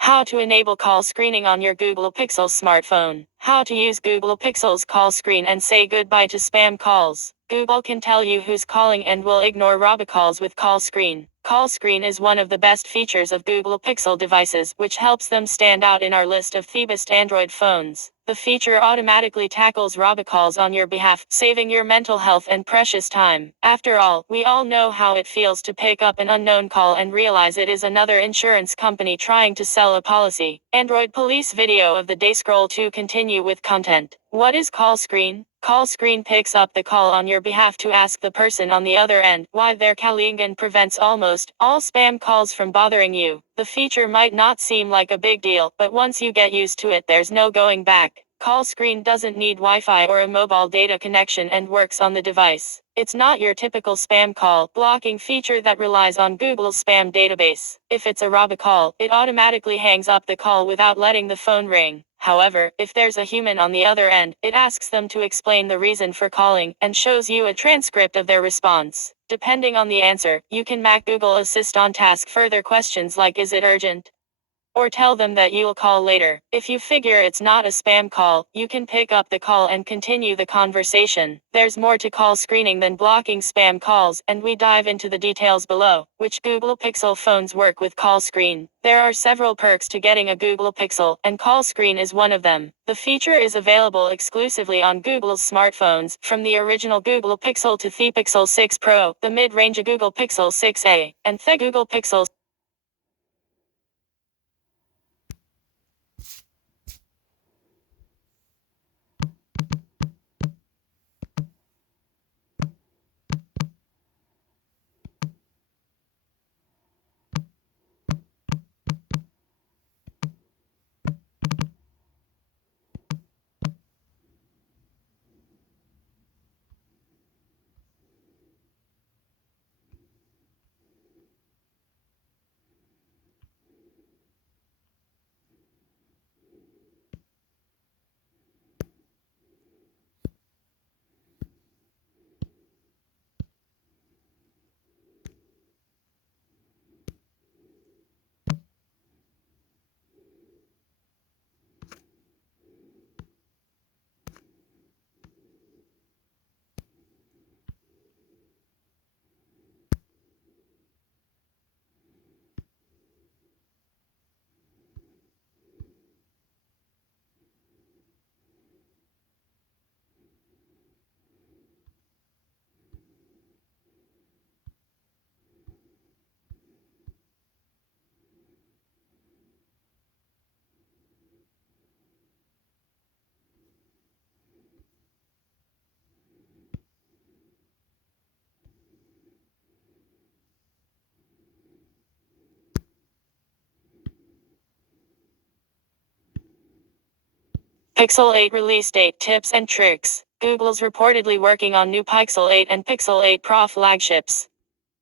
How to enable call screening on your Google Pixel smartphone. How to use Google Pixel's call screen and say goodbye to spam calls. Google can tell you who's calling and will ignore robocalls with call screen. Call screen is one of the best features of Google Pixel devices, which helps them stand out in our list of the best Android phones. The feature automatically tackles robocalls on your behalf, saving your mental health and precious time. After all, we all know how it feels to pick up an unknown call and realize it is another insurance company trying to sell a policy. Android police video of the day. Scroll to continue with content. What is call screen? Call screen picks up the call on your behalf to ask the person on the other end why they're calling and prevents almost all spam calls from bothering you. The feature might not seem like a big deal, but once you get used to it, there's no going back. Call screen doesn't need Wi-Fi or a mobile data connection and works on the device. It's not your typical spam call blocking feature that relies on Google's spam database. If it's a robocall, it automatically hangs up the call without letting the phone ring. However, if there's a human on the other end, it asks them to explain the reason for calling and shows you a transcript of their response. Depending on the answer, you can make Google Assist on task further questions like is it urgent? Or tell them that you'll call later. If you figure it's not a spam call, you can pick up the call and continue the conversation. There's more to call screening than blocking spam calls, and we dive into the details below. Which Google Pixel phones work with call screen? There are several perks to getting a Google Pixel, and call screen is one of them. The feature is available exclusively on Google's smartphones, from the original Google Pixel to the Pixel 6 Pro, the mid-range Google Pixel 6a, and the Google Pixel. Pixel 8 release date tips and tricks. Google's reportedly working on new Pixel 8 and Pixel 8 Pro flagships.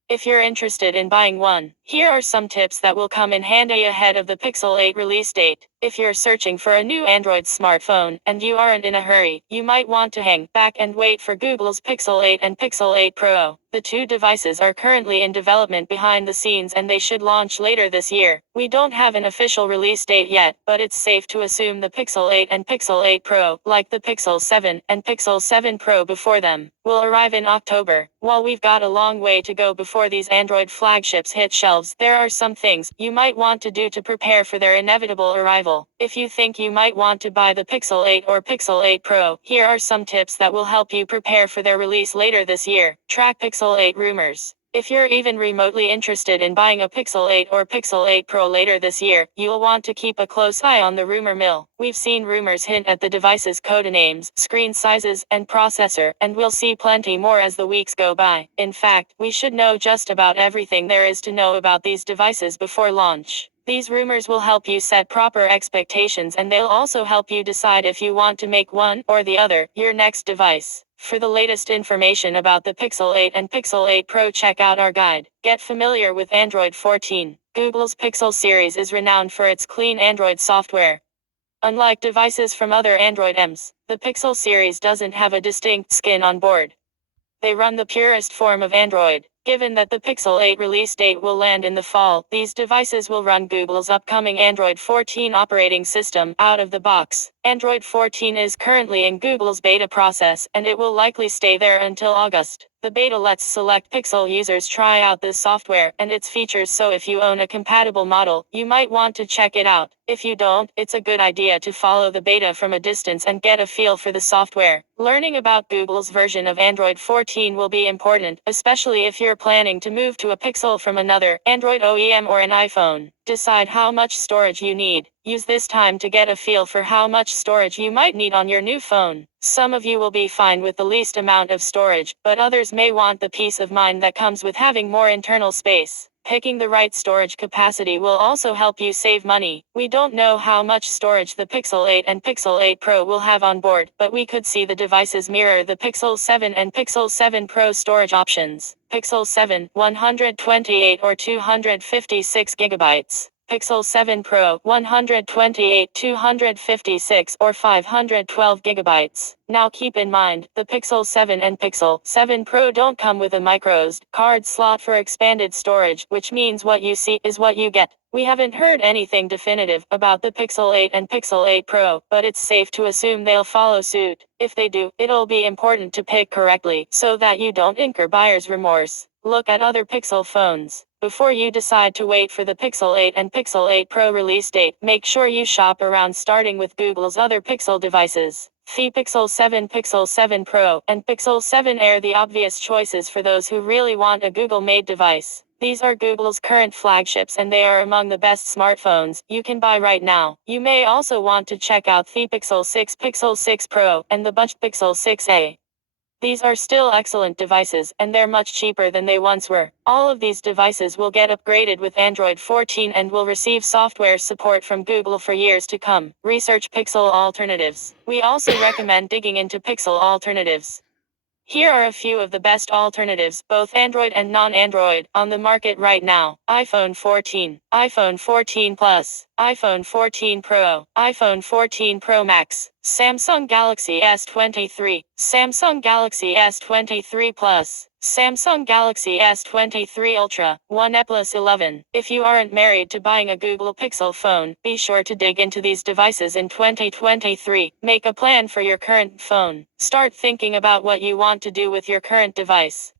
If you're interested in buying one, here are some tips that will come in handy ahead of the Pixel 8 release date. If you're searching for a new Android smartphone, and you aren't in a hurry, you might want to hang back and wait for Google's Pixel 8 and Pixel 8 Pro. The two devices are currently in development behind the scenes and they should launch later this year. We don't have an official release date yet, but it's safe to assume the Pixel 8 and Pixel 8 Pro, like the Pixel 7 and Pixel 7 Pro before them, will arrive in October. While we've got a long way to go before these Android flagships hit shelves, there are some things you might want to do to prepare for their inevitable arrival. If you think you might want to buy the Pixel 8 or Pixel 8 Pro, here are some tips that will help you prepare for their release later this year. Track Pixel 8 rumors. If you're even remotely interested in buying a Pixel 8 or Pixel 8 Pro later this year, you'll want to keep a close eye on the rumor mill. We've seen rumors hint at the device's codenames, screen sizes, and processor, and we'll see plenty more as the weeks go by. In fact, we should know just about everything there is to know about these devices before launch. These rumors will help you set proper expectations and they'll also help you decide if you want to make one or the other your next device. For the latest information about the Pixel 8 and Pixel 8 Pro, check out our guide. Get familiar with Android 14. Google's Pixel series is renowned for its clean Android software. Unlike devices from other Android EMs, the Pixel series doesn't have a distinct skin on board. They run the purest form of Android, Given that the Pixel 8 release date will land in the fall, these devices will run Google's upcoming Android 14 operating system out of the box. Android 14 is currently in Google's beta process, and it will likely stay there until August. The beta lets select Pixel users try out this software and its features, so if you own a compatible model, you might want to check it out. If you don't, it's a good idea to follow the beta from a distance and get a feel for the software. Learning about Google's version of Android 14 will be important, especially if you're planning to move to a Pixel from another Android OEM or an iPhone. Decide how much storage you need. Use this time to get a feel for how much storage you might need on your new phone. Some of you will be fine with the least amount of storage, but others may want the peace of mind that comes with having more internal space. Picking the right storage capacity will also help you save money. We don't know how much storage the Pixel 8 and Pixel 8 Pro will have on board, but we could see the devices mirror the Pixel 7 and Pixel 7 Pro storage options. Pixel 7, 128 or 256 gigabytes. Pixel 7 Pro, 128, 256 or 512 gigabytes. Now keep in mind, the Pixel 7 and Pixel 7 Pro don't come with a microSD card slot for expanded storage, which means what you see is what you get. We haven't heard anything definitive about the Pixel 8 and Pixel 8 Pro, but it's safe to assume they'll follow suit. If they do, it'll be important to pick correctly, so that you don't incur buyer's remorse. Look at other Pixel phones. Before you decide to wait for the Pixel 8 and Pixel 8 Pro release date, make sure you shop around, starting with Google's other Pixel devices. The Pixel 7, Pixel 7 Pro, and Pixel 7 are the obvious choices for those who really want a Google-made device. These are Google's current flagships, and they are among the best smartphones you can buy right now. You may also want to check out the Pixel 6, Pixel 6 Pro, and the budget Pixel 6a. These are still excellent devices, and they're much cheaper than they once were. All of these devices will get upgraded with Android 14 and will receive software support from Google for years to come. Research Pixel alternatives. We also recommend digging into Pixel alternatives. Here are a few of the best alternatives, both Android and non-Android, on the market right now. iPhone 14, iPhone 14 Plus, iPhone 14 Pro, iPhone 14 Pro Max, Samsung Galaxy S23, Samsung Galaxy S23 Plus, Samsung Galaxy S23 Ultra, OnePlus 11. If you aren't married to buying a Google Pixel phone, be sure to dig into these devices in 2023. Make a plan for your current phone. Start thinking about what you want to do with your current device.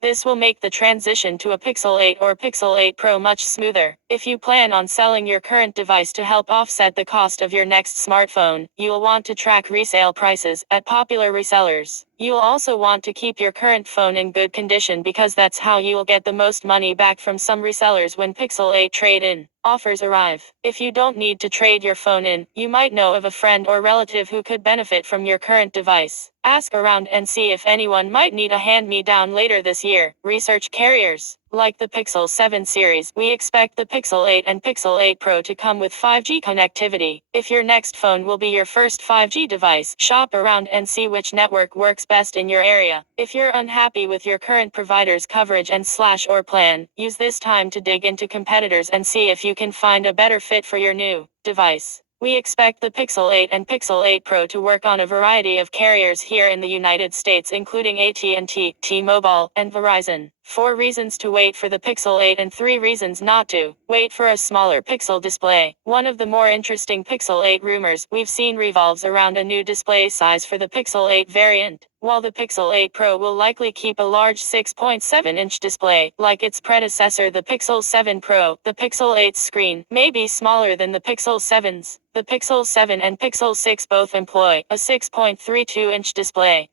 This will make the transition to a Pixel 8 or Pixel 8 Pro much smoother. If you plan on selling your current device to help offset the cost of your next smartphone, you'll want to track resale prices at popular resellers. You'll also want to keep your current phone in good condition, because that's how you'll get the most money back from some resellers when Pixel 8 trade-in offers arrive. If you don't need to trade your phone in, you might know of a friend or relative who could benefit from your current device. Ask around and see if anyone might need a hand-me-down later this year. Research carriers. Like the Pixel 7 series, we expect the Pixel 8 and Pixel 8 Pro to come with 5G connectivity. If your next phone will be your first 5G device, shop around and see which network works best in your area. If you're unhappy with your current provider's coverage and or plan, use this time to dig into competitors and see if you can find a better fit for your new device. We expect the Pixel 8 and Pixel 8 Pro to work on a variety of carriers here in the United States, including AT&T, T-Mobile, and Verizon. 4 reasons to wait for the Pixel 8 and 3 reasons not to. Wait for a smaller Pixel display. One of the more interesting Pixel 8 rumors we've seen revolves around a new display size for the Pixel 8 variant. While the Pixel 8 Pro will likely keep a large 6.7-inch display, like its predecessor the Pixel 7 Pro, the Pixel 8's screen may be smaller than the Pixel 7's. The Pixel 7 and Pixel 6 both employ a 6.32-inch display.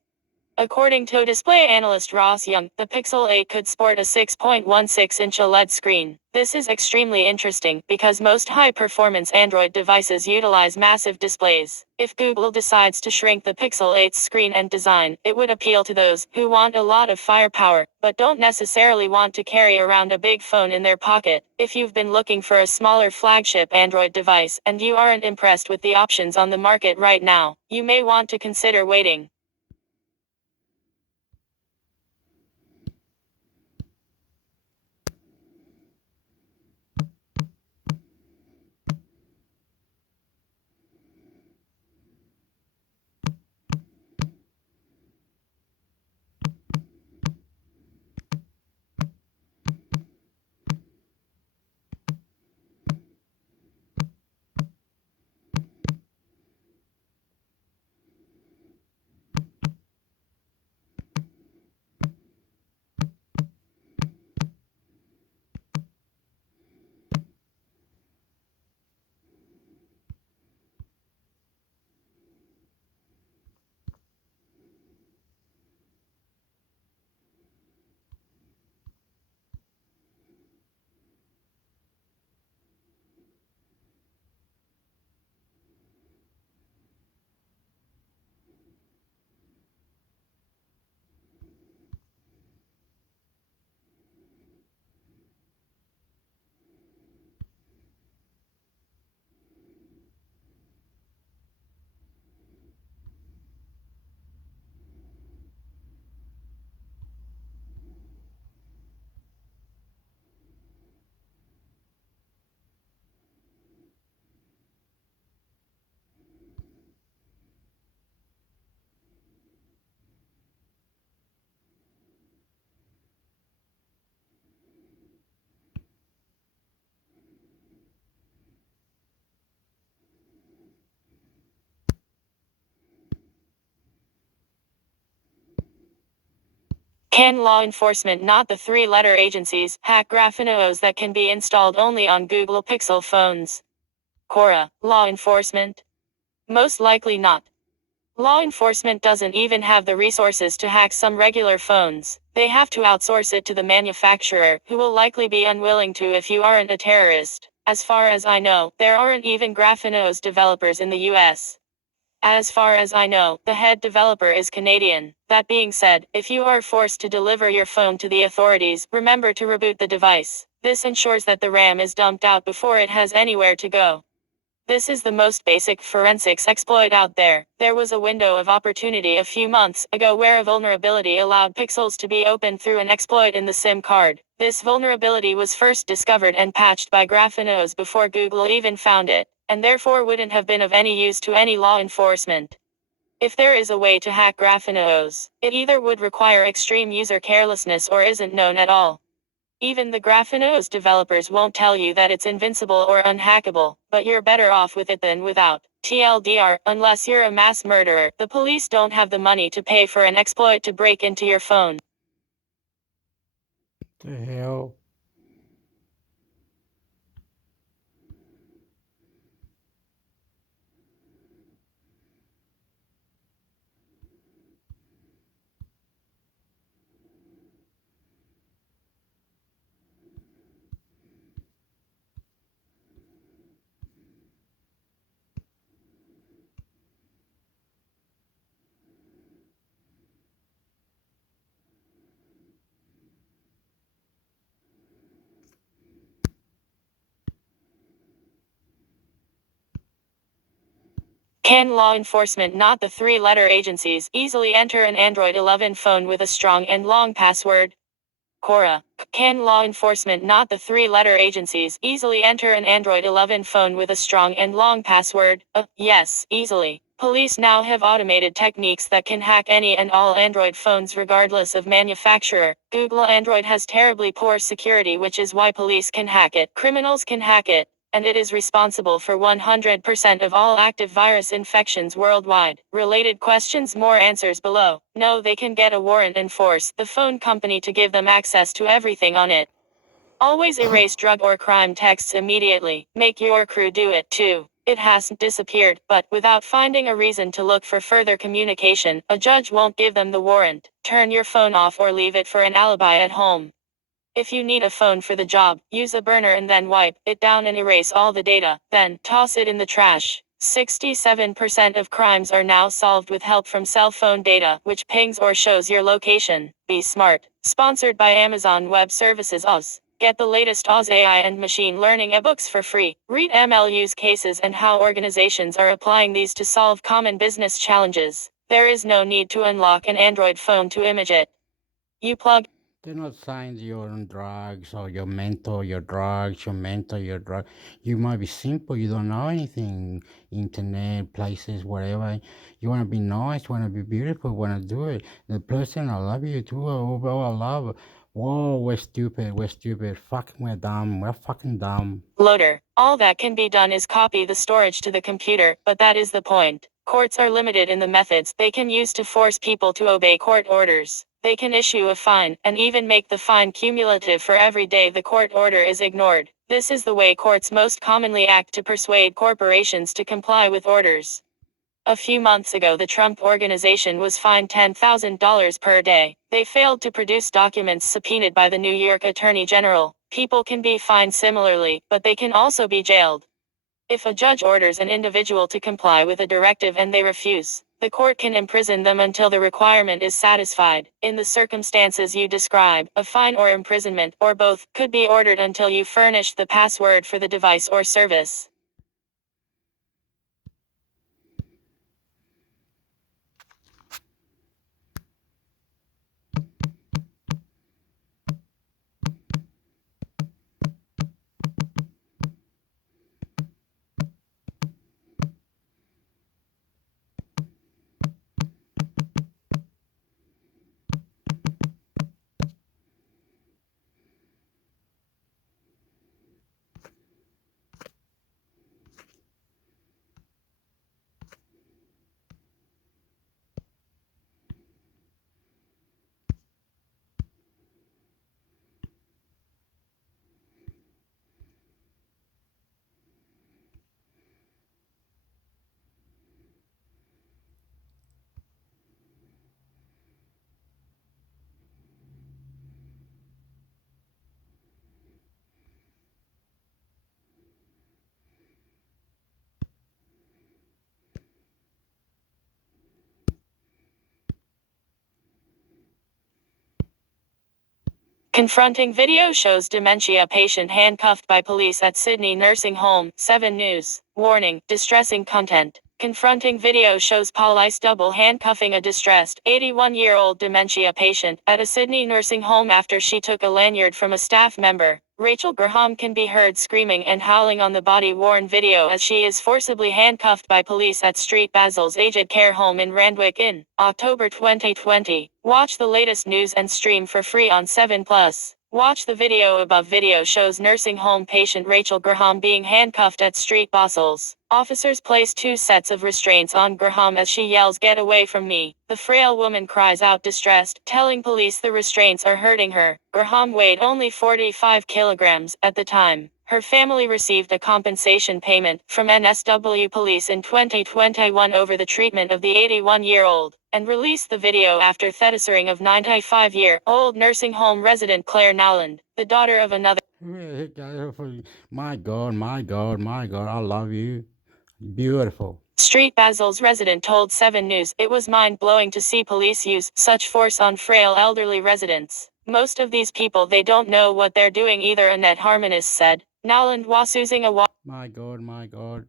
According to display analyst Ross Young, the Pixel 8 could sport a 6.16-inch OLED screen. This is extremely interesting, because most high-performance Android devices utilize massive displays. If Google decides to shrink the Pixel 8's screen and design, it would appeal to those who want a lot of firepower, but don't necessarily want to carry around a big phone in their pocket. If you've been looking for a smaller flagship Android device, and you aren't impressed with the options on the market right now, you may want to consider waiting. Can law enforcement, not the three-letter agencies, hack graphinos that can be installed only on Google Pixel phones? Cora, law enforcement? Most likely not. Law enforcement doesn't even have the resources to hack some regular phones. They have to outsource it to the manufacturer, who will likely be unwilling to if you aren't a terrorist. As far as I know, there aren't even graphinos developers in the US. As far as I know, the head developer is Canadian. That being said, if you are forced to deliver your phone to the authorities, remember to reboot the device. This ensures that the RAM is dumped out before it has anywhere to go. This is the most basic forensics exploit out there. There was a window of opportunity a few months ago where a vulnerability allowed pixels to be opened through an exploit in the SIM card. This vulnerability was first discovered and patched by graphinos before Google even found it, and therefore wouldn't have been of any use to any law enforcement. If there is a way to hack graphinos, it either would require extreme user carelessness or isn't known at all. Even the graphinos developers won't tell you that it's invincible or unhackable, but you're better off with it than without. TLDR, unless you're a mass murderer, the police don't have the money to pay for an exploit to break into your phone. The hell? Can law enforcement, not the three-letter agencies, easily enter an Android 11 phone with a strong and long password? Cora, can law enforcement, not the three-letter agencies, easily enter an Android 11 phone with a strong and long password? Yes, easily. Police now have automated techniques that can hack any and all Android phones regardless of manufacturer. Google Android has terribly poor security, which is why police can hack it. Criminals can hack it, and it is responsible for 100% of all active virus infections worldwide. Related questions, more answers below. No, they can get a warrant and force the phone company to give them access to everything on it. Always erase drug or crime texts immediately. Make your crew do it too. It hasn't disappeared, but without finding a reason to look for further communication, a judge won't give them the warrant. Turn your phone off or leave it for an alibi at home. If you need a phone for the job, use a burner and then wipe it down and erase all the data, then toss it in the trash. 67% of crimes are now solved with help from cell phone data, which pings or shows your location. Be smart. Sponsored by Amazon Web Services Oz. Get the latest Oz AI and machine learning ebooks for free. Read ML use cases and how organizations are applying these to solve common business challenges. There is no need to unlock an Android phone to image it. You plug They're not saying you're on drugs or your mentor, your drugs, your mentor, your drug. You might be simple, you don't know anything. Internet, places, whatever. You want to be nice, want to be beautiful, want to do it. The person, I love you too. Oh, I love. Whoa, we're stupid, we're stupid. Fucking, we're dumb, we're fucking dumb. Loader. All that can be done is copy the storage to the computer, but that is the point. Courts are limited in the methods they can use to force people to obey court orders. They can issue a fine, and even make the fine cumulative for every day the court order is ignored. This is the way courts most commonly act to persuade corporations to comply with orders. A few months ago, the Trump Organization was fined $10,000 per day. They failed to produce documents subpoenaed by the New York Attorney General. People can be fined similarly, but they can also be jailed. If a judge orders an individual to comply with a directive and they refuse, the court can imprison them until the requirement is satisfied. In the circumstances you describe, a fine or imprisonment, or both, could be ordered until you furnish the password for the device or service. Confronting video shows dementia patient handcuffed by police at Sydney nursing home. 7 News. Warning, distressing content. Confronting video shows police double handcuffing a distressed 81-year-old dementia patient at a Sydney nursing home after she took a lanyard from a staff member. Rachel Graham can be heard screaming and howling on the body-worn video as she is forcibly handcuffed by police at Street Basil's aged care home in Randwick in October 2020. Watch the latest news and stream for free on 7+. Watch the video above. Video shows nursing home patient Rachel Graham being handcuffed at Street Basil's. Officers place 2 sets of restraints on Graham as she yells, "Get away from me." The frail woman cries out distressed, telling police the restraints are hurting her. Graham weighed only 45 kilograms at the time. Her family received a compensation payment from NSW police in 2021 over the treatment of the 81-year-old, and released the video after threatening of 95-year-old nursing home resident Claire Nowland, the daughter of another. My God, my God, my God, I love you. Beautiful. Street Basil's resident told 7 News it was mind-blowing to see police use such force on frail elderly residents. Most of these people, they don't know what they're doing either, Annette Harmonis said. Nowland was using a My God, my God.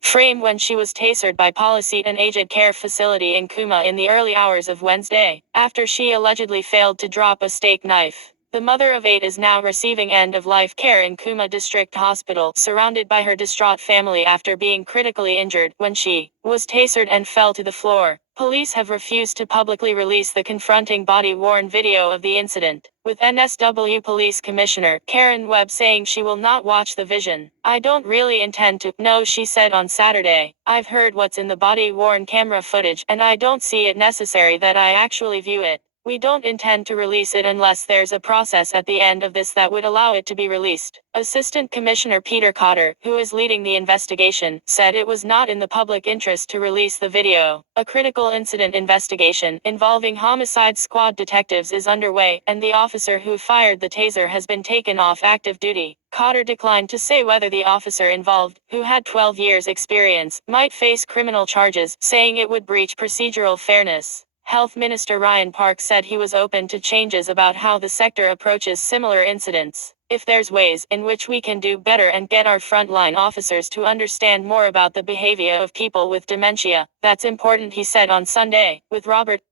frame when she was tasered by police at an aged care facility in Cooma in the early hours of Wednesday, after she allegedly failed to drop a steak knife. The mother of 8 is now receiving end-of-life care in Cooma District Hospital, surrounded by her distraught family after being critically injured when she was tasered and fell to the floor. Police have refused to publicly release the confronting body-worn video of the incident, with NSW Police Commissioner Karen Webb saying she will not watch the vision. "I don't really intend to. No," she said on Saturday. "I've heard what's in the body-worn camera footage, and I don't see it necessary that I actually view it. We don't intend to release it unless there's a process at the end of this that would allow it to be released." Assistant Commissioner Peter Cotter, who is leading the investigation, said it was not in the public interest to release the video. A critical incident investigation involving homicide squad detectives is underway, and the officer who fired the taser has been taken off active duty. Cotter declined to say whether the officer involved, who had 12 years experience, might face criminal charges, saying it would breach procedural fairness. Health Minister Ryan Park said he was open to changes about how the sector approaches similar incidents. "If there's ways in which we can do better and get our frontline officers to understand more about the behavior of people with dementia, that's important," he said on Sunday, with Robert.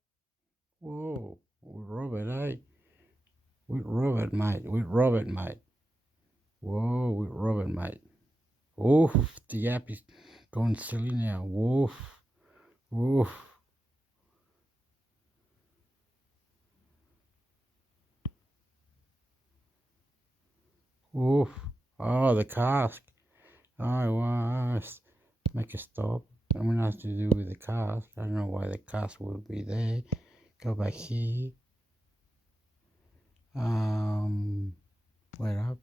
Whoa, with Robert, eh? With Robert, mate. With Robert, mate. Whoa, with Robert, mate. Oof, the app is going silly now. Woof, woof. Oof. Oh, the cask. Oh, I want to make a stop. I'm going to have to do with the cask. I don't know why the cask will be there. Go back here. Wait up.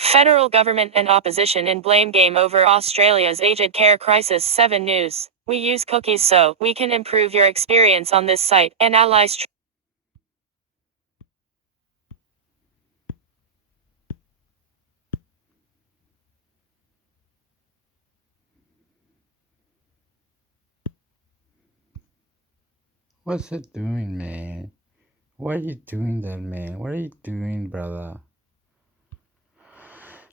Federal government and opposition in blame game over Australia's aged care crisis. 7 News. "We use cookies so we can improve your experience on this site," analyze. What's it doing, man? Why are you doing that, man? What are you doing, brother?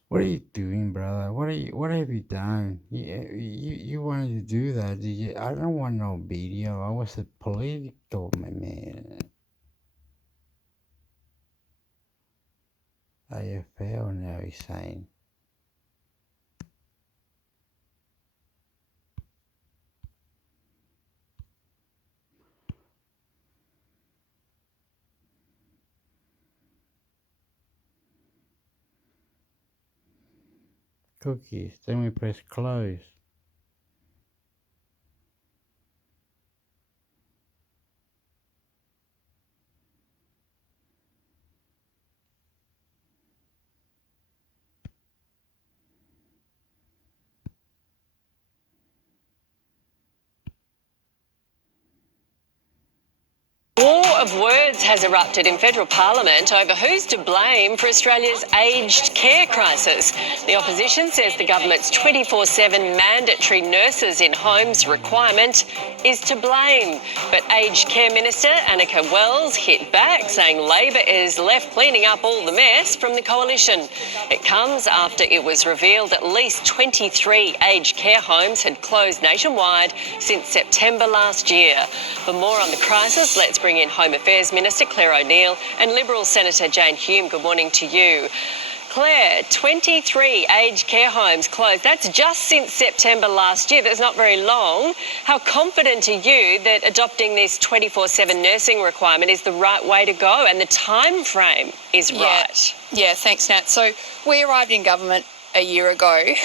What are you doing, brother? What have you done? You wanted to do that. I don't want no video. I was a political, my man. AFL now he's saying. cookies. Then we press close. War of words has erupted in federal parliament over who's to blame for Australia's aged care crisis. The opposition says the government's 24/7 mandatory nurses in homes requirement is to blame. But aged care minister Annika Wells hit back, saying Labor is left cleaning up all the mess from the coalition. It comes after it was revealed at least 23 aged care homes had closed nationwide since September last year. For more on the crisis, let's bring in Home Affairs Minister Claire O'Neill and Liberal Senator Jane Hume. Good morning to you. Claire, 23 aged care homes closed. That's just since September last year. That's not very long. How confident are you that adopting this 24/7 nursing requirement is the right way to go and the time frame is right? Yeah, thanks, Nat. So we arrived in government a year ago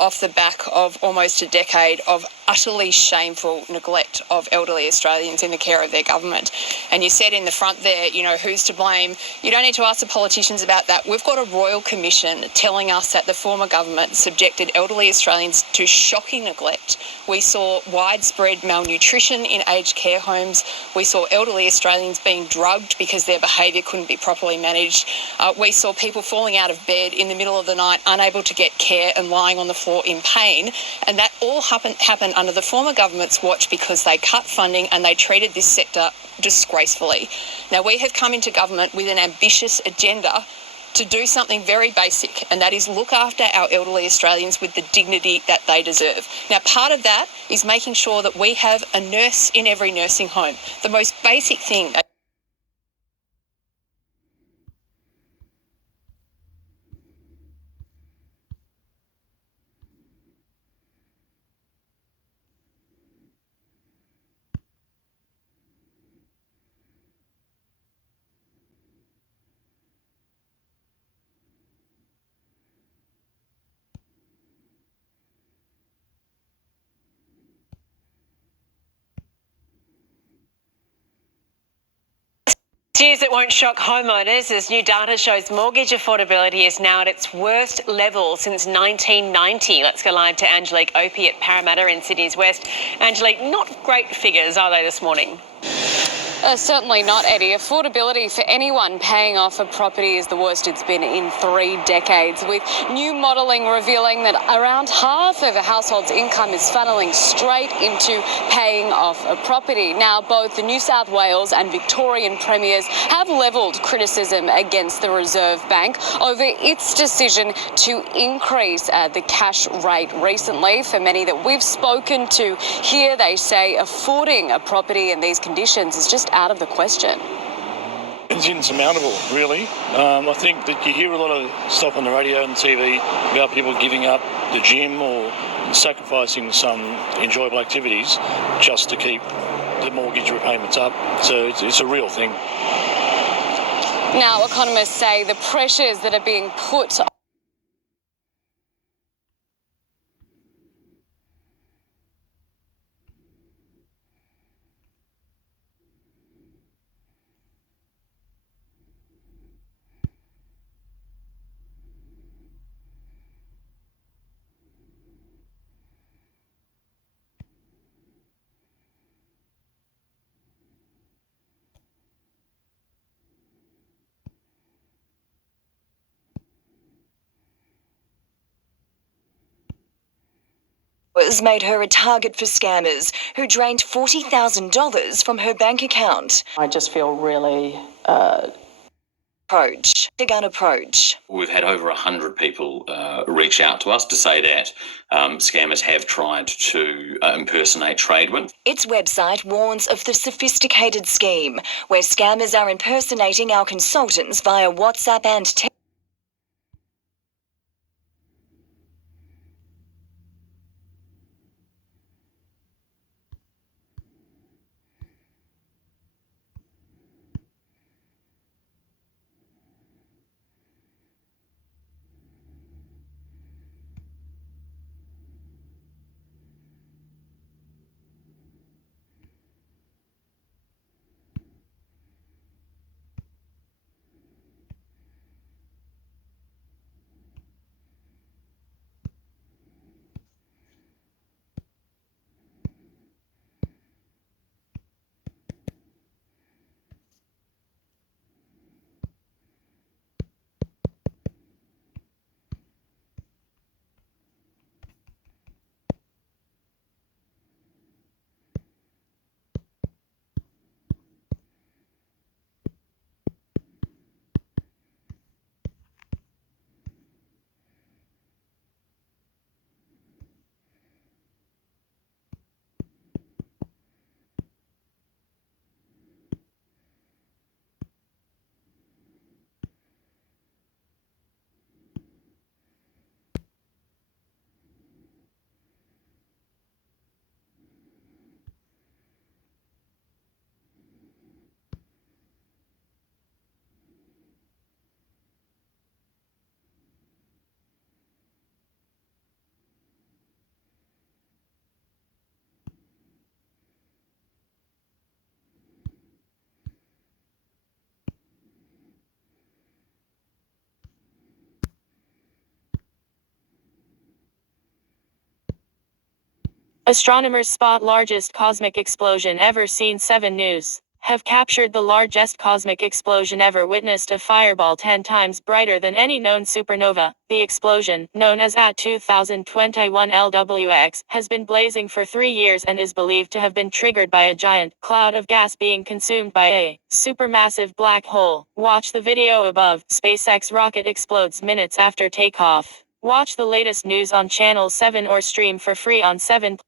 off the back of almost a decade of utterly shameful neglect of elderly Australians in the care of their government. And you said in the front there, you know, who's to blame? You don't need to ask the politicians about that. We've got a royal commission telling us that the former government subjected elderly Australians to shocking neglect. We saw widespread malnutrition in aged care homes. We saw elderly Australians being drugged because their behaviour couldn't be properly managed. We saw people falling out of bed in the middle of the night, unable to get care and lying on the floor in pain. And that all happened under the former government's watch because they cut funding and they treated this sector disgracefully. Now, we have come into government with an ambitious agenda to do something very basic, and that is look after our elderly Australians with the dignity that they deserve. Now, part of that is making sure that we have a nurse in every nursing home. The most basic thing. News that won't shock homeowners as new data shows mortgage affordability is now at its worst level since 1990. Let's go live to Angelique Opie at Parramatta in Sydney's West. Angelique, not great figures, are they, this morning? Certainly not, Eddie. Affordability for anyone paying off a property is the worst it's been in 3 decades, with new modelling revealing that around half of a household's income is funneling straight into paying off a property. Now, both the New South Wales and Victorian premiers have levelled criticism against the Reserve Bank over its decision to increase the cash rate recently. For many that we've spoken to here, they say affording a property in these conditions is just out of the question. It's insurmountable, really. I think that you hear a lot of stuff on the radio and TV about people giving up the gym or sacrificing some enjoyable activities just to keep the mortgage repayments up. So it's a real thing. Now, economists say the pressures that are being put made her a target for scammers who drained $40,000 from her bank account. I just feel really The gun approach. We've had over 100 people reach out to us to say that scammers have tried to impersonate tradesmen. Its website warns of the sophisticated scheme where scammers are impersonating our consultants via WhatsApp and text. Astronomers spot largest cosmic explosion ever seen. 7 News have captured the largest cosmic explosion ever witnessed, a fireball 10 times brighter than any known supernova. The explosion, known as AT 2021 LWX, has been blazing for 3 years and is believed to have been triggered by a giant cloud of gas being consumed by a supermassive black hole. Watch the video above. SpaceX rocket explodes minutes after takeoff. Watch the latest news on Channel 7 or stream for free on 7.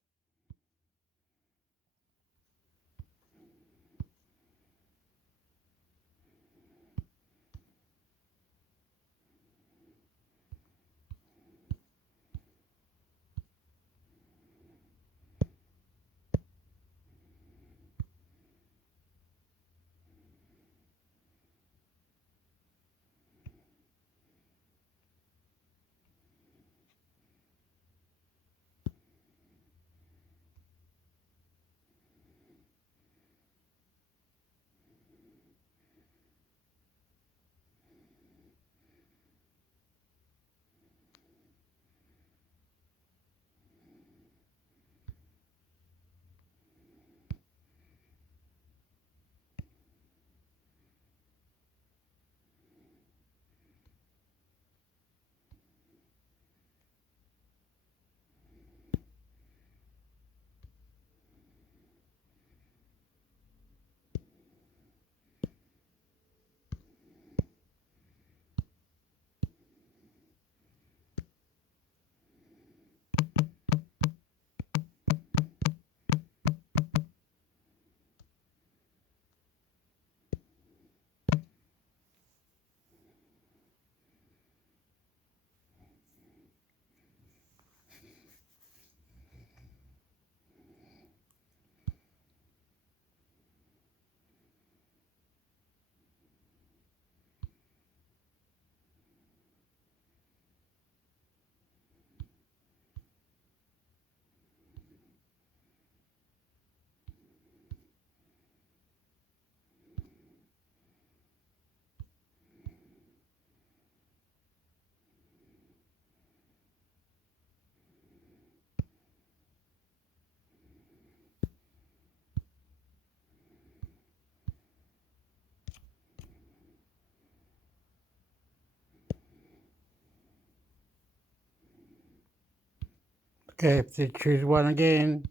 Okay, if they choose one again.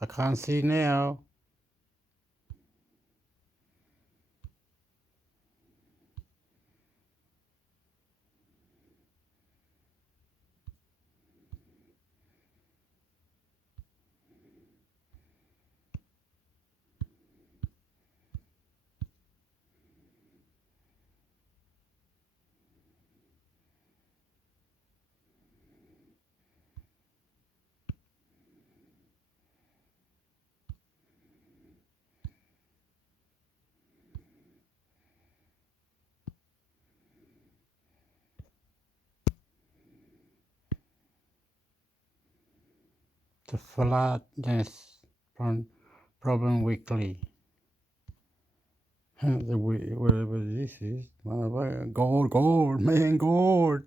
I can't see now. The flatness problem weekly. Whatever this is. Gold, man, gold.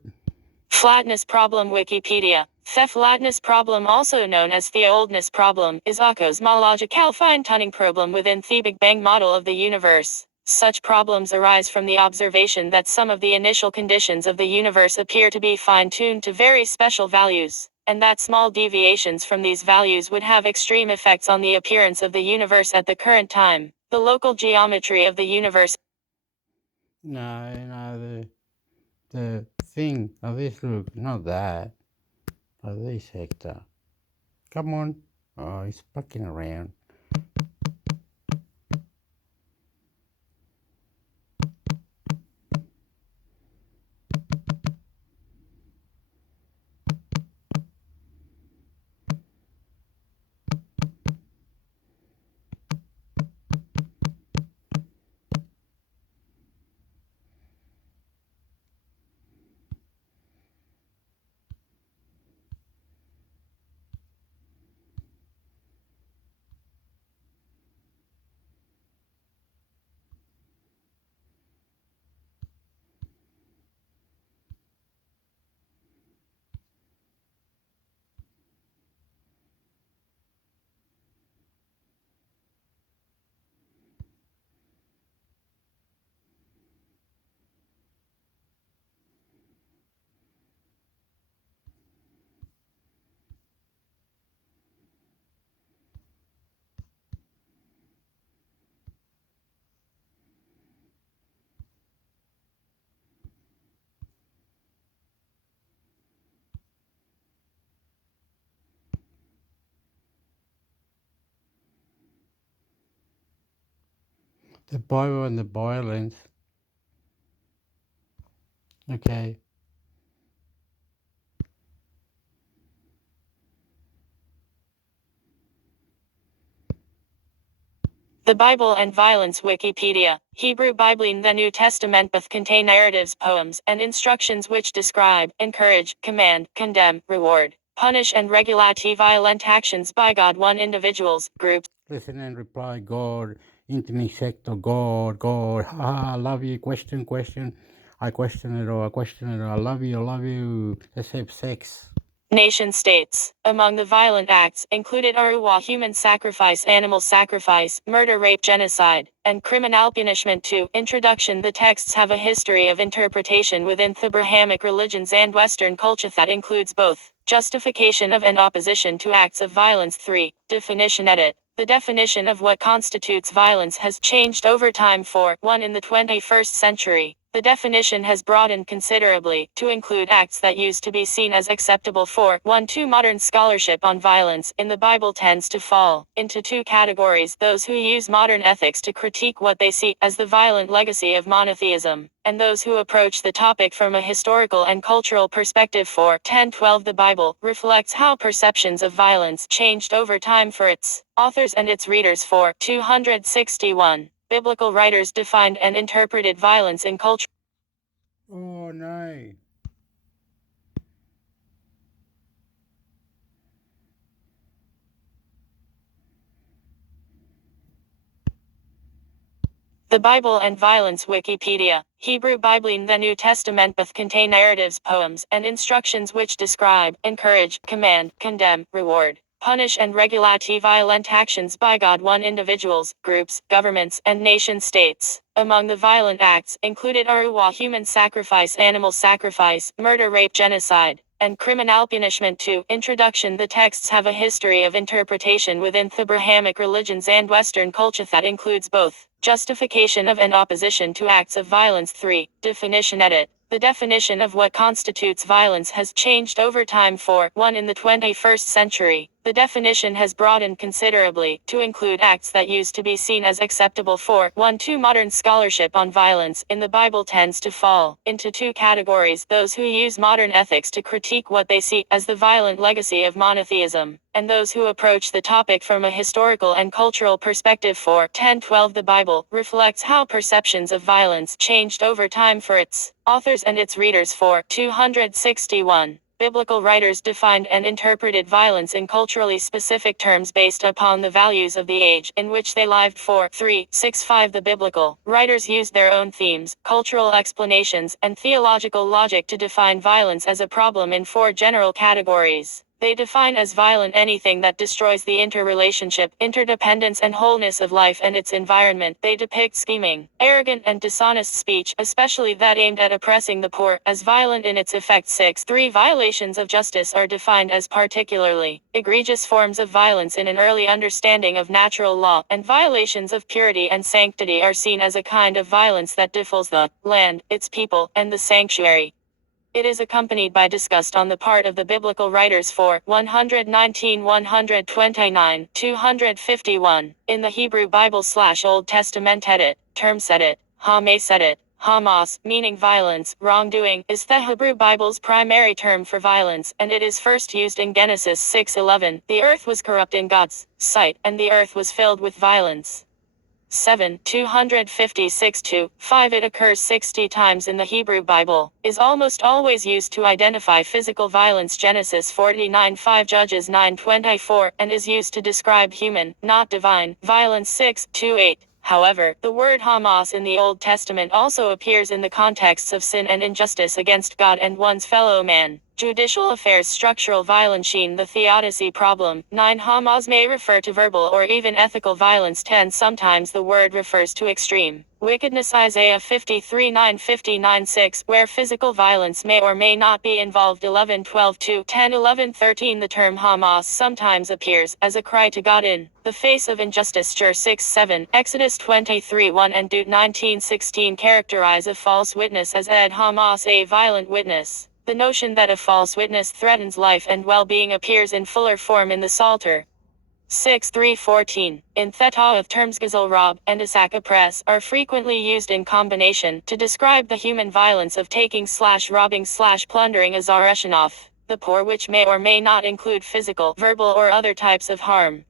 Flatness problem. Wikipedia. The flatness problem, also known as the oldness problem, is a cosmological fine-tuning problem within the Big Bang model of the universe. Such problems arise from the observation that some of the initial conditions of the universe appear to be fine-tuned to very special values, and that small deviations from these values would have extreme effects on the appearance of the universe at the current time. The local geometry of the universe. No, the thing of this look, not that. Of this hector. Come on. Oh, he's fucking around. The Bible and the violence. Okay. The Bible and Violence Wikipedia. Hebrew Bible in the New Testament both contain narratives, poems, and instructions which describe, encourage, command, condemn, reward, punish and regulate violent actions by God one individuals, groups. Listen and reply, God, intermix, hector, God, I love you, question, I question it all, I love you, let's have sex. Nation states. Among the violent acts included are human sacrifice, animal sacrifice, murder, rape, genocide, and criminal punishment too. Introduction. The texts have a history of interpretation within the Abrahamic religions and Western culture that includes both justification of and opposition to acts of violence. 3. Definition edit. The definition of what constitutes violence has changed over time for 1. In the 21st century, the definition has broadened considerably to include acts that used to be seen as acceptable for 1. 2. Modern scholarship on violence in the Bible tends to fall into two categories: those who use modern ethics to critique what they see as the violent legacy of monotheism, and those who approach the topic from a historical and cultural perspective. 4. 10:12 The Bible reflects how perceptions of violence changed over time for its authors and its readers. 4. 261 Biblical writers defined and interpreted violence in culture. Oh no. The Bible and Violence Wikipedia. Hebrew Bible in the New Testament both contain narratives, poems, and instructions which describe, encourage, command, condemn, reward, punish and regulate violent actions by God one individuals, groups, governments, and nation states. Among the violent acts included are human sacrifice, animal sacrifice, murder, rape, genocide, and criminal punishment too. Introduction. The texts have a history of interpretation within the Abrahamic religions and Western culture that includes both justification of and opposition to acts of violence. 3. Definition edit. The definition of what constitutes violence has changed over time for 1. In the 21st century, the definition has broadened considerably to include acts that used to be seen as acceptable for 1. 2. Modern scholarship on violence in the Bible tends to fall into two categories: those who use modern ethics to critique what they see as the violent legacy of monotheism, and those who approach the topic from a historical and cultural perspective. 4. 10:12 The Bible reflects how perceptions of violence changed over time for its authors and its readers. 4. 261 Biblical writers defined and interpreted violence in culturally specific terms based upon the values of the age in which they lived. 4. 365 The biblical writers used their own themes, cultural explanations, and theological logic to define violence as a problem in 4 general categories. They define as violent anything that destroys the interrelationship, interdependence, and wholeness of life and its environment. They depict scheming, arrogant, and dishonest speech, especially that aimed at oppressing the poor, as violent in its effect. 6. 3. Violations of justice are defined as particularly egregious forms of violence in an early understanding of natural law, and violations of purity and sanctity are seen as a kind of violence that defiles the land, its people, and the sanctuary. It is accompanied by disgust on the part of the biblical writers. 4. 119 129 251 In the Hebrew Bible/Old Testament edit, terms edit, Hamas edit, Hamas, meaning violence, wrongdoing, is the Hebrew Bible's primary term for violence, and it is first used in Genesis 6:11. The earth was corrupt in God's sight, and the earth was filled with violence. 7. 256-5 It occurs 60 times in the Hebrew Bible, is almost always used to identify physical violence. Genesis 49:5 Judges 9:24, and is used to describe human, not divine, violence. 6-8 However, the word Hamas in the Old Testament also appears in the contexts of sin and injustice against God and one's fellow man. Judicial affairs. Structural violence. The theodicy problem. 9 Hamas may refer to verbal or even ethical violence. 10 Sometimes the word refers to extreme wickedness. Isaiah 53:9-59-6, where physical violence may or may not be involved. 11:12-10 11:13 The term Hamas sometimes appears as a cry to God in the face of injustice. 6:7 Exodus 23:1 and Deut 19:16 characterize a false witness as ed Hamas, a violent witness. The notion that a false witness threatens life and well-being appears in fuller form in the Psalter. 6:3:14. In theta of terms gazelle rob and asak oppress are frequently used in combination to describe the human violence of taking/robbing/plundering Azareshanov, the poor, which may or may not include physical, verbal or other types of harm.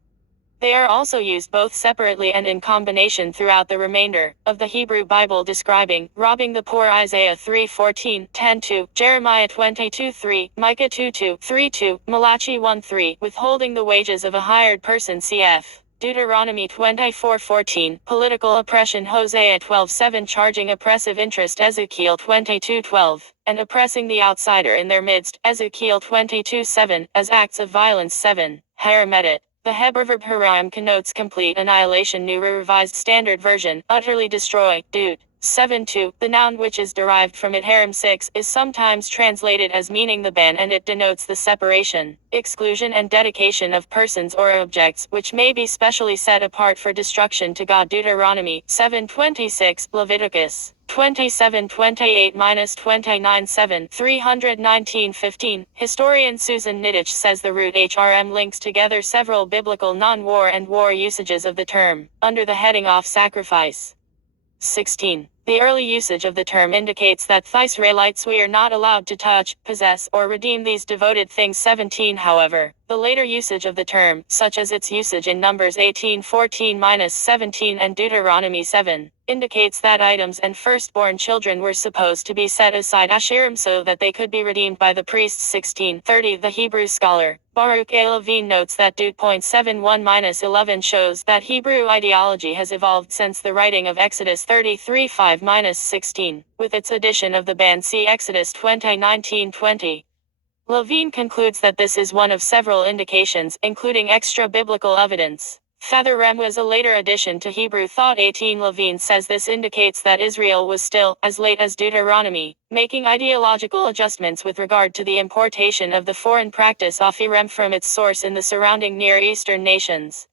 They are also used both separately and in combination throughout the remainder of the Hebrew Bible, describing robbing the poor. Isaiah 3:14, 10:2, Jeremiah 22:3, Micah 2:2, 3:2, Malachi 1:3, withholding the wages of a hired person. Cf. Deuteronomy 24:14, political oppression. Hosea 12:7, charging oppressive interest. Ezekiel 22:12, and oppressing the outsider in their midst. Ezekiel 22:7, as acts of violence. 7. Haramedet. The Hebrew verb haram connotes complete annihilation. New Revised Standard Version, utterly destroy. Dude. 7:2. The noun, which is derived from it haram. 6, is sometimes translated as meaning the ban, and it denotes the separation, exclusion and dedication of persons or objects, which may be specially set apart for destruction to God. Deuteronomy 7:26, Leviticus 27:28-29:7, 319:15. Historian Susan Nidich says the root HRM links together several biblical non-war and war usages of the term, under the heading off sacrifice. 16. The early usage of the term indicates that the Israelites were not allowed to touch, possess, or redeem these devoted things. 17. However, the later usage of the term, such as its usage in Numbers 18:14-17 and Deuteronomy 7, indicates that items and firstborn children were supposed to be set aside asherim so that they could be redeemed by the priests. 16:30. The Hebrew scholar Baruch A. Levine notes that Deut.71-11 shows that Hebrew ideology has evolved since the writing of Exodus 33:5-16, with its addition of the ban. See Exodus 20:19-20. Levine concludes that this is one of several indications, including extra-biblical evidence. Father Rem was a later addition to Hebrew thought. 18. Levine says this indicates that Israel was still, as late as Deuteronomy, making ideological adjustments with regard to the importation of the foreign practice of Irem from its source in the surrounding Near Eastern nations.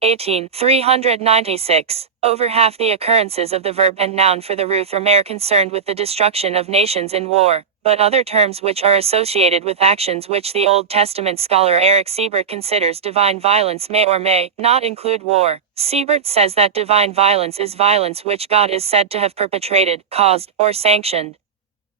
18. 396. Over half the occurrences of the verb and noun for the Ruth are mere concerned with the destruction of nations in war, but other terms which are associated with actions which the Old Testament scholar Eric Siebert considers divine violence may or may not include war. Siebert says that divine violence is violence which God is said to have perpetrated, caused, or sanctioned.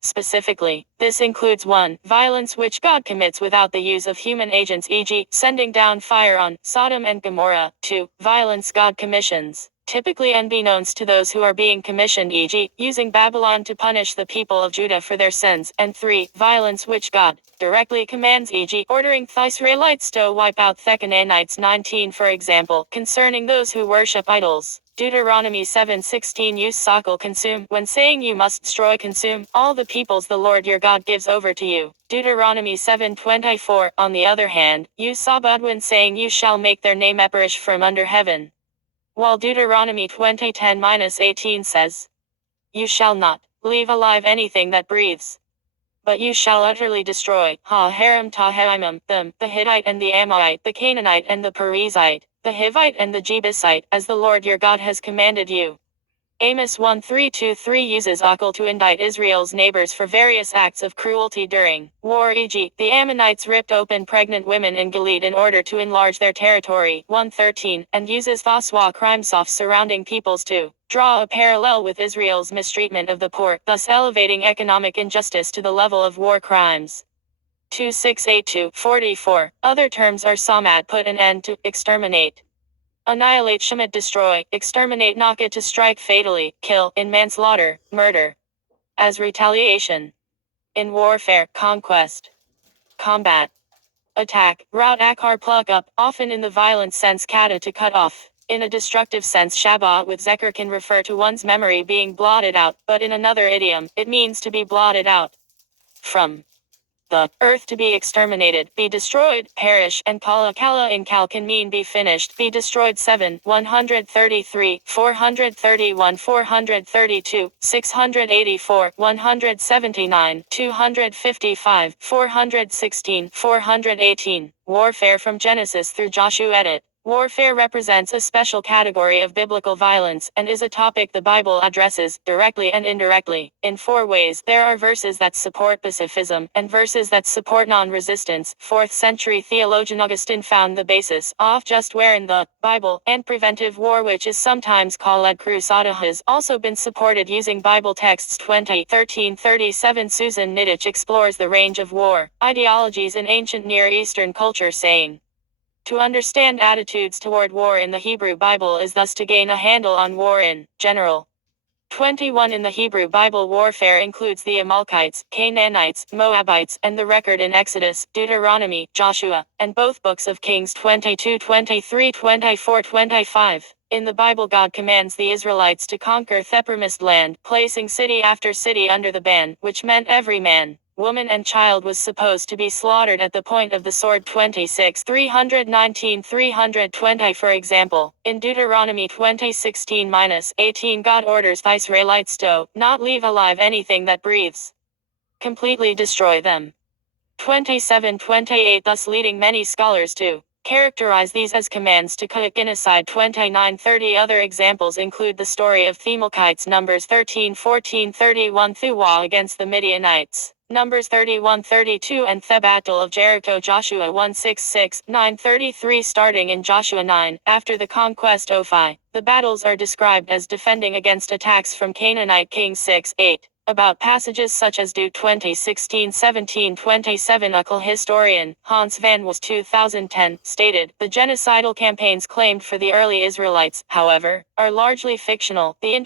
Specifically, this includes 1. Violence which God commits without the use of human agents, e.g., sending down fire on Sodom and Gomorrah. 2. Violence God commissions, typically unbeknownst to those who are being commissioned, e.g., using Babylon to punish the people of Judah for their sins. And 3. Violence which God directly commands, e.g., ordering the Israelites to wipe out the Canaanites. 19. For example, concerning those who worship idols, Deuteronomy 7:16, use sakal consume, when saying you must destroy, consume all the peoples the Lord your God gives over to you. Deuteronomy 7:24. On the other hand, use sabad when saying you shall make their name perish from under heaven. While Deuteronomy 20:10-18 says, you shall not leave alive anything that breathes, but you shall utterly destroy ha-haram ta-haimim, them, the Hittite and the Amorite, the Canaanite and the Perizzite, the Hivite and the Jebusite, as the Lord your God has commanded you. Amos 1:3-3 uses akal to indict Israel's neighbors for various acts of cruelty during war, e.g., the Ammonites ripped open pregnant women in Gilead in order to enlarge their territory. 1:13, and uses thaswa crimes of surrounding peoples to draw a parallel with Israel's mistreatment of the poor, thus elevating economic injustice to the level of war crimes. 2682-44. Other terms are samat, put an end to, exterminate, annihilate, shamat, destroy, exterminate, knock, to strike fatally, kill, in manslaughter, murder, as retaliation, in warfare, conquest, combat, attack, rout, akar, pluck up, often in the violent sense kata, to cut off. In a destructive sense, shabbat with zeker can refer to one's memory being blotted out, but in another idiom, it means to be blotted out from the earth, to be exterminated, be destroyed, perish, and kala in kal can mean be finished, be destroyed. 7. 133, 431, 432, 684, 179, 255, 416, 418. Warfare from Genesis through Joshua. Edit. Warfare represents a special category of biblical violence, and is a topic the Bible addresses, directly and indirectly, in 4 ways. There are verses that support pacifism, and verses that support non-resistance. 4th century theologian Augustine found the basis of just war in the Bible, and preventive war, which is sometimes called crusada, has also been supported using Bible texts. 1337 Susan Niditch explores the range of war ideologies in ancient Near Eastern culture, saying, "To understand attitudes toward war in the Hebrew Bible is thus to gain a handle on war in general." 21 In the Hebrew Bible, warfare includes the Amalekites, Canaanites, Moabites, and the record in Exodus, Deuteronomy, Joshua, and both books of Kings 22, 23, 24, 25. In the Bible, God commands the Israelites to conquer the promised land, placing city after city under the ban, which meant every man, woman and child was supposed to be slaughtered at the point of the sword. 26 319 320 For example, in Deuteronomy 20:16-18 God orders the Israelites to not leave alive anything that breathes. Completely destroy them. 27:28 Thus leading many scholars to characterize these as commands to cook genocide. 29:30 Other examples include the story of the Amalekites, Numbers 13:14-31, war against the Midianites, Numbers 31:32, and the Battle of Jericho, Joshua 1:6-6, 9:33. Starting in Joshua 9, after the conquest of Ai, the battles are described as defending against attacks from Canaanite kings. 6:8. About passages such as Deut 20:16-17-27 Uckle historian, Hans van Was 2010, stated, "The genocidal campaigns claimed for the early Israelites, however, are largely fictional. The